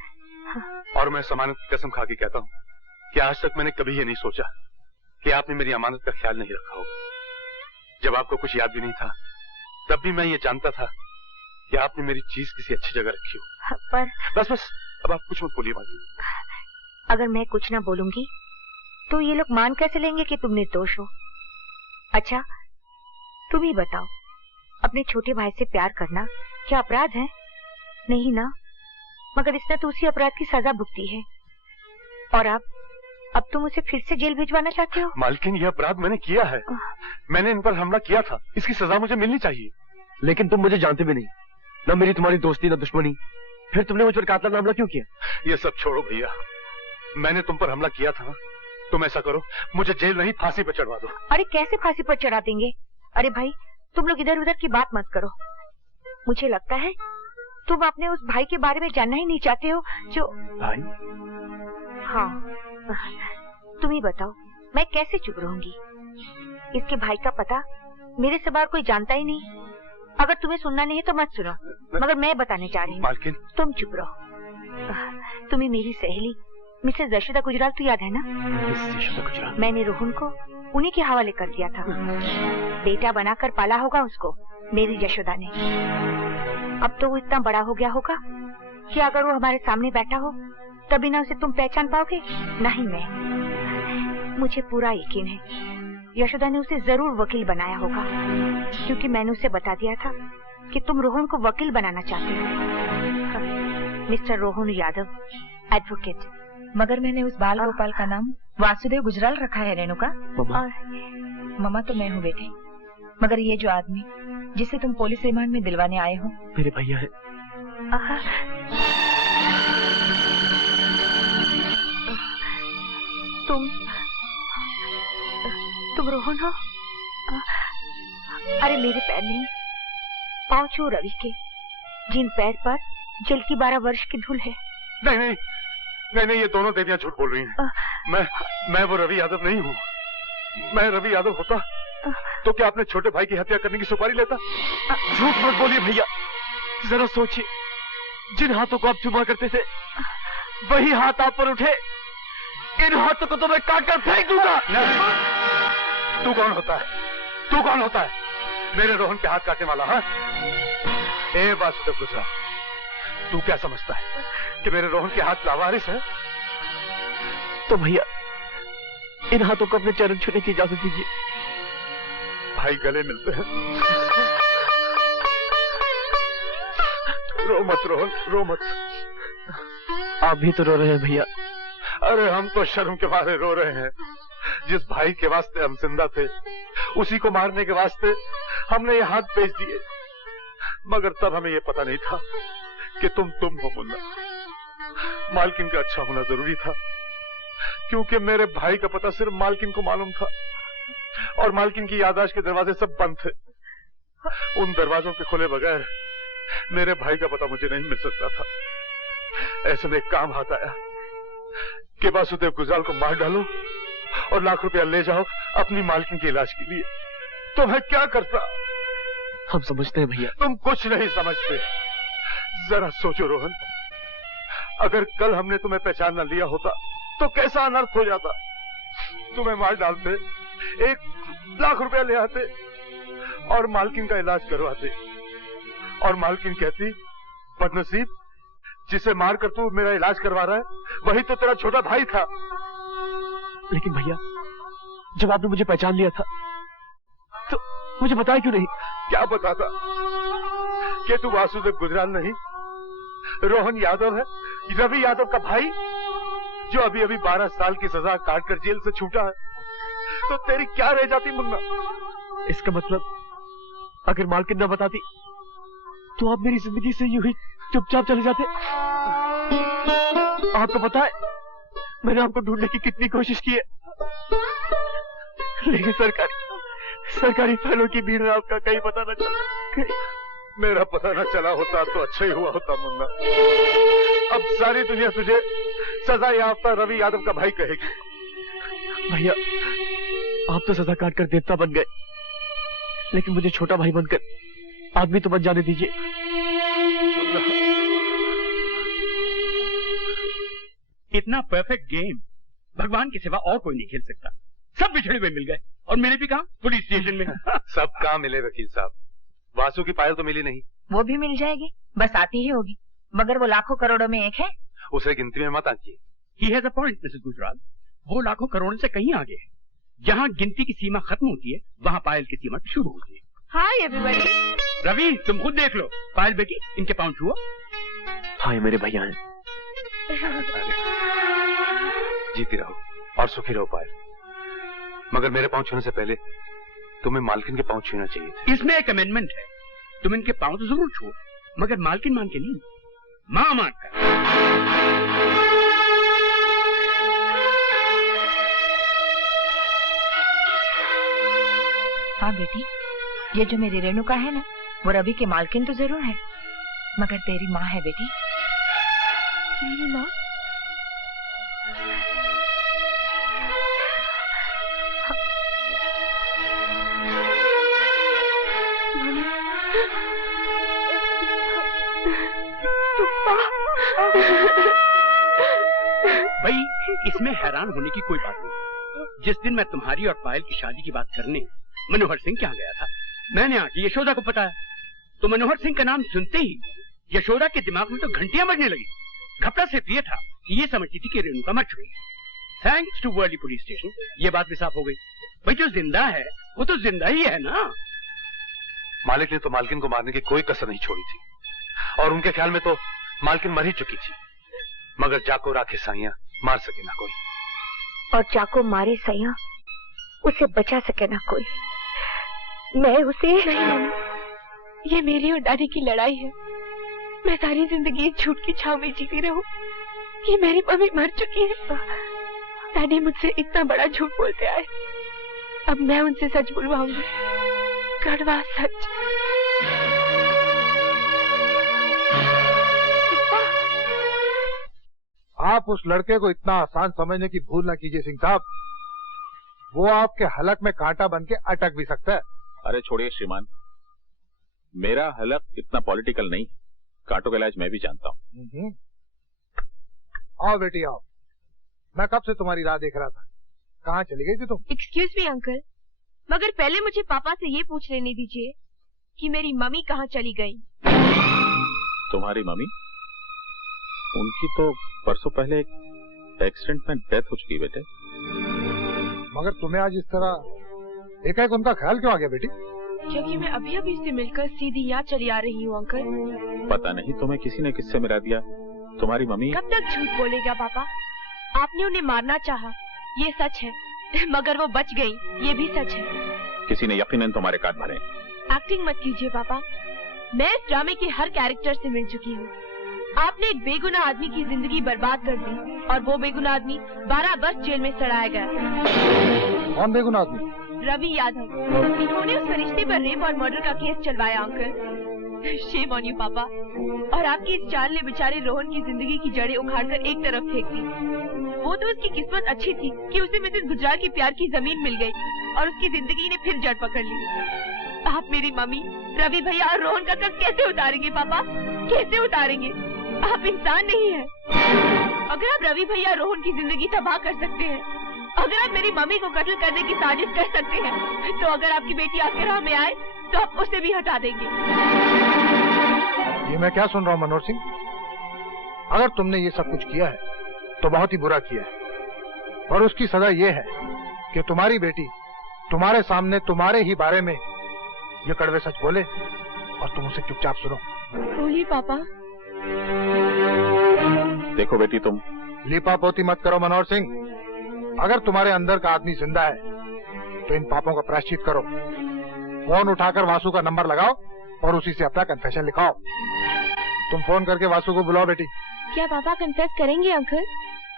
हाँ। और मैं जमानत की कसम खा के कहता हूँ कि आज तक मैंने कभी ये नहीं सोचा कि आपने मेरी अमानत का ख्याल नहीं रखा होगा। जब आपको कुछ याद भी नहीं था तब भी मैं ये जानता था कि आपने मेरी चीज किसी अच्छी जगह रखी हो। पर बस बस, अब आप कुछ मत बोलिए मालकिन। अगर मैं कुछ ना बोलूंगी तो ये लोग मान कैसे लेंगे कि तुम निर्दोष हो? अच्छा, तुम ही बताओ, अपने छोटे भाई से प्यार करना क्या अपराध है? नहीं ना, मगर इसने तो उसी अपराध की सजा भुगती है, और अब तुम उसे फिर से जेल भिजवाना चाहते हो? मालकिन, यह अपराध मैंने किया है। मैंने इन पर हमला किया था, इसकी सजा मुझे मिलनी चाहिए। लेकिन तुम मुझे जानते भी नहीं, न मेरी तुम्हारी दोस्ती न दुश्मनी, फिर तुमने मुझ पर कातलाना हमला क्यों किया? ये सब छोड़ो भैया, मैंने तुम पर हमला किया था ना, तुम ऐसा करो, मुझे जेल नहीं फांसी पर चढ़वा दो। अरे कैसे फांसी पर चढ़ा देंगे? अरे भाई, तुम लोग इधर उधर की बात मत करो। मुझे लगता है तुम अपने उस भाई के बारे में जानना ही नहीं चाहते हो जो... भाई? हाँ, तुम ही बताओ, मैं कैसे चुप रहूंगी? इसके भाई का पता मेरे सिवा कोई जानता ही नहीं। अगर तुम्हें सुनना नहीं है तो मत सुनो, मगर मैं बताने जा रही हूँ। मालकिन, तुम चुप रहो। तुम्हें मेरी सहेली मिसेस यशोदा गुजराल तो याद है ना? यशोदा गुजराल? मैंने रोहन को उन्हीं के हवाले कर दिया था। बेटा बनाकर पाला होगा उसको मेरी यशोदा ने। अब तो वो इतना बड़ा हो गया होगा कि अगर वो हमारे सामने बैठा हो तभी ना उसे तुम पहचान पाओगे, ना ही मैं। मुझे पूरा यकीन है यशोदा ने उसे जरूर वकील बनाया होगा, क्योंकि मैंने उसे बता दिया था कि तुम रोहन को वकील बनाना चाहते हो। Mister Rohan Yadav, advocate. मगर मैंने उस बाल गोपाल का नाम वासुदेव गुजराल रखा है रेणुका। ममा तो मैं हूँ बेटे, मगर ये जो आदमी जिसे तुम पुलिस रिमांड में दिलवाने आए हो मेरे भैया है। तुम रोहन हो? अरे मेरे पैर नहीं, पाँव छू रवि के, जिन पैर पर जल की 12 वर्ष की धूल है। नहीं नहीं नहीं नहीं, ये दोनों देवियां झूठ बोल रही हैं। मैं वो रवि यादव नहीं हूँ। मैं रवि यादव होता तो क्या अपने छोटे भाई की हत्या करने की सुपारी लेता? झूठ मत बोलिए भैया, जरा सोचिए, जिन हाथों को आप चुमा करते थे वही हाथ आप पर उठे। इन हाथों को तो मैं काट कर फेंक दूंगा। तू कौन होता है? तू कौन होता है मेरे रोहन के हाथ काटने वाला? हाँ, ए वासुदेव गुजराल, तू क्या समझता है कि मेरे रोहन के हाथ लावारिस है? तो भैया इन हाथों को अपने चरण छूने की इजाजत दीजिए। भाई गले मिलते हैं। रो मत रोहन, रो मत। आप भी तो रो रहे हैं भैया। अरे हम तो शर्म के मारे रो रहे हैं। जिस भाई के वास्ते हम जिंदा थे उसी को मारने के वास्ते हमने ये हाथ बेच दिए। मगर तब हमें ये पता नहीं था कि तुम हो मुन्ना। मालकिन का अच्छा होना जरूरी था, क्योंकि मेरे भाई का पता सिर्फ मालकिन को मालूम था और मालकिन की याददाश्त के दरवाजे सब बंद थे। उन दरवाजों के खुले बगैर मेरे भाई का पता मुझे नहीं मिल सकता था। ऐसे में एक काम हाथ आया कि वासुदेव गुजराल को मार डालो और लाख रुपया ले जाओ अपनी मालकिन के इलाज के लिए। तो मैं क्या करता? हम समझते हैं भैया। तुम कुछ नहीं समझते। जरा सोचो रोहन, अगर कल हमने तुम्हें पहचान न लिया होता तो कैसा अनर्थ हो जाता। तुम्हें मार डालते, 1 लाख रुपया ले आते और मालकिन का इलाज करवाते, और मालकिन कहती बदनसीब, जिसे मारकर तू मेरा इलाज करवा रहा है वही तो तेरा छोटा भाई था। लेकिन भैया, जब आपने मुझे पहचान लिया था तो मुझे बताया क्यों नहीं? क्या बताता कि तू वासुदेव गुजराल नहीं, रोहन यादव है, रवि यादव का भाई, जो अभी अभी 12 साल की सजा काटकर जेल से छूटा है। तो तेरी क्या रह जाती मुन्ना? इसका मतलब अगर मालकिन न बताती तो आप मेरी जिंदगी से यूं ही चुपचाप चले जाते। आपको पता है मैंने आपको ढूंढने की कितनी कोशिश की है, लेकिन सरकारी फाइलों की भीड़ में आपका कहीं पता न चला। मेरा पता न चला होता तो अच्छा ही हुआ होता मुन्ना। अब सारी दुनिया तुझे सजा याफ्ता रवि यादव का भाई कहेगी। भैया, आप तो सजा काट कर देवता बन गए, लेकिन मुझे छोटा भाई बनकर आदमी तो बन जाने दीजिए। इतना परफेक्ट गेम भगवान के सिवा और कोई नहीं खेल सकता। सब बिछड़े हुए मिल गए और मेरे भी कहा पुलिस स्टेशन में। सब कहाँ मिले वकील साहब? वासु की पायल तो मिली नहीं। वो भी मिल जाएगी, बस आती ही होगी। मगर वो लाखों करोड़ों में एक है। उसे गिनती में मत आंकिए। He has a point, Mrs Gujral. वो लाखों करोड़ों से कहीं आगे है। जहाँ गिनती की सीमा खत्म होती है वहाँ पायल की सीमा शुरू होती है। Hi everybody. रवि, तुम खुद देख लो। पायल बेटी, इनके पाँव छुओ। हाँ, मेरे भैया हैं। जीती रहो और सुखी रहो पायल। मगर मेरे पाँव छूने से पहले तुम्हें मालकिन के पाँव छूना चाहिए थे। इसमें एक अमेंडमेंट है, तुम इनके पाँव तो जरूर छुओ, मगर मालकिन मान के नहीं, माँ मान कर। हाँ बेटी, ये जो मेरी रेणुका है ना, वो रवि के मालकिन तो जरूर है, मगर तेरी माँ है बेटी। मेरी माँ? भाई, इसमें हैरान होने की कोई बात नहीं। जिस दिन मैं तुम्हारी और पायल की शादी की बात करने मनोहर सिंह के यहाँ गया था, मैंने आके यशोदा को बताया, तो मनोहर सिंह का नाम सुनते ही यशोदा के दिमाग में तो घंटियां बजने लगी। घपला सिर्फ ये था कि ये समझती थी कि रेणुका मर चुकी। Thanks to Worli police station ये बात भी साफ हो गई। भाई, जो जिंदा है वो तो जिंदा ही है ना। मालिक ने तो मालकिन को मारने की कोई कसर नहीं छोड़ी थी, और उनके ख्याल में तो मालकिन मर ही चुकी थी। मगर जाको राखे साइया मार सके ना कोई, और जाको मारे सैया उसे बचा सके ना कोई। मैं उसे नहीं, ये मेरी और दादी की लड़ाई है। मैं सारी जिंदगी इस झूठ की छाव में जीती रहूं कि मेरी मम्मी मर चुकी है। दादी मुझसे इतना बड़ा झूठ बोलते आए, अब मैं उनसे सच बुलवाऊंगी, कड़वा सच। आप उस लड़के को इतना आसान समझने की भूल न कीजिए सिंह साहब। वो आपके हलक में कांटा बन के अटक भी सकता है। अरे छोड़िए श्रीमान, मेरा हलक इतना पॉलिटिकल नहीं। कांटों का इलाज मैं भी जानता हूँ। आओ बेटी आओ, मैं कब से तुम्हारी राह देख रहा था। कहाँ चली गई थी तुम? एक्सक्यूज मी अंकल, मगर पहले मुझे पापा से ये पूछ लेने दीजिए कि मेरी मम्मी कहाँ चली गई। तुम्हारी मम्मी? उनकी तो परसों पहले एक एक्सीडेंट में डेथ हो चुकी बेटे। मगर तुम्हें आज इस तरह एकाएक उनका ख्याल क्यों आ गया बेटी? क्योंकि मैं अभी अभी से मिलकर सीधी यहाँ चली आ रही हूँ अंकल। पता नहीं तुम्हें किसी ने किससे मिला दिया। तुम्हारी मम्मी कब तक झूठ बोलेगा पापा? आपने उन्हें मारना चाहा, ये सच है, मगर वो बच गई, ये भी सच है। किसी ने यकीनन तुम्हारे कान भरे। एक्टिंग मत कीजिए पापा, मैं इस ड्रामे के हर कैरेक्टर से मिल चुकी हूँ। आपने एक बेगुनाह आदमी की जिंदगी बर्बाद कर दी और वो बेगुनाह आदमी 12 वर्ष जेल में सड़ाया गया। कौन बेगुनाह आदमी? रवि यादव। इन्होंने उस फरिश्ते पर रेप और मर्डर का केस चलवाया uncle. Shame on you papa. और आपकी इस चाल ने बेचारे रोहन की जिंदगी की जड़ें उखाड़कर एक तरफ फेंक दी। वो तो उसकी किस्मत अच्छी थी कि उसे मिसेस गुजराल की प्यार की जमीन मिल गई और उसकी जिंदगी ने फिर जड़ पकड़ ली। आप मेरी मम्मी, रवि भैया और रोहन का कर्ज कैसे उतारेंगे पापा? कैसे उतारेंगे? आप इंसान नहीं है। अगर आप रवि भैया रोहन की जिंदगी तबाह कर सकते हैं, अगर आप मेरी मम्मी को कत्ल करने की साजिश कर सकते हैं, तो अगर आपकी बेटी आपके राह में आए तो आप उसे भी हटा देंगे। ये मैं क्या सुन रहा हूँ मनोहर सिंह? अगर तुमने ये सब कुछ किया है तो बहुत ही बुरा किया है, और उसकी सजा ये है कि तुम्हारी बेटी तुम्हारे सामने तुम्हारे ही बारे में ये कड़वे सच बोले और तुम उसे चुपचाप सुनो। बोलिए पापा। देखो बेटी, तुम लीपापोती मत करो मनोहर सिंह। अगर तुम्हारे अंदर का आदमी जिंदा है तो इन पापों का प्रायश्चित करो। फोन उठाकर वासु का नंबर लगाओ और उसी से अपना कन्फेशन लिखाओ। तुम फोन करके वासु को बुलाओ बेटी। क्या पापा कन्फेस करेंगे अंकल?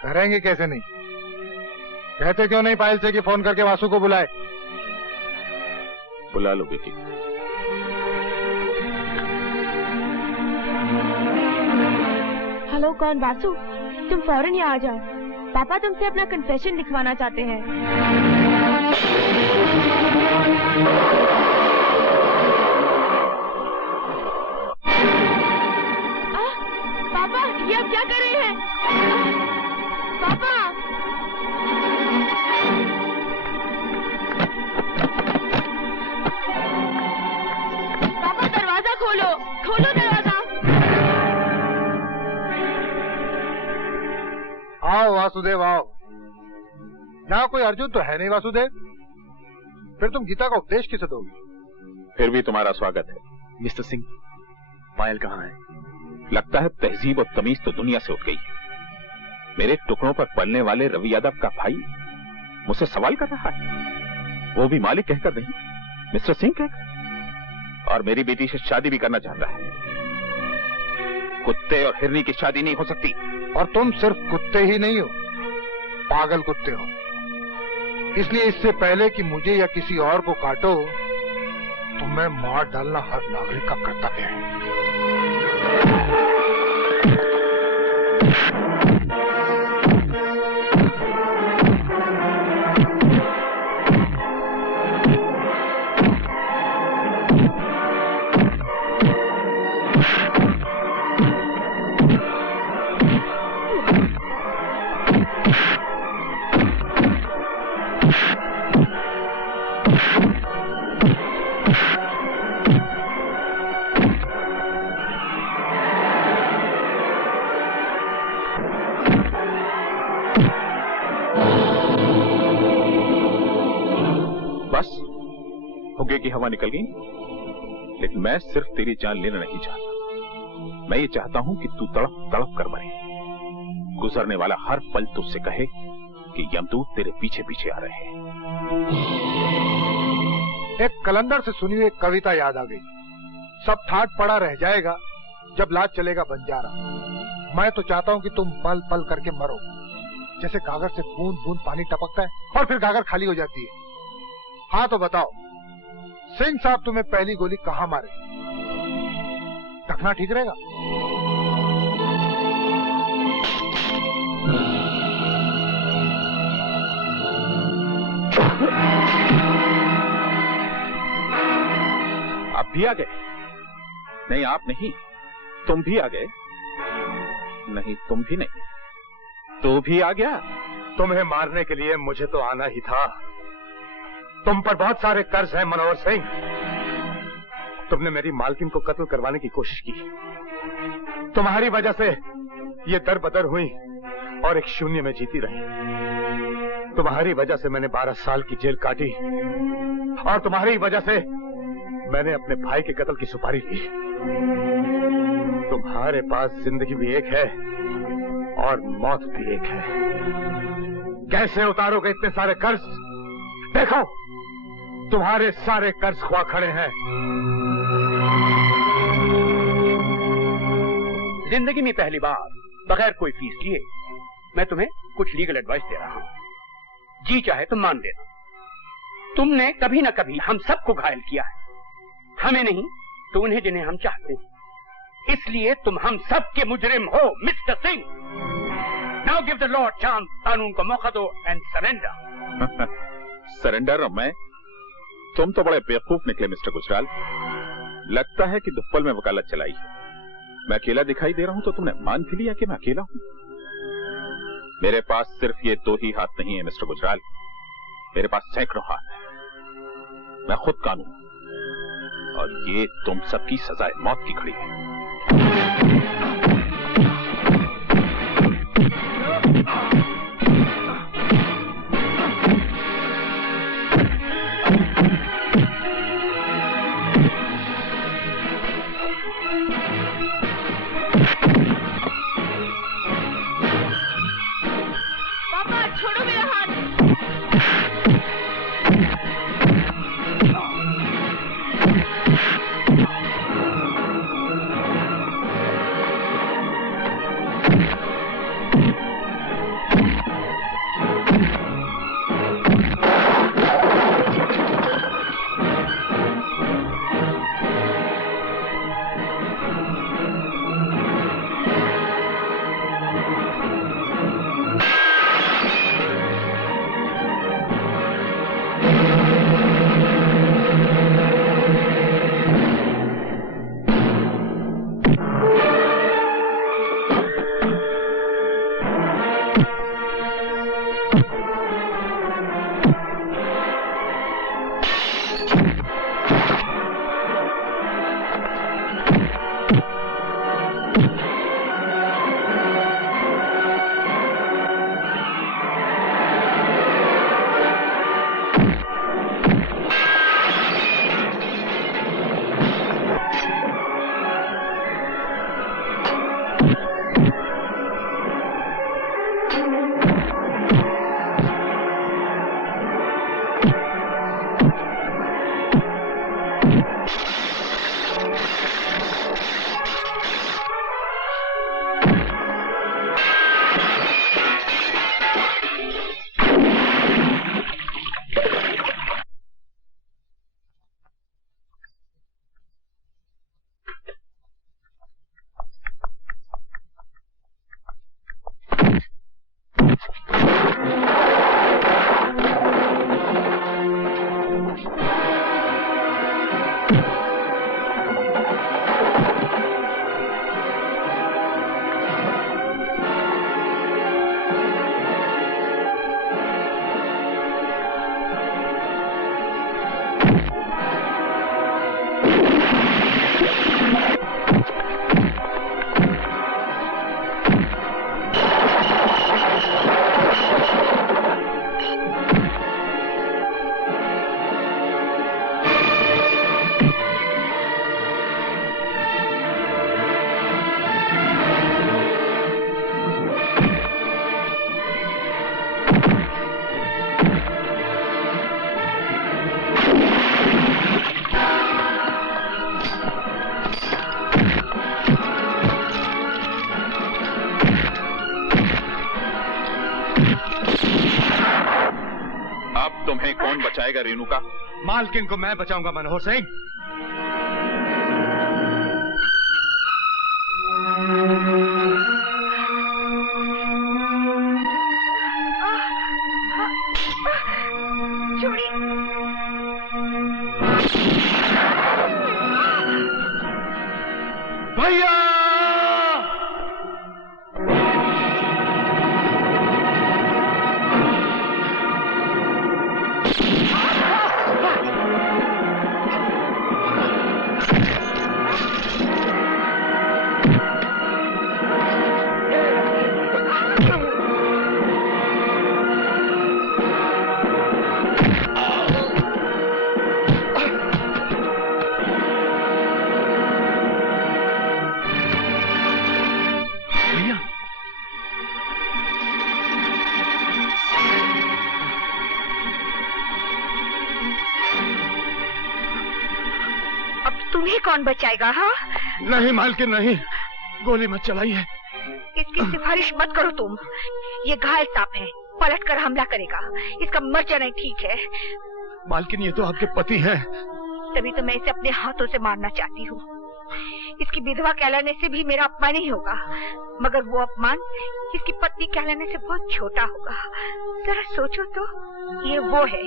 करेंगे कैसे नहीं? कहते क्यों नहीं पायल से कि फोन करके वासु को बुलाए? बुला लो बेटी। हेलो, कौन? वासु, तुम फौरन यहाँ आ जाओ। पापा तुमसे अपना कन्फेशन लिखवाना चाहते हैं। पापा, ये आप क्या कर रहे हैं? पापा! पापा दरवाजा खोलो, खोलो दरवाजा। आओ वासुदेव आओ। यहाँ कोई अर्जुन तो है नहीं वासुदेव, फिर तुम गीता का उपदेश किसे दोगे? फिर भी तुम्हारा स्वागत है। मिस्टर सिंह, पायल कहाँ है? लगता है तहजीब और तमीज तो दुनिया से उठ गई है। मेरे टुकड़ों पर पलने वाले रवि यादव का भाई मुझसे सवाल कर रहा है, वो भी मालिक कहकर नहीं, मिस्टर सिंह कहकर। और मेरी बेटी से शादी भी करना चाहता है। कुत्ते और हिरनी की शादी नहीं हो सकती। और तुम सिर्फ कुत्ते ही नहीं हो, पागल कुत्ते हो। इसलिए इससे पहले कि मुझे या किसी और को काटो, तुम्हें मार डालना हर नागरिक का कर्तव्य है। बस हुक्के की हवा निकल गई। लेकिन मैं सिर्फ तेरी जान लेना नहीं चाहता। मैं ये चाहता हूं कि तू तड़प तड़प कर मरे। गुजरने वाला हर पल तुझसे कहे कि यमदूत तेरे पीछे पीछे आ रहे हैं। एक कलंदर से सुनी हुई एक कविता याद आ गई। सब ठाट पड़ा रह जाएगा जब लाज चलेगा बंजारा। मैं तो चाहता हूं कि तुम पल पल करके मरो, जैसे गागर से बूंद बूंद पानी टपकता है और फिर गागर खाली हो जाती है। हाँ तो बताओ सिंह साहब, तुम्हें पहली गोली कहाँ मारे? टकना ठीक रहेगा? आप भी आ गए? नहीं आप नहीं, तुम भी आ गए। नहीं तुम भी नहीं, तू भी आ गया। तुम्हें मारने के लिए मुझे तो आना ही था। तुम पर बहुत सारे कर्ज हैं मनोहर सिंह। तुमने मेरी मालकिन को कत्ल करवाने की कोशिश की। तुम्हारी वजह से ये दर बदर हुई और एक शून्य में जीती रही। तुम्हारी वजह से मैंने 12 साल की जेल काटी और तुम्हारी वजह से मैंने अपने भाई के कत्ल की सुपारी ली। तुम्हारे पास जिंदगी भी एक है और मौत भी एक है। कैसे उतारोगे इतने सारे कर्ज? देखो, तुम्हारे सारे कर्ज खुआ खड़े हैं। जिंदगी में पहली बार बगैर कोई फीस लिए मैं तुम्हें कुछ लीगल एडवाइस दे रहा हूं। जी चाहे तो मान लेना। तुमने कभी ना कभी हम सबको घायल किया है, हमें नहीं तो उन्हें जिन्हें हम चाहते हैं। इसलिए तुम हम सब के मुजरिम हो mister Singh. Now give the law chance, कानून को मौका दो एंड सरेंडर। सरेंडर? मैं? तुम तो बड़े बेवकूफ निकले मिस्टर गुजराल। लगता है कि दुप्पल में वकालत चलाई है। मैं अकेला दिखाई दे रहा हूं तो तुमने मान भी लिया कि मैं अकेला हूं। मेरे पास सिर्फ ये 2 ही हाथ नहीं है मिस्टर गुजराल, मेरे पास सैकड़ों हाथ है। मैं खुद कानून, और ये तुम सबकी सजाए मौत की खड़ी है। छोड़ो मेरा हाथ। तुम्हें कौन बचाएगा रेणुका? मालकिन को मैं बचाऊंगा मनोहर सिंह। भैया तुम्हें कौन बचाएगा? हाँ, नहीं मालकिन नहीं, गोली मत चलाइए। इसकी सिफारिश मत करो तुम। ये घायल सांप है, पलट कर हमला करेगा। इसका मर जाना ठीक है। मालकिन ये तो आपके पति हैं। तभी तो मैं इसे अपने हाथों से मारना चाहती हूँ। इसकी विधवा कहलाने से भी मेरा अपमान ही होगा, मगर वो अपमान इसकी पत्नी कहलाने से बहुत छोटा होगा। जरा सोचो तो, ये वो है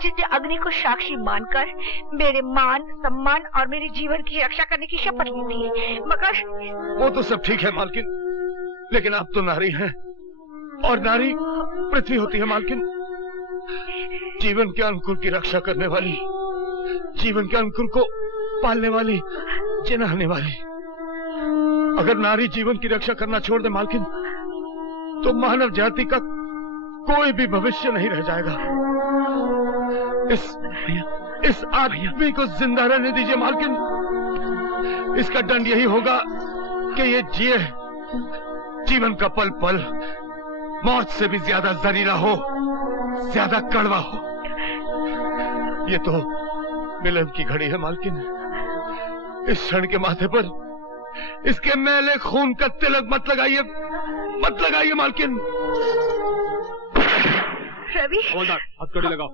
जिसने अग्नि को साक्षी मानकर मेरे मान, सम्मान और मेरे जीवन की रक्षा करने की शपथ ली थी। मगर वो तो सब ठीक है मालकिन, लेकिन आप तो नारी हैं और नारी पृथ्वी होती है मालकिन। जीवन के अंकुर की रक्षा करने वाली, जीवन के अंकुर को पालने वाली, जिनाने वाली। अगर नारी जीवन की रक्षा करना छोड़ दे मालकिन, तो मानव जाति का कोई भी भविष्य नहीं रह जाएगा। इस आदमी को जिंदा रहने दीजिए मालकिन। इसका दंड यही होगा कि ये जिए, जीवन का पल पल मौत से भी ज्यादा जहरीला हो, ज्यादा कड़वा हो। ये तो मिलन की घड़ी है मालकिन। इस क्षण के माथे पर इसके मैले खून का तिलक मत लगाइए, मत लगाइए मालकिन। रवि, हथकड़ी लगाओ।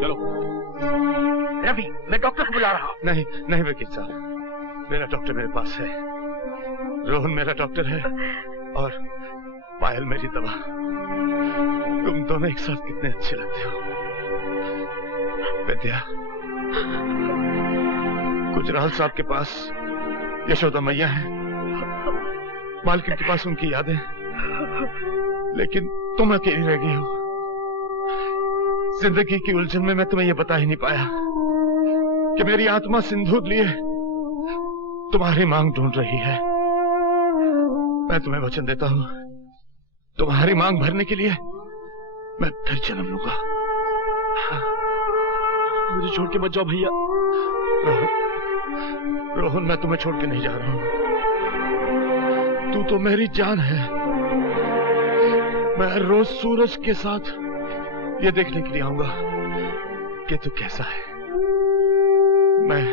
चलो। रवि, मैं डॉक्टर को बुला रहा हूँ। नहीं नहीं वकील साहब, मेरा डॉक्टर मेरे पास है। रोहन मेरा डॉक्टर है और पायल मेरी दवा। तुम दोनों एक साथ कितने अच्छे लगते हो। विद्या, गुजराल साहब के पास यशोदा मैया है, मालकिन के पास उनकी यादें, लेकिन तुम अकेली रह गई हो। जिंदगी की उलझन में मैं तुम्हें यह बता ही नहीं पाया कि मेरी आत्मा सिंदूर लिए तुम्हारी मांग ढूंढ रही है। मैं तुम्हें वचन देता हूं, तुम्हारी मांग भरने के लिए मैं फिर जन्म लूंगा। मुझे छोड़ के मत जाओ भैया। रोहन, मैं तुम्हें छोड़ के नहीं जा रहा हूं। तू तो मेरी जान है। मैं रोज सूरज के साथ ये देखने के लिए आऊंगा कि तू कैसा है। मैं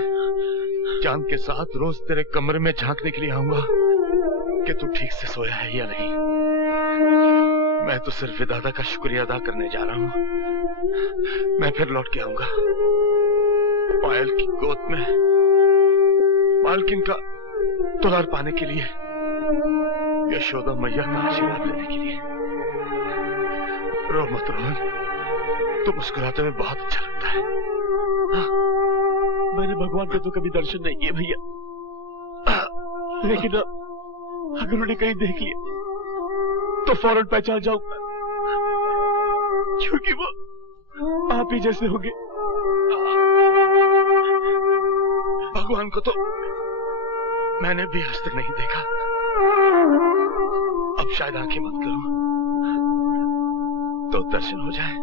चांद के साथ रोज तेरे कमरे में झांकने के लिए आऊंगा कि तू ठीक से सोया है या नहीं। मैं तो सिर्फ विधाता का शुक्रिया अदा करने जा रहा हूं। मैं फिर लौट के आऊंगा पायल की गोद में मालकिन का दुलार पाने के लिए, यशोदा मैया का आशीर्वाद लेने के लिए। रो मत रोहन, तुम मुस्कुराते हुए बहुत अच्छा लगता है। मैंने भगवान का तो कभी दर्शन नहीं किए भैया, लेकिन अगर उन्हें कहीं देख लिया तो फौरन पहचान जाऊंगा, क्योंकि वो आप ही जैसे होंगे। भगवान को तो मैंने भी आज तक नहीं देखा। अब शायद आंखें बंद करूं तो दर्शन हो जाए।